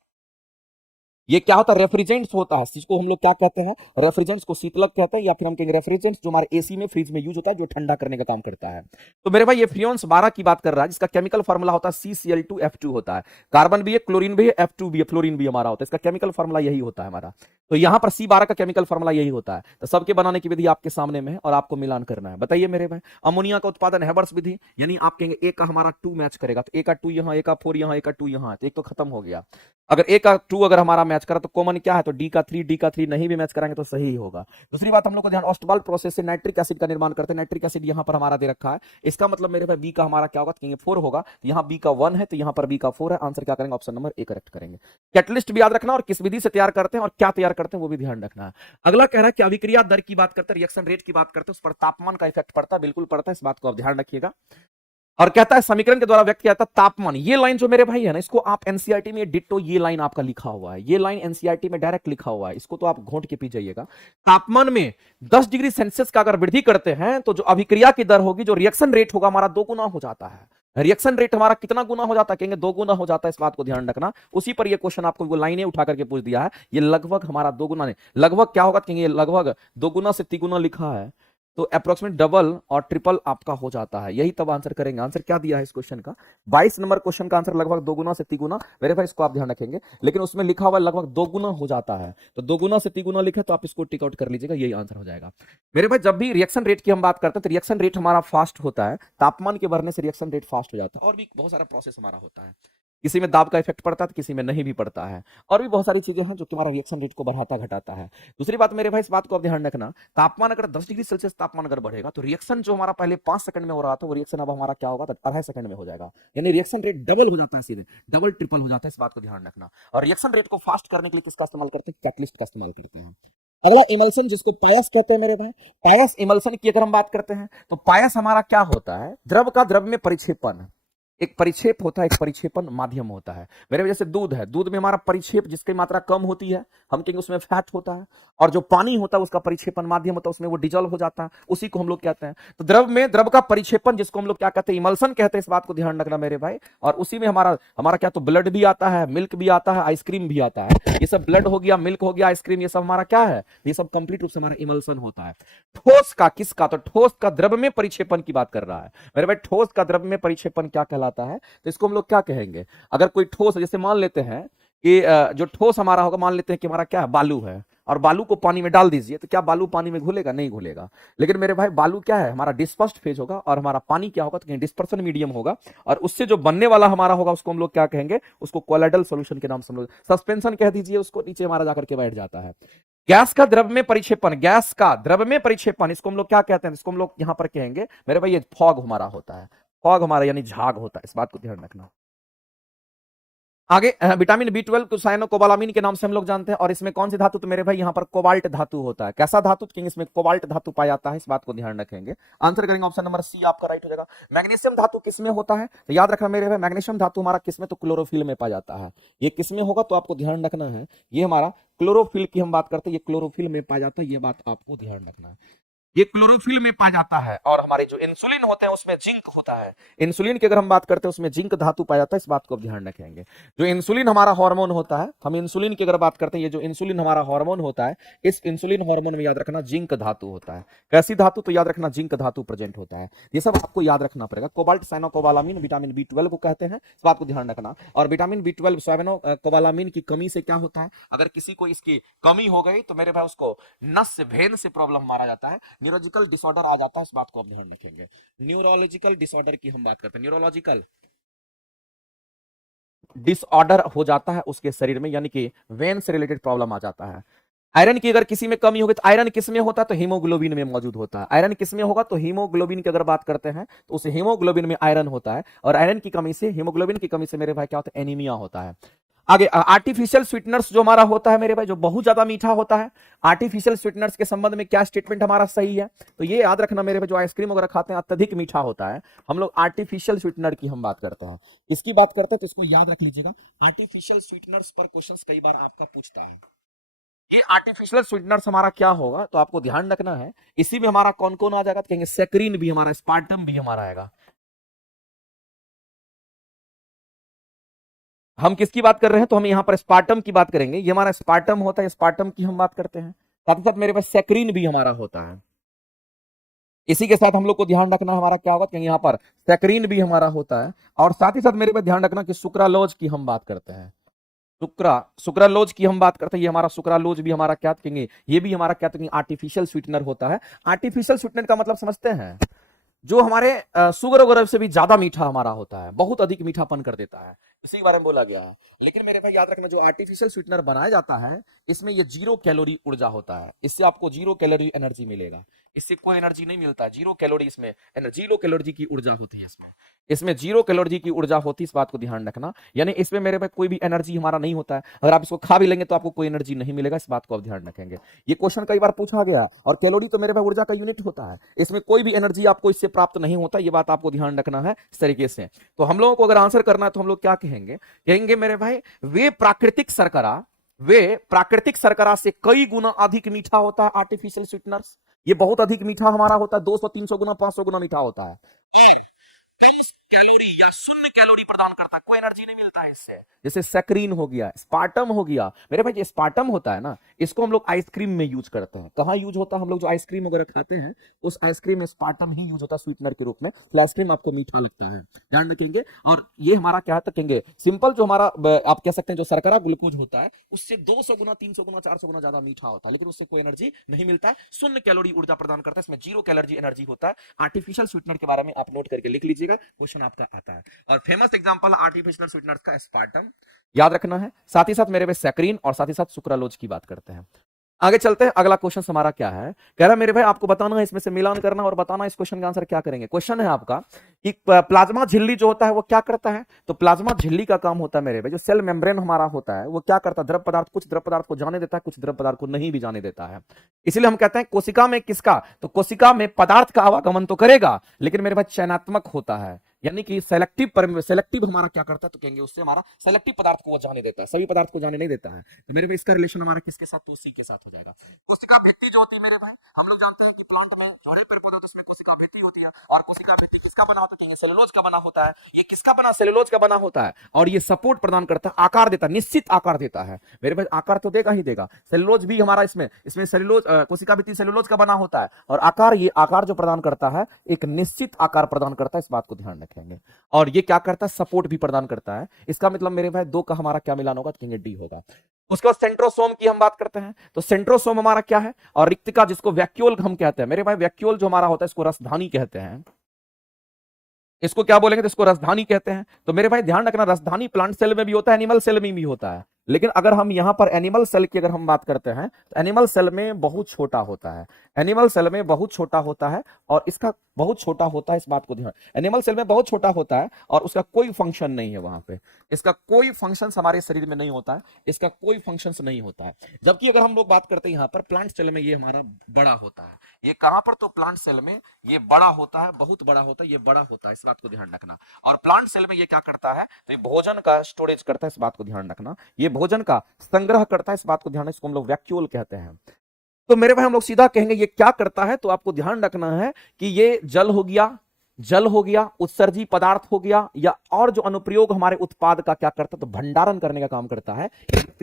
ये क्या होता है, रेफ्रिजरेंट्स होता है, जिसको हम लोग क्या कहते हैं, रेफ्रिजरेंट्स को शीतलक कहते हैं, या फिर हम कहेंगे रेफ्रिजरेंट्स जो हमारे एसी में, फ्रिज में यूज होता है, जो ठंडा करने का काम करता है। तो मेरे भाई ये फ्रियोन्स 12 की बात कर रहा है, जिसका केमिकल फार्मूला होता है CCl2F2 होता है। कार्बन भी है, क्लोरीन भी है, F2 भी है, फ्लोरीन भी हमारा होता है। इसका केमिकल फार्मूला यही होता है हमारा। तो यहां पर C12 का केमिकल फार्मूला यही होता है। तो सबके बनाने की विधि आपके सामने में है, और आपको मिलान करना है। बताइए मेरे भाई, अमोनिया का उत्पादन हेबर्स विधि, यानी आप कहेंगे ए का हमारा 2 मैच करेगा, तो ए का 2 यहां, ए का 4 यहां, ए का 2 यहां, तो एक तो खत्म हो गया। अगर ए का 2 अगर हमारा मैच करा, तो कॉमन क्या है, तो डी का 3, डी का 3 नहीं भी मैच कराएंगे तो सही होगा। दूसरी बात हम लोग को ध्यान, ऑस्टवाल्ड प्रोसेस से नाइट्रिक एसिड का निर्माण करते हैं। नाइट्रिक एसिड यहां पर हमारा दे रखा है। इसका मतलब मेरे भाई बी का हमारा क्या होगा, कहेंगे 4 होगा। यहां बी का 1 है, तो यहां पर बी का 4 है। आंसर क्या करेंगे, ऑप्शन नंबर ए करेक्ट करेंगे। कैटलिस्ट भी याद रखना, और किस विधि से तैयार करते हैं और क्या तैयार करते हैं वो भी ध्यान रखना है। अगला कह रहा है कि अभिक्रिया दर की बात करते हैं, रिएक्शन रेट की बात करते हैं, उस पर तापमान का इफेक्ट पड़ता है, बिल्कुल पड़ता है, इस बात को आप ध्यान रखिएगा। और कहता है समीकरण के द्वारा व्यक्त किया जाता है तापमान। ये लाइन जो मेरे भाई है ना, इसको आप एनसीईआरटी में डिट्टो, ये लाइन आपका लिखा हुआ है, ये लाइन एनसीईआरटी में डायरेक्ट लिखा हुआ है, इसको तो आप घोंट के पी जाइएगा। तापमान में 10 डिग्री सेल्सियस का अगर वृद्धि करते हैं, तो जो अभिक्रिया की दर होगी, जो रिएक्शन रेट होगा हमारा 2 गुना हो जाता है। रिएक्शन रेट हमारा कितना गुना हो जाता है, कहेंगे 2 गुना हो जाता है, इस बात को ध्यान रखना। उसी पर ये क्वेश्चन आपको वो लाइनें उठा करके पूछ दिया है। ये लगभग हमारा 2 गुना नहीं, लगभग क्या होगा, कहेंगे लगभग 2 गुना से 3 गुना लिखा है, तो अप्रोक्सीमेट डबल और ट्रिपल आपका हो जाता है। यही तब आंसर करेंगे। आंसर क्या दिया है इस क्वेश्चन का, 22 नंबर क्वेश्चन का आंसर लगभग 2 गुना से 3 गुना। मेरे भाई इसको आप ध्यान रखेंगे, लेकिन उसमें लिखा हुआ लगभग 2 गुना हो जाता है, तो 2 गुना से 3 गुना लिखे, तो आप इसको टिक आउट कर लीजिएगा, यही आंसर हो जाएगा। मेरे भाई जब भी रिएक्शन रेट की हम बात करते हैं, तो रिएक्शन रेट हमारा फास्ट होता है, तापमान के बढ़ने से रिएक्शन रेट फास्ट हो जाता है। और भी बहुत सारा प्रोसेस हमारा होता है, किसी में दाब का इफेक्ट पड़ता है, तो किसी में नहीं भी पड़ता है। और भी बहुत सारी चीजें हैं जो कि हमारा रिएक्शन रेट को बढ़ाता घटाता है। दूसरी बात मेरे भाई, इस बात को आप ध्यान रखना, तापमान अगर 10 डिग्री सेल्सियस तापमान अगर बढ़ेगा, तो रिएक्शन जो हमारा पहले 5 सेकंड में हो रहा था, वो रिएक्शन अब हमारा क्या होगा, तो 2.5 सेकंड में हो जाएगा। यानी रिएक्शन रेट डबल हो जाता है, सीधे डबल ट्रिपल हो जाता है, इस बात को ध्यान रखना। और रिएक्शन रेट को फास्ट करने के लिए किसका इस्तेमाल करते हैं, कैटलिस्ट का इस्तेमाल करते हैं। अगला इमल्सन, जिसको पायस कहते हैं मेरे भाई। पायस इमल्सन की अगर हम बात करते हैं, तो पायस हमारा क्या होता है, द्रव का द्रव में परिक्षेपण, एक परिक्षेप होता है, एक परिक्षेपण माध्यम होता है। मेरे वजह से दूध है, दूध में हमारा परिक्षेप जिसकी मात्रा कम होती है, हम कहेंगे उसमें फैट होता है। और जो पानी होता है उसका परिक्षेपण माध्यम होता है, उसमें वो डिजॉल्व हो जाता है, उसी को हम लोग कहते हैं। तो द्रव में द्रव का परिक्षेपण, जिसको हम लोग क्या कहते हैं, इमल्सन कहते हैं, इस बात को ध्यान रखना मेरे भाई। और उसी में हमारा हमारा क्या, तो ब्लड भी आता है, मिल्क भी आता है, आइसक्रीम भी आता है। ये सब ब्लड हो गया, मिल्क हो गया, आइसक्रीम, ये सब हमारा क्या है, ये सब कंप्लीट रूप से हमारा इमल्सन होता है। ठोस का किसका, तो ठोस का द्रव में परिक्षेपण की बात कर रहा है मेरे भाई। ठोस का द्रव में परिक्षेपण क्या कहलाता है, तो इसको हम लोग क्या कहेंगे, अगर कोई ठोस, जैसे मान लेते हैं कि जो ठोस हमारा होगा, मान लेते हैं कि हमारा क्या है, बालू है, और बालू को पानी में डाल दीजिए, तो क्या बालू पानी में घुलेगा, नहीं घुलेगा। लेकिन मेरे भाई बालू क्या है, हमारा डिस्पर्स्ड फेज होगा, और हमारा पानी क्या होगा, तो कहीं डिस्पर्सन मीडियम होगा, और उससे जो बनने वाला हमारा होगा, उसको हम लोग क्या कहेंगे, उसको कोलाइडल सॉल्यूशन के नाम से हम लोग, सस्पेंशन कह दीजिए उसको, नीचे हमारा जाकर के बैठ जाता है। गैस का द्रव में परिक्षेपण, गैस का द्रव में परिक्षेपण, इसको हम लोग क्या कहते हैं, इसको हम लोग यहां पर कहेंगे मेरे भाई, ये फॉग हमारा होता है, फॉग हमारा यानी झाग होता है, इस बात को ध्यान रखना। आगे विटामिन B12 को साइनोकोबालामिन के नाम से हम लोग जानते हैं। और इसमें कौन सी धातु, तो मेरे भाई यहाँ पर कोबाल्ट धातु होता है। कैसा धातु, कहेंगे इसमें कोबाल्ट धातु पाया जाता है, इस बात को ध्यान रखेंगे। आंसर करेंगे ऑप्शन नंबर सी आपका राइट हो जाएगा। मैग्नीशियम धातु किसमें होता है, तो याद रखना मेरे भाई, मैग्नीशियम धातु हमारा किसमें, तो क्लोरोफिल में पाया जाता है। ये किसमें होगा, तो आपको ध्यान रखना है, ये हमारा क्लोरोफिल की हम बात करते हैं, ये क्लोरोफिल में पाया जाता है, ये बात आपको ध्यान रखना है। ये क्लोरोफिल में पाया जाता है। और हमारे जो इंसुलिन होते हैं उसमें जिंक होता है। इंसुलिन की अगर हम बात करते हैं उसमें जिंक धातु पाया जाता है, इस बात को ध्यान रखेंगे। जो इंसुलिन हमारा हार्मोन होता है, हम इंसुलिन की अगर बात करते हैं, ये जो इंसुलिन हमारा हार्मोन होता है, इस इंसुलिन हार्मोन में याद रखना जिंक धातु होता है। कैसी धातु? तो याद रखना जिंक धातु प्रेजेंट होता है। ये सब आपको याद रखना पड़ेगा। कोबाल्ट, साइनोकोबालामिन, विटामिन बी 12 को कहते हैं, इस बात को ध्यान रखना। और विटामिन बी 12 साइनोकोबालामिन की कमी से क्या होता है, अगर किसी को इसकी कमी हो गई तो मेरे भाई उसको नस भेन से प्रॉब्लम मारा जाता है, न्यूरोलॉजिकल डिसऑर्डर आ जाता है। इस बात को आप ध्यान रखेंगे। न्यूरोलॉजिकल डिसऑर्डर की हम बात करते हैं, न्यूरोलॉजिकल डिसऑर्डर हो जाता है उसके शरीर में, यानी कि वेन से रिलेटेड प्रॉब्लम आ जाता है। आयरन की अगर किसी में कमी होगी तो आयरन किस में होता है? तो हीमोग्लोबिन में मौजूद होता है। आयरन किस में होगा? तो हीमोग्लोबिन की अगर बात करते हैं तो उस हीमोग्लोबिन में आयरन होता है, और आयरन की कमी से, हीमोग्लोबिन की कमी से मेरे भाई क्या होता है? एनीमिया होता है। आगे आर्टिफिशियल स्वीटनर्स जो हमारा होता है मेरे भाई, जो बहुत ज्यादा मीठा होता है, आर्टिफिशियल स्वीटनर्स के संबंध में क्या स्टेटमेंट हमारा सही है? तो ये याद रखना मेरे भाई, जो आइसक्रीम वगैरह खाते हैं अत्यधिक मीठा होता है, हम लोग आर्टिफिशियल स्वीटनर की हम बात करते हैं। इसकी बात करते हैं तो इसको याद रख लीजिएगा। आर्टिफिशियल स्वीटनर्स पर क्वेश्चन कई बार आपका पूछता है। ये आर्टिफिशियल स्वीटनर्स हमारा क्या होगा, तो आपको ध्यान रखना है। इसी में हमारा कौन कौन आ जाएगा? तो कहेंगे सेक्रीन भी हमारा, स्पार्टम भी हमारा आएगा। हम किसकी बात कर रहे हैं? तो हम यहाँ पर स्पार्टम की बात करेंगे। ये हमारा स्पार्टम होता है, स्पार्टम की हम बात करते हैं। साथ ही साथ मेरे पास सेक्रीन भी हमारा होता है। इसी के साथ हम लोग को ध्यान रखना हमारा क्या होगा, कहेंगे यहाँ पर सेक्रीन भी हमारा होता है। और साथ ही साथ मेरे पे ध्यान रखना कि सुक्रालोज की हम बात करते हैं। सुक्रालोज की हम बात करते हैं, ये हमारा सुक्रालोज भी हमारा क्या कहेंगे, ये भी हमारा क्या कहेंगे, आर्टिफिशियल स्वीटनर होता है। आर्टिफिशियल स्वीटनर का मतलब समझते हैं? जो हमारे शुगर वगैरह से भी ज्यादा मीठा हमारा होता है, बहुत अधिक मीठापन कर देता है, इसी के बारे में बोला गया है। लेकिन मेरे भाई याद रखना, जो आर्टिफिशियल स्वीटनर बनाया जाता है इसमें ये 0 कैलोरी ऊर्जा होता है। इससे आपको 0 कैलोरी एनर्जी मिलेगा, इससे कोई एनर्जी नहीं मिलता है। 0 कैलोरी इसमें 0 कैलोरी की ऊर्जा होती है इसमें। इसमें 0 कैलोरी की ऊर्जा होती है, इस बात को ध्यान रखना। यानी इसमें मेरे भाई कोई भी एनर्जी हमारा नहीं होता है। अगर आप इसको खा भी लेंगे तो आपको कोई एनर्जी नहीं मिलेगा, इस बात को आप ध्यान रखेंगे। ये क्वेश्चन कई बार पूछा गया। और कैलोरी तो मेरे भाई ऊर्जा का यूनिट होता है, इसमें कोई भी एनर्जी आपको इससे प्राप्त नहीं होता। ये बात आपको ध्यान रखना है इस तरीके से। तो हम लोगों को अगर आंसर करना है तो हम लोग क्या कहेंगे? कहेंगे मेरे भाई, वे प्राकृतिक शर्करा से कई गुना अधिक मीठा होता है आर्टिफिशियल स्वीटनर्स। ये बहुत अधिक मीठा हमारा होता है, 200 300 गुना 500 गुना मीठा होता है। कैलोरी या 0 कैलोरी प्रदान करता है, कोई एनर्जी नहीं मिलता है इससे। जैसे सैकरीन हो गया, स्पार्टम हो गया। मेरे भाई, ये स्पार्टम होता है ना, इसको हम लोग आइसक्रीम में यूज करते हैं। कहाँ यूज होता है? हम लोग जो आइसक्रीम वगैरह खाते हैं उस आइसक्रीम में स्पार्टम ही यूज होता है स्वीटनर के रूप में। तो आइसक्रीम आपको मीठा लगता है, ध्यान रखेंगे। और ये हमारा क्या कहेंगे, सिंपल जो हमारा आप कह सकते हैं जो शर्करा ग्लूकोज होता है उससे 200 गुना 300 गुना 400 गुना ज्यादा मीठा होता है, लेकिन उससे कोई एनर्जी नहीं मिलता है। 0 कैलोरी ऊर्जा प्रदान करता है, इसमें 0 कैलोरी एनर्जी होता है। आर्टिफिशियल स्वीटनर के बारे में आप नोट करके लिख लीजिएगा, क्वेश्चन आपका आता है। और फेमस एग्जांपल आर्टिफिशियल स्वीटनर्स का स्पार्टम याद रखना है। साथ ही साथ मेरे में सैकरीन और साथ ही साथ सुक्रालोज की बात करते हैं। आगे चलते हैं, अगला क्वेश्चन हमारा क्या है? कह रहा है मेरे भाई आपको बताना है, इसमें से मिलान करना और बताना इस क्वेश्चन का आंसर क्या करेंगे। क्वेश्चन है आपका कि प्लाज्मा झिल्ली जो होता है वो क्या करता है? तो प्लाज्मा झिल्ली का काम होता है मेरे भाई, जो सेल मेम्ब्रेन हमारा होता है वो क्या करता है, द्रव पदार्थ, कुछ द्रव पदार्थ को जाने देता है, कुछ द्रव पदार्थ को नहीं भी जाने देता है। इसलिए हम कहते हैं कोशिका में किसका, तो कोशिका में पदार्थ का आवागमन तो करेगा लेकिन मेरे भाई चयनात्मक होता है, यानी कि सेलेक्टिव हमारा क्या करता है, तो कहेंगे उससे हमारा सेलेक्टिव पदार्थ को वो जाने देता है, सभी पदार्थ को जाने नहीं देता है। तो मेरे भाई इसका रिलेशन हमारा किसके साथ, तो उसी के साथ हो जाएगा। कोशिका भित्ति जो होती है मेरे भाई, हम लोग जानते हैं कि प्लांट में हरे पेड़ पौधे उसमें कोशिका भित्ति होती है, और कोशिका भित्ति किसका बना होता है, सेलुलोज का बना होता है। ये किसका बना, सेलुलोज का बना होता है। और ये सपोर्ट प्रदान करता है, आकार देता है, निश्चित आकार देता है मेरे भाई, आकार तो देगा ही देगा। सेलुलोज भी हमारा इसमें सेलुलोज, कोशिका भित्ति सेलुलोज का बना होता है, और आकार, ये आकार जो प्रदान करता है एक निश्चित आकार प्रदान करता है, इस बात को ध्यान रखेंगे। और ये क्या करता है, सपोर्ट भी प्रदान करता है। इसका मतलब मेरे भाई दो का हमारा क्या मिलान होगा, तो कहेंगे डी होगा। उसके बाद सेंट्रोसोम की हम बात करते हैं, तो सेंट्रोसोम हमारा क्या है, और रिक्तिका जिसको वैक्यूल हम कहते हैं मेरे भाई, वैक्यूल जो हमारा होता है इसको रसधानी कहते हैं। इसको क्या बोलेंगे, तो इसको रसधानी कहते हैं। तो मेरे भाई ध्यान रखना, रसधानी प्लांट सेल में भी होता है, एनिमल सेल में भी होता है। लेकिन अगर हम यहां पर एनिमल सेल की अगर हम बात करते हैं तो एनिमल सेल में बहुत छोटा होता है, एनिमल सेल में बहुत छोटा होता है, और इसका बहुत छोटा होता है, इस बात को ध्यान, एनिमल सेल में बहुत छोटा होता है और उसका कोई फंक्शन नहीं है वहां पे, इसका कोई फंक्शन हमारे शरीर में नहीं होता है, इसका कोई फंक्शन नहीं होता है। जबकि अगर हम लोग बात करते हैं यहाँ पर प्लांट सेल में, ये हमारा बड़ा होता है। ये कहां पर, तो प्लांट सेल में ये बड़ा होता है, बहुत बड़ा होता है, ये बड़ा होता है, इस बात को ध्यान रखना। और प्लांट सेल में ये क्या करता है, तो ये भोजन का स्टोरेज करता है, इस बात को ध्यान रखना। ये भोजन का संग्रह करता है, इस बात को ध्यान, इसको हम लोग वैक्यूल कहते हैं। तो मेरे भाई हम लोग सीधा कहेंगे ये क्या करता है, तो आपको ध्यान रखना है कि ये जल हो गया, उत्सर्जी पदार्थ हो गया, या और जो अनुप्रयोग हमारे उत्पाद का क्या करता है, तो भंडारण करने का काम करता है,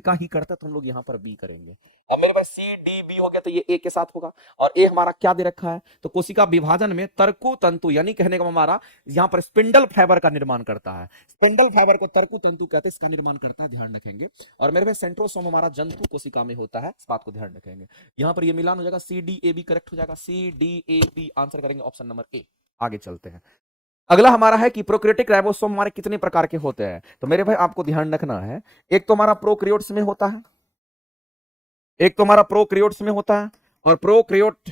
का ही करता है, तो हम लोग यहां पर बी करेंगे। अब मेरे भाई सी डी बी हो गया, तो ये ए के साथ होगा, और ए हमारा क्या दे रखा है, तो कोशिका विभाजन में तर्कु तंतु, यानी कहने का हमारा यहां पर स्पिंडल फाइबर का निर्माण करता है, स्पिंडल फाइबर को तर्कु तंतु कहते हैं, इसका निर्माण करता है, ध्यान रखेंगे। और मेरे भाई सेंट्रोसोम हमारा जंतु कोशिका में होता है, इस बात को ध्यान रखेंगे। यहां पर ये मिलान हो जाएगा, C D A B correct हो जाएगा, C D A B answer करेंगे ऑप्शन नंबर ए। आगे चलते हैं, अगला हमारा है कि प्रोक्रियोटिक राइबोसोम हमारे कितने प्रकार के होते हैं, तो मेरे भाई आपको ध्यान रखना है, एक तो हमारा प्रोक्रियोट्स में होता है, एक तो हमारा प्रोक्रियोट्स में होता है, और प्रोक्रियोट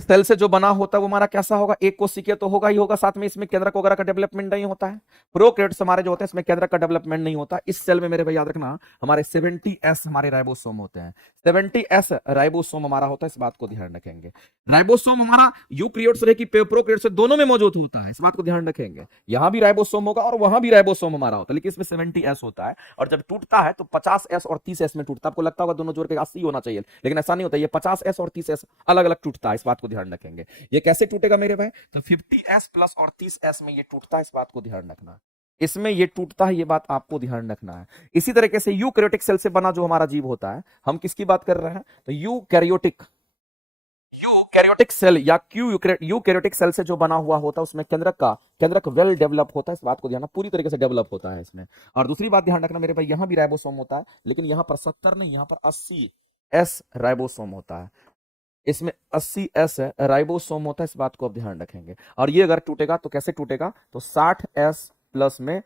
सेल से जो बना होता है वो हमारा कैसा होगा, एक कोशिकीय तो होगा ही होगा, साथ में इसमें केंद्रक वगैरह का डेवलपमेंट नहीं होता है। प्रोकैरियोट्स हमारे जो होते हैं इसमें केंद्रक का डेवलपमेंट नहीं होता। इस सेल में मेरे भाई याद रखना हमारे 70S हमारे राइबोसोम होते हैं, 70S राइबोसोम हमारा होता है, इस बात को ध्यान रखेंगे। राइबोसोम हमारा यूकैरियोट्स रहे कि प्रोकैरियोट्स से दोनों में मौजूद होता है, इस बात को ध्यान रखेंगे। यहां भी राइबोसोम होगा और वहां भी राइबोसोम हमारा होता है, लेकिन इसमें 70S होता है, और जब टूटता है तो 50S और 30S में टूटता है। आपको लगता होगा दोनों जोड़ के 80 होना चाहिए, लेकिन ऐसा नहीं होता, ये 50S और 30S अलग अलग टूटता है, इस बात को ध्यान रखेंगे। ये कैसे टूटेगा मेरे भाई, तो 50S प्लस और 30S में ये टूटता है, इस बात को ध्यान रखना। इसमें ये टूटता है, ये बात आपको ध्यान रखना है। इसी तरीके से यूकैरियोटिक सेल से बना जो हमारा जीव होता है, हम किसकी बात कर रहे हैं, तो यूकैरियोटिक सेल या यूकैरियोटिक सेल से जो बना हुआ होता है उसमें केंद्रक वेल डेवलप होता है, इस बात को ध्यान, पूरी तरीके से डेवलप होता है इसमें। और दूसरी बात ध्यान रखना मेरे भाई, यहां भी राइबोसोम होता है, लेकिन यहां पर 70 नहीं, यहां पर 80S राइबोसोम होता है, इसमें 80S राइबोसोम होता है, इस बात को आप ध्यान रखेंगे। और ये अगर टूटेगा तो कैसे टूटेगा, तो 60S प्लस में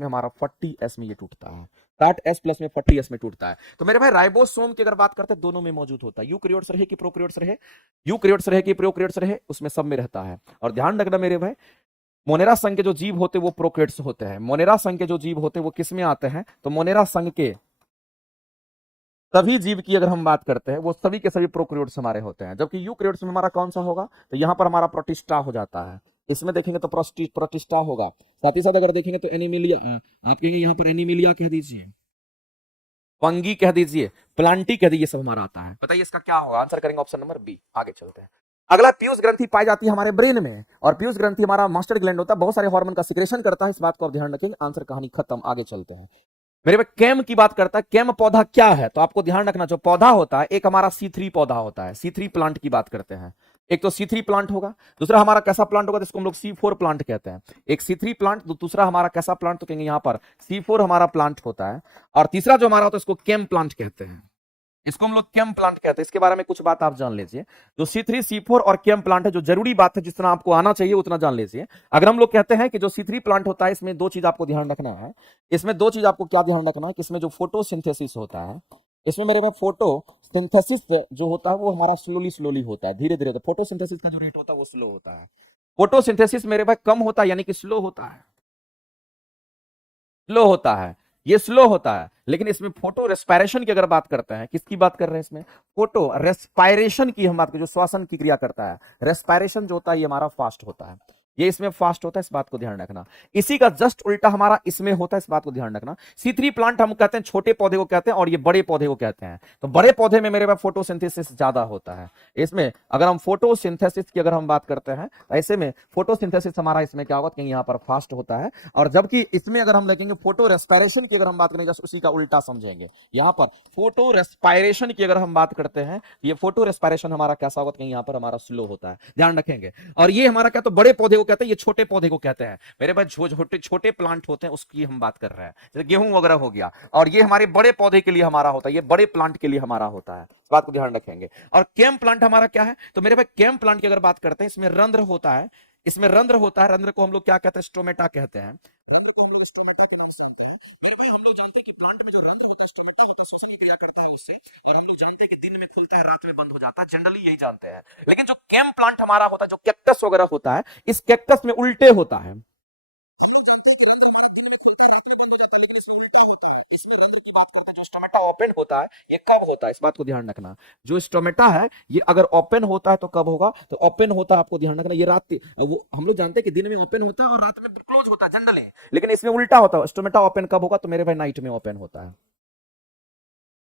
हमारा 40S में ये टूटता है, 60S प्लस में 40S में टूटता है। तो मेरे भाई राइबोसोम की अगर बात करते हैं, दोनों में मौजूद होता है, यूकैरियोट्स रहे कि प्रोकैरियोट्स रहे, उसमें सब में रहता है। और ध्यान रखना मेरे भाई, मोनेरा संघ के जो जीव होते हैं वो प्रोकैरियोट्स होते हैं, मोनेरा संघ के जो जीव होते हैं वो किस में आते हैं, तो मोनेरा संघ के सभी जीव की अगर हम बात करते हैं वो सभी के सभी प्रोकैरियोट्स हमारे होते हैं। जबकि यूकैरियोट्स में हमारा कौन सा होगा, तो यहां पर हमारा प्रोटिस्टा हो जाता है, इसमें देखेंगे तो प्रोटिस्टा होगा। साथ ही साथ अगर देखेंगे तो एनिमिलिया, आप कहेंगे यहां पर एनिमिलिया कह दीजिए, फंगी कह दीजिए, प्लांटी कह दीजिए, सब हमारा आता है। बताइए इसका क्या होगा, आंसर करेंगे ऑप्शन नंबर बी। आगे चलते हैं, अगला पीयूष ग्रंथि पाई जाती है हमारे ब्रेन में, और पीयूष ग्रंथि हमारा मास्टर ग्लैंड होता है, बहुत सारे हार्मोन का सिक्रेशन करता है, इस बात को आप ध्यान रखेंगे। आंसर कहानी खत्म। आगे चलते हैं, मेरे पे कैम की बात करता है, कैम पौधा क्या है, तो आपको ध्यान रखना, जो पौधा होता है एक हमारा C3 पौधा होता है, C3 प्लांट की बात करते हैं। एक तो C3 प्लांट होगा, दूसरा हमारा कैसा प्लांट होगा, जिसको हम लोग C4 प्लांट कहते हैं। एक C3 प्लांट, दूसरा हमारा कैसा प्लांट, तो कहेंगे यहां पर C4 हमारा प्लांट होता है, और तीसरा जो हमारा होता है इसको कैम प्लांट कहते हैं, इसको हम लोग कैम प्लांट कहते हैं। इसके बारे में कुछ बात आप जान लीजिए, जो C3 C4 और कैम प्लांट है, जो जरूरी बात है, जितना आपको आना चाहिए उतना जान लीजिए। अगर हम लोग कहते हैं कि जो C3 प्लांट होता है, इसमें दो चीज आपको ध्यान रखना है, इसमें दो चीज आपको क्या ध्यान रखना है, कि इसमें जो फोटोसिंथेसिस होता है, इसमें मेरे पास फोटोसिंथेसिस जो होता है वो हमारा स्लोली होता है, धीरे धीरे। फोटोसिंथेसिस का जो रेट होता है वो स्लो होता है, फोटोसिंथेसिस मेरे पास कम होता है, यानी कि स्लो होता है, स्लो होता है, ये स्लो होता है। लेकिन इसमें फोटो रेस्पायरेशन की अगर बात करते हैं, किसकी बात कर रहे हैं, इसमें फोटो रेस्पायरेशन की हम बात करें, जो श्वसन की क्रिया करता है, रेस्पायरेशन जो होता है ये हमारा फास्ट होता है, ये इसमें फास्ट होता है, इस बात को ध्यान रखना। इसी का जस्ट उल्टा हमारा इसमें होता है, इस बात को ध्यान रखना। C3 प्लांट हम कहते हैं छोटे पौधे को कहते हैं, और ये बड़े पौधे को कहते हैं। तो बड़े पौधे में मेरे पास फोटोसिंथेसिस ज्यादा होता है। इसमें अगर हम फोटोसिंथेसिस की अगर हम बात करते हैं, ऐसे में फोटोसिंथेसिस हमारा इसमें क्या होगा, कहीं यहाँ पर फास्ट होता है। और जबकि इसमें अगर हम देखेंगे फोटो रेस्पायरेशन की अगर हम बात करेंगे, उसी का उल्टा समझेंगे। यहाँ पर फोटो रेस्पायरेशन की अगर हम बात करते हैं, ये फोटो रेस्पायरेशन हमारा कैसा होगा, कहीं यहाँ पर हमारा स्लो होता है, ध्यान रखेंगे। और ये हमारा क्या, तो बड़े पौधे को कहते हैं, ये छोटे पौधे को कहते हैं। मेरे पास छोटे छोटे प्लांट होते हैं, उसकी हम बात कर रहे हैं, जैसे गेहूं वगैरह हो गया, और ये हमारे बड़े पौधे के लिए हमारा होता है, ये बड़े प्लांट के लिए हमारा होता है, इस बात को ध्यान रखेंगे। और कैम प्लांट हमारा क्या है, तो मेरे पास कैम प्लांट की अगर बात करते हैं, इसमें रंध्र होता है, इसमें रंध्र होता है, रंध्र को हम लोग क्या कहते हैं, स्टोमेटा कहते हैं, रंध्र को हम लोग स्टोमेटा के नाम से जानते हैं। मेरे भाई हम लोग जानते हैं कि प्लांट में जो रंध्र होता है, स्टोमेटा होता है, श्वसन की क्रिया करते हैं उससे, और हम लोग जानते हैं कि दिन में खुलता है, रात में बंद हो जाता है, जनरली यही जानते हैं। लेकिन जो कैम प्लांट हमारा होता है, जो कैक्टस वगैरह होता है, इस कैक्टस में उल्टे होता है, जो स्टोमेटा ओपन होता है ये कब होता है, इस बात को ध्यान रखना। जो स्टोमेटा है ये अगर ओपन होता है तो कब होगा, तो ओपन होता है, आपको ध्यान रखना, ये रात, वो हम लोग जानते हैं कि दिन में ओपन होता है और रात में क्लोज होता है जनरली, लेकिन इसमें उल्टा होता है, स्टोमेटा ओपन कब होगा, तो मेरे भाई नाइट में ओपन होता है।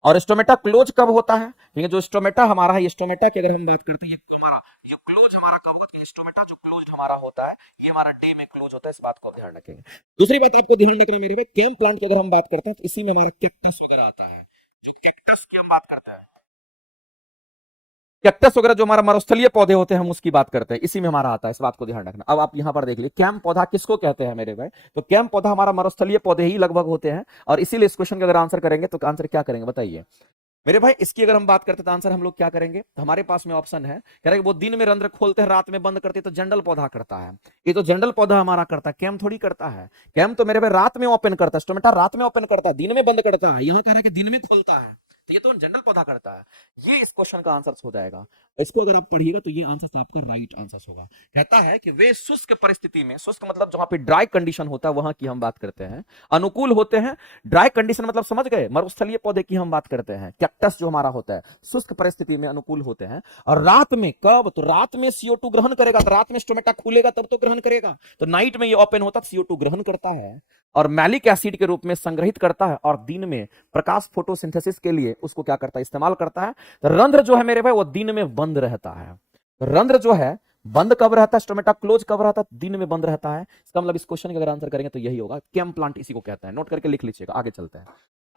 और स्टोमेटा क्लोज कब होता है? क्योंकि जो स्टोमेटा हमारा है, स्टोमेटा की अगर हम बात करते हैं, ये क्लोज हमारा कब होता है? स्टोमेटा जो क्लोज हमारा होता है, ये हमारा डे में क्लोज होता है, इस बात को ध्यान रखेंगे। दूसरी बात आपको ध्यान रखना मेरे भाई, केम प्लांट की अगर हम बात करते हैं तो इसी में हमारा कैक्टस वगैरह आता है। जो कैक्टस की हम बात करते हैं, कैक्टस वगैरह जो हमारा मरुस्थलीय पौधे होते हैं, हम उसकी बात करते हैं, इसी में हमारा आता है, इस बात को ध्यान रखना। अब आप यहां पर देख लीजिए, कैम पौधा किसको कहते हैं मेरे भाई? तो कैम पौधा हमारा मरुस्थलीय पौधे ही लगभग होते हैं, और इसीलिए इस क्वेश्चन का अगर आंसर करेंगे तो आंसर क्या करेंगे बताइए मेरे भाई? इसकी अगर हम बात करते तो आंसर हम लोग क्या करेंगे? तो हमारे पास में ऑप्शन है, कह रहे वो दिन में रंध्र खोलते हैं, रात में बंद करते हैं, तो जंडल पौधा करता है। ये तो जंडल पौधा हमारा करता है, कैम थोड़ी करता है। कैम तो मेरे भाई रात में ओपन करता है, स्टोमेटा रात में ओपन करता है, दिन में बंद करता है। यहाँ कह रहा है कि दिन में खोलता है, तो ये तो जंडल पौधा करता है। ये इस क्वेश्चन का आंसर हो जाएगा। इसको अगर आप पढ़िएगा तो ये आंसर आपका राइट आंसर होगा। कहता है कि वे शुष्क परिस्थिति में, शुष्क मतलब जहां पे ड्राई कंडीशन होता है वहां की हम बात करते हैं, अनुकूल होते हैं। ड्राई कंडीशन मतलब समझ गए, मरुस्थलीय पौधे की हम बात करते हैं। कैक्टस जो हमारा होता है शुष्क परिस्थिति में अनुकूल होते हैं। और रात में कब? तो रात में CO2 ग्रहण करेगा, तो रात में स्टोमेटा खुलेगा तब तो ग्रहण करेगा, तो नाइट में ये ओपन होता है, CO2 ग्रहण करता है और मैलिक एसिड के रूप में संग्रहित करता है, और दिन में प्रकाश फोटोसिंथेसिस के लिए उसको क्या करता है? इस्तेमाल करता है। तो रंध्र जो है मेरे भाई वो दिन में बंद रहता है। रंध्र जो है बंद कब रहता है? स्टोमेटा क्लोज कब रहता है? दिन में बंद रहता है। इसका मतलब इस क्वेश्चन का अगर आंसर करेंगे तो यही होगा, कैम प्लांट इसी को कहते हैं। नोट करके लिख लीजिएगा, आगे चलते हैं।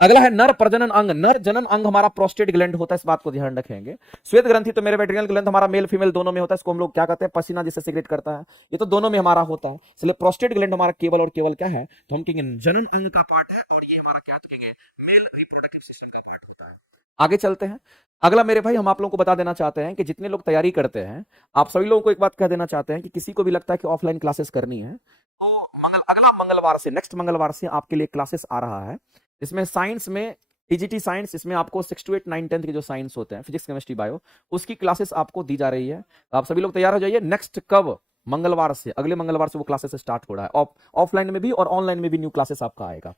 अगला है नर प्रजनन अंग। नर जनन अंग हमारा प्रोस्टेट ग्लैंड होता है, इस बात को ध्यान रखेंगे। श्वेत ग्रंथि तो मेरे वेट्रिनल ग्लैंड हमारा मेल फीमेल दोनों में होता है, इसको हम लोग क्या कहते हैं? पसीना जिसे सिगरेट करता है, ये तो दोनों में हमारा होता है। इसलिए प्रोस्टेट ग्लैंड हमारा केवल और केवल क्या है? तो हम कहेंगे जनन अंग का पार्ट है, और ये हमारा क्या कहेंगे? मेल रिप्रोडक्टिव सिस्टम का पार्ट होता है। आगे चलते हैं। अगला मेरे भाई हम आप लोगों को बता देना चाहते हैं कि जितने लोग तैयारी करते हैं, आप सभी लोगों को एक बात कह देना चाहते हैं कि किसी को भी लगता है कि ऑफलाइन क्लासेस करनी है, तो अगला मंगलवार से, नेक्स्ट मंगलवार से आपके लिए क्लासेस आ रहा है। इसमें साइंस में टीजीटी साइंस, इसमें आपको 6 to 8 9 10 के जो साइंस होते हैं, फिजिक्स केमिस्ट्री बायो, उसकी क्लासेस आपको दी जा रही है। तो आप सभी लोग तैयार हो जाइए। नेक्स्ट कब? मंगलवार से, अगले मंगलवार से वो क्लासेस स्टार्ट हो रहा है। ऑफलाइन में भी और ऑनलाइन में भी न्यू क्लासेस आपका आएगा।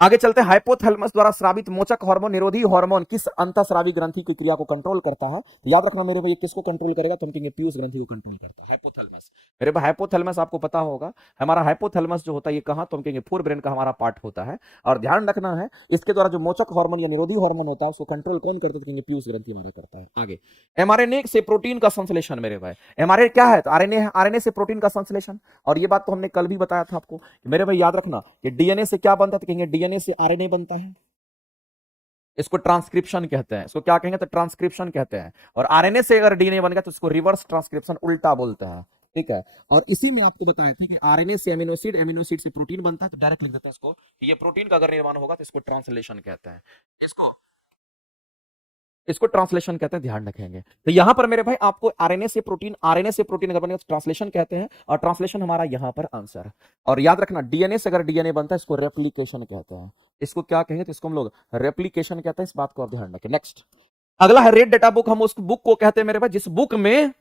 आगे चलते हैं। हाइपोथैलेमस द्वारा स्रावित मोचक हार्मोन, निरोधी हार्मोन किस अंतःस्रावी ग्रंथि की क्रिया को कंट्रोल करता है? तो याद रखना मेरे भाई, किसको कंट्रोल करेगा? तो हम कहेंगे पीयूष ग्रंथि को कंट्रोल करता है, हाइपोथैलेमस। मेरे भाई हाइपोथैलेमस आपको पता होगा, हमारा हाइपोथैलेमस जो होता है ये कहां? तो हम कहेंगे फोर ब्रेन का हमारा पार्ट होता है। और ध्यान रखना है, इसके द्वारा जो मोचक हार्मोन या निरोधी हार्मोन होता है उसको कंट्रोल कौन करता है? तो कहेंगे पीयूष ग्रंथि हमारा करता है। आगे एमआरएनए से प्रोटीन का संश्लेषण। मेरे भाई एमआरएनए क्या है? तो आरएनए है, आरएनए से प्रोटीन का संश्लेषण। और ये बात तो हमने कल भी बताया था आपको। मेरे भाई याद रखना कि डीएनए से क्या बनता है? तो कहेंगे डीएनए से आरएनए बनता है, इसको ट्रांसक्रिप्शन कहते हैं। इसको क्या कहेंगे? तो ट्रांसक्रिप्शन कहते हैं। और आरएनए से अगर डीएनए बन गया तो इसको रिवर्स ट्रांसक्रिप्शन, उल्टा बोलते हैं। ठीक है। और इसी में आपको बताया था कि आरएनए से एमिनो एसिड, एमिनो एसिड से प्रोटीन बनता है, तो डायरेक्ट लिख देते हैं इसको कि ये प्रोटीन का अगर निर्माण होगा तो इसको ट्रांसलेशन कहते हैं। इसको इसको ट्रांसलेशन कहते हैं, ध्यान रखेंगे। तो यहां पर मेरे भाई आपको आरएनए से प्रोटीन, आरएनए से प्रोटीन अगर बनेगा तो ट्रांसलेशन कहते हैं, और ट्रांसलेशन हमारा यहां पर आंसर। और याद रखना डीएनए से अगर डीएनए बनता है इसको रेप्लिकेशन कहते हैं। इसको क्या कहेंगे? तो इसको हम लोग रेप्लिकेशन कहते हैं, इस बात को आप ध्यान रखें। नेक्स्ट अगला है रेड डेटा बुक। हम उस बुक को कहते हैं मेरे भाई जिस बुक में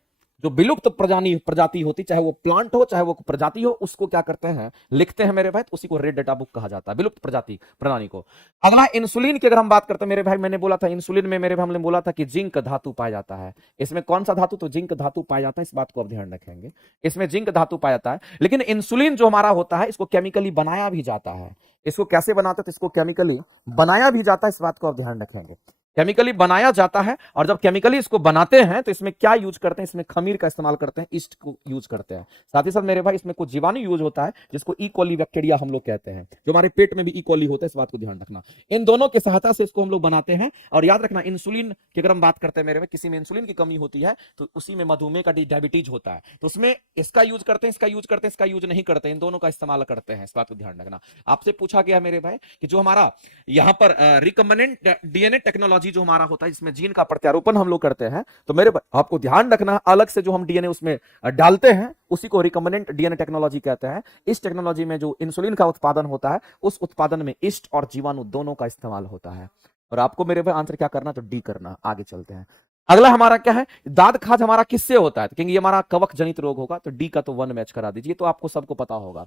जो विलुप्त प्रजाति होती, चाहे वो प्लांट हो चाहे वो प्रजाति हो, उसको क्या करते हैं? लिखते हैं मेरे भाई, तो उसी को रेड डेटा बुक कहा जाता है, विलुप्त प्रजाति प्रणाली को। अगला इंसुलिन की अगर हम बात करते हैं मेरे भाई, मैंने बोला था इंसुलिन में मेरे भाई हमने बोला था कि जिंक धातु पाया जाता है। इसमें कौन सा धातु? तो जिंक धातु पाया जाता है, इस बात को आप ध्यान रखेंगे। इसमें जिंक धातु पाया जाता है। लेकिन इंसुलिन जो हमारा होता है इसको केमिकली बनाया भी जाता है। इसको कैसे बनाते हैं? तो इसको केमिकली बनाया भी जाता है, इस बात को आप ध्यान रखेंगे। केमिकली बनाया जाता है, और जब केमिकली इसको बनाते हैं तो इसमें क्या यूज करते हैं? इसमें खमीर का इस्तेमाल करते हैं, ईस्ट को यूज करते हैं। साथ ही साथ मेरे भाई इसमें कुछ जीवाणु यूज होता है जिसको ई कोली बैक्टीरिया हम लोग कहते हैं, जो हमारे पेट में भी ई कोली होता है, इस बात को ध्यान रखना। इन दोनों की सहायता से इसको हम लोग बनाते हैं। और याद रखना इंसुलिन की अगर हम बात करते हैं मेरे भाई, किसी में इंसुलिन की कमी होती है तो उसी में मधुमेह का, डायबिटीज होता है, तो उसमें इसका यूज करते हैं, इसका यूज करते हैं, इसका यूज नहीं करते, इन दोनों का इस्तेमाल करते हैं, इस बात को ध्यान रखना। आपसे पूछा गया मेरे भाई कि जो हमारा यहां पर रिकम्बिनेंट डीएनए टेक्नोलॉजी जो हमारा होता है, इसमें जीन का प्रत्यारोपण हम लोग करते हैं, तो मेरे आपको ध्यान रखना अलग से जो हम डीएनए उसमें डालते हैं उसी को रिकम्बिनेंट डीएनए टेक्नोलॉजी कहते हैं। इस टेक्नोलॉजी में जो इंसुलिन का उत्पादन होता है, उस उत्पादन में ईस्ट और जीवाणु दोनों का इस्तेमाल होता है। और आपको मेरे भाई आंसर क्या करना? तो डी करना। आगे चलते हैं। अगला हमारा क्या है? दाद खाज हमारा किससे होता है? क्योंकि ये हमारा कवक जनित रोग होगा, तो डी का तो 1 मैच करा दीजिए, तो आपको सबको पता होगा।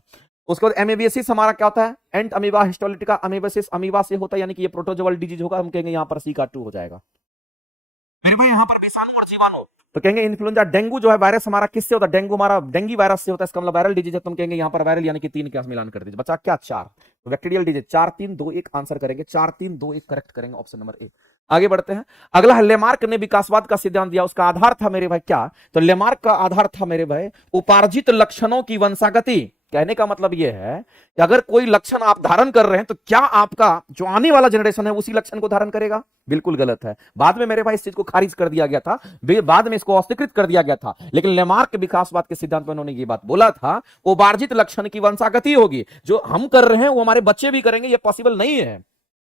उसके बाद एमीबियासिस हमारा क्या होता है? एंट अमीबा हिस्टोलिटिका अमीबासिस, अमीबा से होता है, यानी कि ये प्रोटोजोअल डिजीज होगा, हम कहेंगे यहां पर सी का 2 हो जाएगा। फिर भी यहां पर विषाणु और जीवाणु, तो कहेंगे इन्फ्लुएंजा डेंगू जो है वायरस हमारा किससे होता है, डेंगू हमारा डेंगी वायरस से होता है, इसका मतलब वायरल डिजीज है। तुम कहेंगे यहाँ पर वायरल यानी कि 3 क्या मिलान कर दीजिए, बचा क्या 4, तो बैक्टीरियल डिजीज 4 3 2 1 आंसर करेंगे, 4 3 2 1 करेक्ट करेंगे, ऑप्शन नंबर ए। आगे बढ़ते हैं, अगला है लेमार्क ने विकासवाद का सिद्धांत दिया, उसका आधार था मेरे भाई क्या, तो लेमार्क का आधार था मेरे भाई उपार्जित लक्षणों की वंशागति। कहने का मतलब यह है कि अगर कोई लक्षण आप धारण कर रहे हैं तो क्या आपका जो आने वाला जनरेशन है उसी लक्षण को धारण करेगा, बिल्कुल गलत है। बाद में मेरे भाई इस चीज को खारिज कर दिया गया था, बाद में इसको अस्वीकृत कर दिया गया था, लेकिन लेमार्क विकासवाद के सिद्धांत में उन्होंने ये बात बोला था, उपार्जित लक्षण की वंशागति होगी, जो हम कर रहे हैं वो हमारे बच्चे भी करेंगे, ये पॉसिबल नहीं है,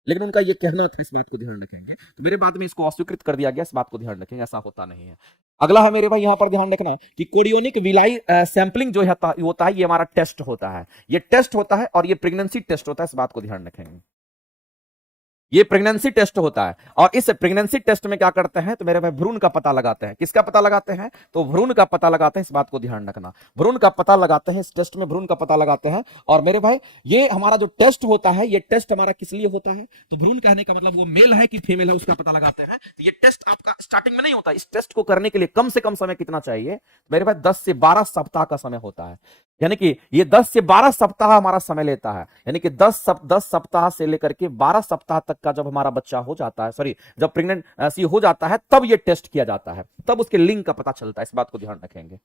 लेकिन उनका ये कहना था, इस बात को ध्यान रखेंगे। तो मेरे बाद में इसको अस्वीकृत कर दिया गया, इस बात को ध्यान रखेंगे, ऐसा होता नहीं है। अगला है मेरे भाई यहां पर ध्यान रखना कि कोरियोनिक विलाई सैंपलिंग जो होता है ये हमारा टेस्ट होता है, ये टेस्ट होता है और ये प्रेगनेंसी टेस्ट होता है, इस बात को ध्यान रखेंगे। ये प्रेगनेंसी टेस्ट होता है और इस प्रेगनेंसी टेस्ट में क्या करते हैं, तो मेरे भाई भ्रूण का पता लगाते हैं। किसका पता लगाते हैं, तो भ्रूण का पता लगाते हैं, इस बात को ध्यान रखना। भ्रूण का पता लगाते हैं, इस टेस्ट में भ्रूण का पता लगाते हैं। और मेरे भाई ये हमारा जो टेस्ट होता है, ये टेस्ट हमारा किस लिए होता है, तो भ्रूण कहने का मतलब वो मेल है कि फीमेल है उसका पता लगाते हैं। तो ये टेस्ट आपका स्टार्टिंग में नहीं होता, इस टेस्ट को करने के लिए कम से कम समय कितना चाहिए, मेरे भाई 10 से 12 सप्ताह का समय होता है। यानी कि ये 10 से 12 सप्ताह हमारा समय लेता है, यानी कि 10 सप्ताह से लेकर के 12 सप्ताह तक का जब हमारा बच्चा हो जाता है, सॉरी जब प्रेग्नेंसी हो जाता है, तब ये टेस्ट किया जाता है, तब उसके लिंग का पता चलता है, इस बात को ध्यान रखेंगे।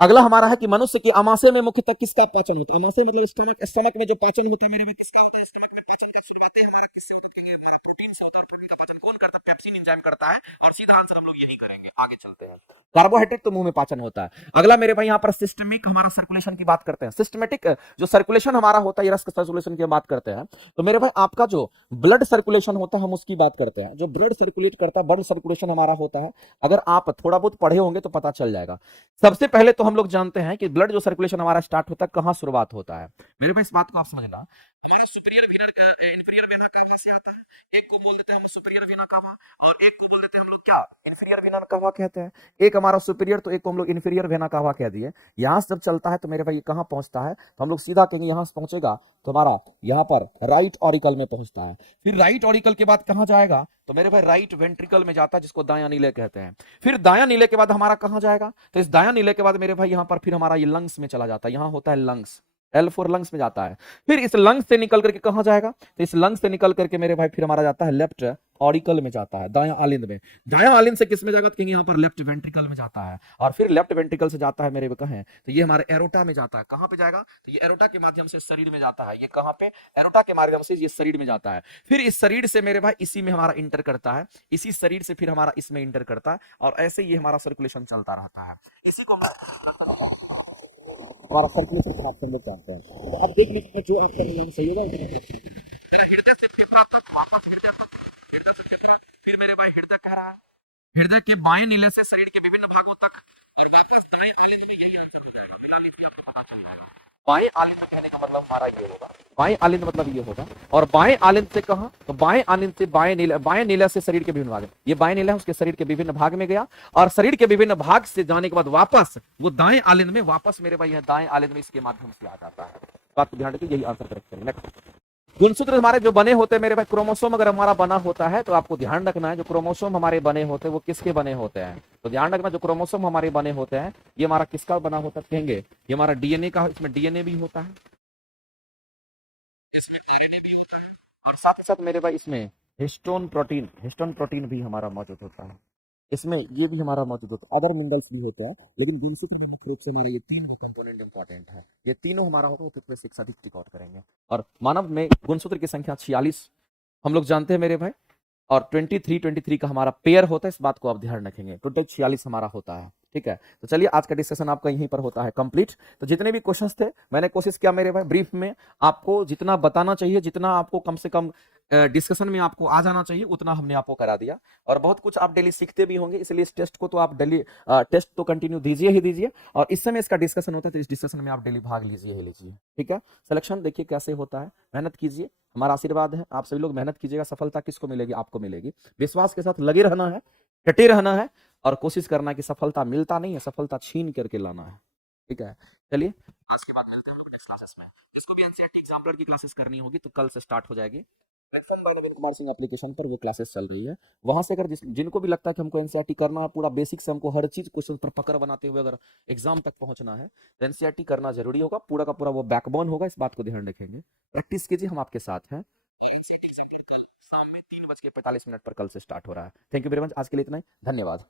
अगला हमारा है कि मनुष्य के आमाशय में मुख्यतः किसका पाचन होता है, आमाशय मतलब स्टमक, स्टमक में जो पाचन होता है मेरे भी किसका होता है, स्टमक में पाचन का शुरू होता है हमारा किससे होता है, हमारा प्रोटीन से होता है। प्रोटीन का पाचन कौन करता है, पेप्सिन एंजाइम करता है, और सीधा आंसर हम लोग यही करेंगे। आगे चलते हैं, कार्बोहाइड्रेट तो मुंह में पाचन होता है। अगला मेरे भाई यहाँ पर सिस्टमिक हमारा सर्कुलेशन की बात करते हैं, सिस्टमेटिक जो सर्कुलेशन हमारा होता है, ये रक्त सर्कुलेशन की बात करते हैं। तो मेरे भाई आपका जो ब्लड सर्कुलेशन होता है हम उसकी बात करते हैं, जो ब्लड सर्कुलेट करता है, ब्लड सर्कुलेशन हमारा होता है। अगर आप थोड़ा बहुत पढ़े होंगे तो पता चल जाएगा। सबसे पहले तो हम लोग जानते हैं कि ब्लड जो सर्कुलेशन हमारा स्टार्ट होता है कहां शुरुआत होता है, मेरे भाई इस बात को आप समझना। हमारा superior vena inferior vena cava से आता है, एक को बोल देते हैं हम सुपीरियर वेना कावा और एक को बोल देते हैं हम लोग क्या, इंफीरियर वेना कावा कहते हैं। एक हमारा सुपीरियर तो एक को हम लोग इंफीरियर वेना कावा कह दिए। यहां से जब चलता है तो मेरे भाई ये कहां पहुंचता है, तो हम लोग सीधा कहेंगे यहां से पहुंचेगा तो हमारा यहां पर राइट ऑरिकल में पहुंचता है। फिर राइट ऑरिकल के बाद कहां जाएगा, तो मेरे भाई राइट वेंट्रिकल में जाता है, जिसको दायां नीले कहते हैं। फिर दायां नीले के बाद हमारा कहां जाएगा, तो इस दायां नीले के बाद मेरे भाई यहां पर फिर हमारा ये लंग्स में चला जाता है, यहां होता है लंग्स, L4 लंग्स में जाता है। फिर इस लंग्स से निकल करके कहां जाएगा, तो इस लंग्स से निकल करके मेरे भाई फिर हमारा जाता है लेफ्ट ऑरिकल में जाता है, दायां आलिंद में। दायां आलिंद से किस में जाएगा, तो कहेंगे यहाँ पर लेफ्ट वेंट्रिकल में जाता है। और फिर लेफ्ट वेंट्रिकल से जाता है मेरे कहें तो ये हमारे एरोटा में जाता है। कहां पे जाएगा, तो ये एरोटा के माध्यम से शरीर में जाता है। ये कहां पे, एरोटा के माध्यम से ये शरीर में जाता है। फिर इस शरीर से मेरे भाई इसी में हमारा इंटर करता है, इसी शरीर से फिर हमारा इसमें इंटर करता है, और ऐसे ये हमारा सर्कुलेशन चलता रहता है। इसी को हमारा सर्कुलेशन को आप सब लोग जानते हैं। तो अब देख लीजिए जो आपका नियम सही होगा मेरा हृदय से फेफड़ा तक, वापस हृदय तक, हृदय से फेफड़ा, फिर मेरे भाई हृदय कह रहा है, हृदय के बाएं नीले से शरीर के विभिन्न भागों तक, और वापस दाएं आलिंद में, यही आंसर हो जाएगा। मिला लीजिए आपको पता चल जाएगा। बाएं आलिंद कहने का मतलब हमारा ये होगा, बाएं आलिंद मतलब ये होगा। और बाएं आलिंद से कहां, तो बाएं आलिंद से बाएं नीला से शरीर के विभिन्न भाग, ये बाएं नीला है उसके शरीर के विभिन्न भाग में गया, और शरीर के विभिन्न भाग से जाने के बाद वापस वो दाएं आलिंद में, वापस मेरे भाई दाएं आलिंद में इसके माध्यम से आ जाता है। बात को ध्यान रखिए, यही आंसर करेक्ट करेंगे। नेक्स्ट, गुणसूत्र हमारे जो बने होते हैं मेरे भाई, क्रोमोसोम अगर हमारा बना होता है तो आपको ध्यान रखना है जो क्रोमोसोम हमारे बने होते हैं वो किसके बने होते हैं, तो ध्यान रखना जो क्रोमोसोम हमारे बने होते हैं ये हमारा किसका बना होता है, कहेंगे ये हमारा डीएनए का, इसमें डीएनए भी होता है, इसमें आरएनए भी होता है, और साथ ही साथ मेरे भाई इसमें हिस्टोन प्रोटीन भी हमारा मौजूद होता है, इसमें ये भी हमारा मौजूद होता है, अदर मिनरल्स भी होते हैं, लेकिन गुणसूत्र में मुख्य रूप से हमारे ये तीन कंपोनेंट इंपॉर्टेंट है। ये तीनों हमारा होगा तो फिर 6 अधिक रिकॉर्ड करेंगे। और मानव में गुणसूत्र की संख्या 46 हम लोग जानते हैं मेरे भाई, और 23 का हमारा पेयर होता है, इस बात को आप ध्यान रखेंगे। टोटल 46 हमारा होता है। ठीक है, तो चलिए आज का डिस्कशन आपका यहीं पर होता है कंप्लीट। तो जितने भी क्वेश्चंस थे मैंने कोशिश किया मेरे भाई ब्रीफ में आपको जितना बताना चाहिए, जितना आपको कम से कम डिस्कशन में आपको आ जाना चाहिए उतना हमने आपको करा दिया। और बहुत कुछ आप डेली सीखते भी होंगे, इसलिए इस टेस्ट को तो आप डेली टेस्ट तो कंटिन्यू दीजिए ही दीजिए, और इस समय इसका डिस्कशन होता है तो इस डिस्कशन में आप डेली भाग लीजिए ही लीजिए। ठीक है, सिलेक्शन देखिए कैसे होता है, मेहनत कीजिए, हमारा आशीर्वाद है, आप सभी लोग मेहनत कीजिएगा, सफलता किसको मिलेगी, आपको मिलेगी। विश्वास के साथ लगे रहना है, डटे रहना है, और कोशिश करना है कि सफलता मिलता नहीं है, सफलता छीन करके लाना है। ठीक है, चलिए आज के बाद मिलते हैं हम नेक्स्ट क्लासेस में। जिसको भी एनसीईआरटी एग्जाम्पलर की क्लासेस करनी होगी तो कल से स्टार्ट हो जाएगी। कुमार सिंह एप्लीकेशन पर वो क्लासेस चल रही है। वहां से अगर जिनको भी लगता है कि हमको एनसीईआरटी करना है, पूरा बेसिक से हमको हर चीज क्वेश्चन पर पकड़ बनाते हुए अगर एग्जाम तक पहुंचना है, तो एनसीईआरटी करना जरूरी होगा। पूरा का पूरा वो बैकबोन होगा, इस बात को ध्यान रखेंगे। प्रैक्टिस कीजिए, हम आपके साथ हैं। और एनसीईआरटी एग्जाम कल शाम में 3:45 पर कल से स्टार्ट हो रहा है। थैंक यू वेरी मच, आज के लिए इतना ही, धन्यवाद।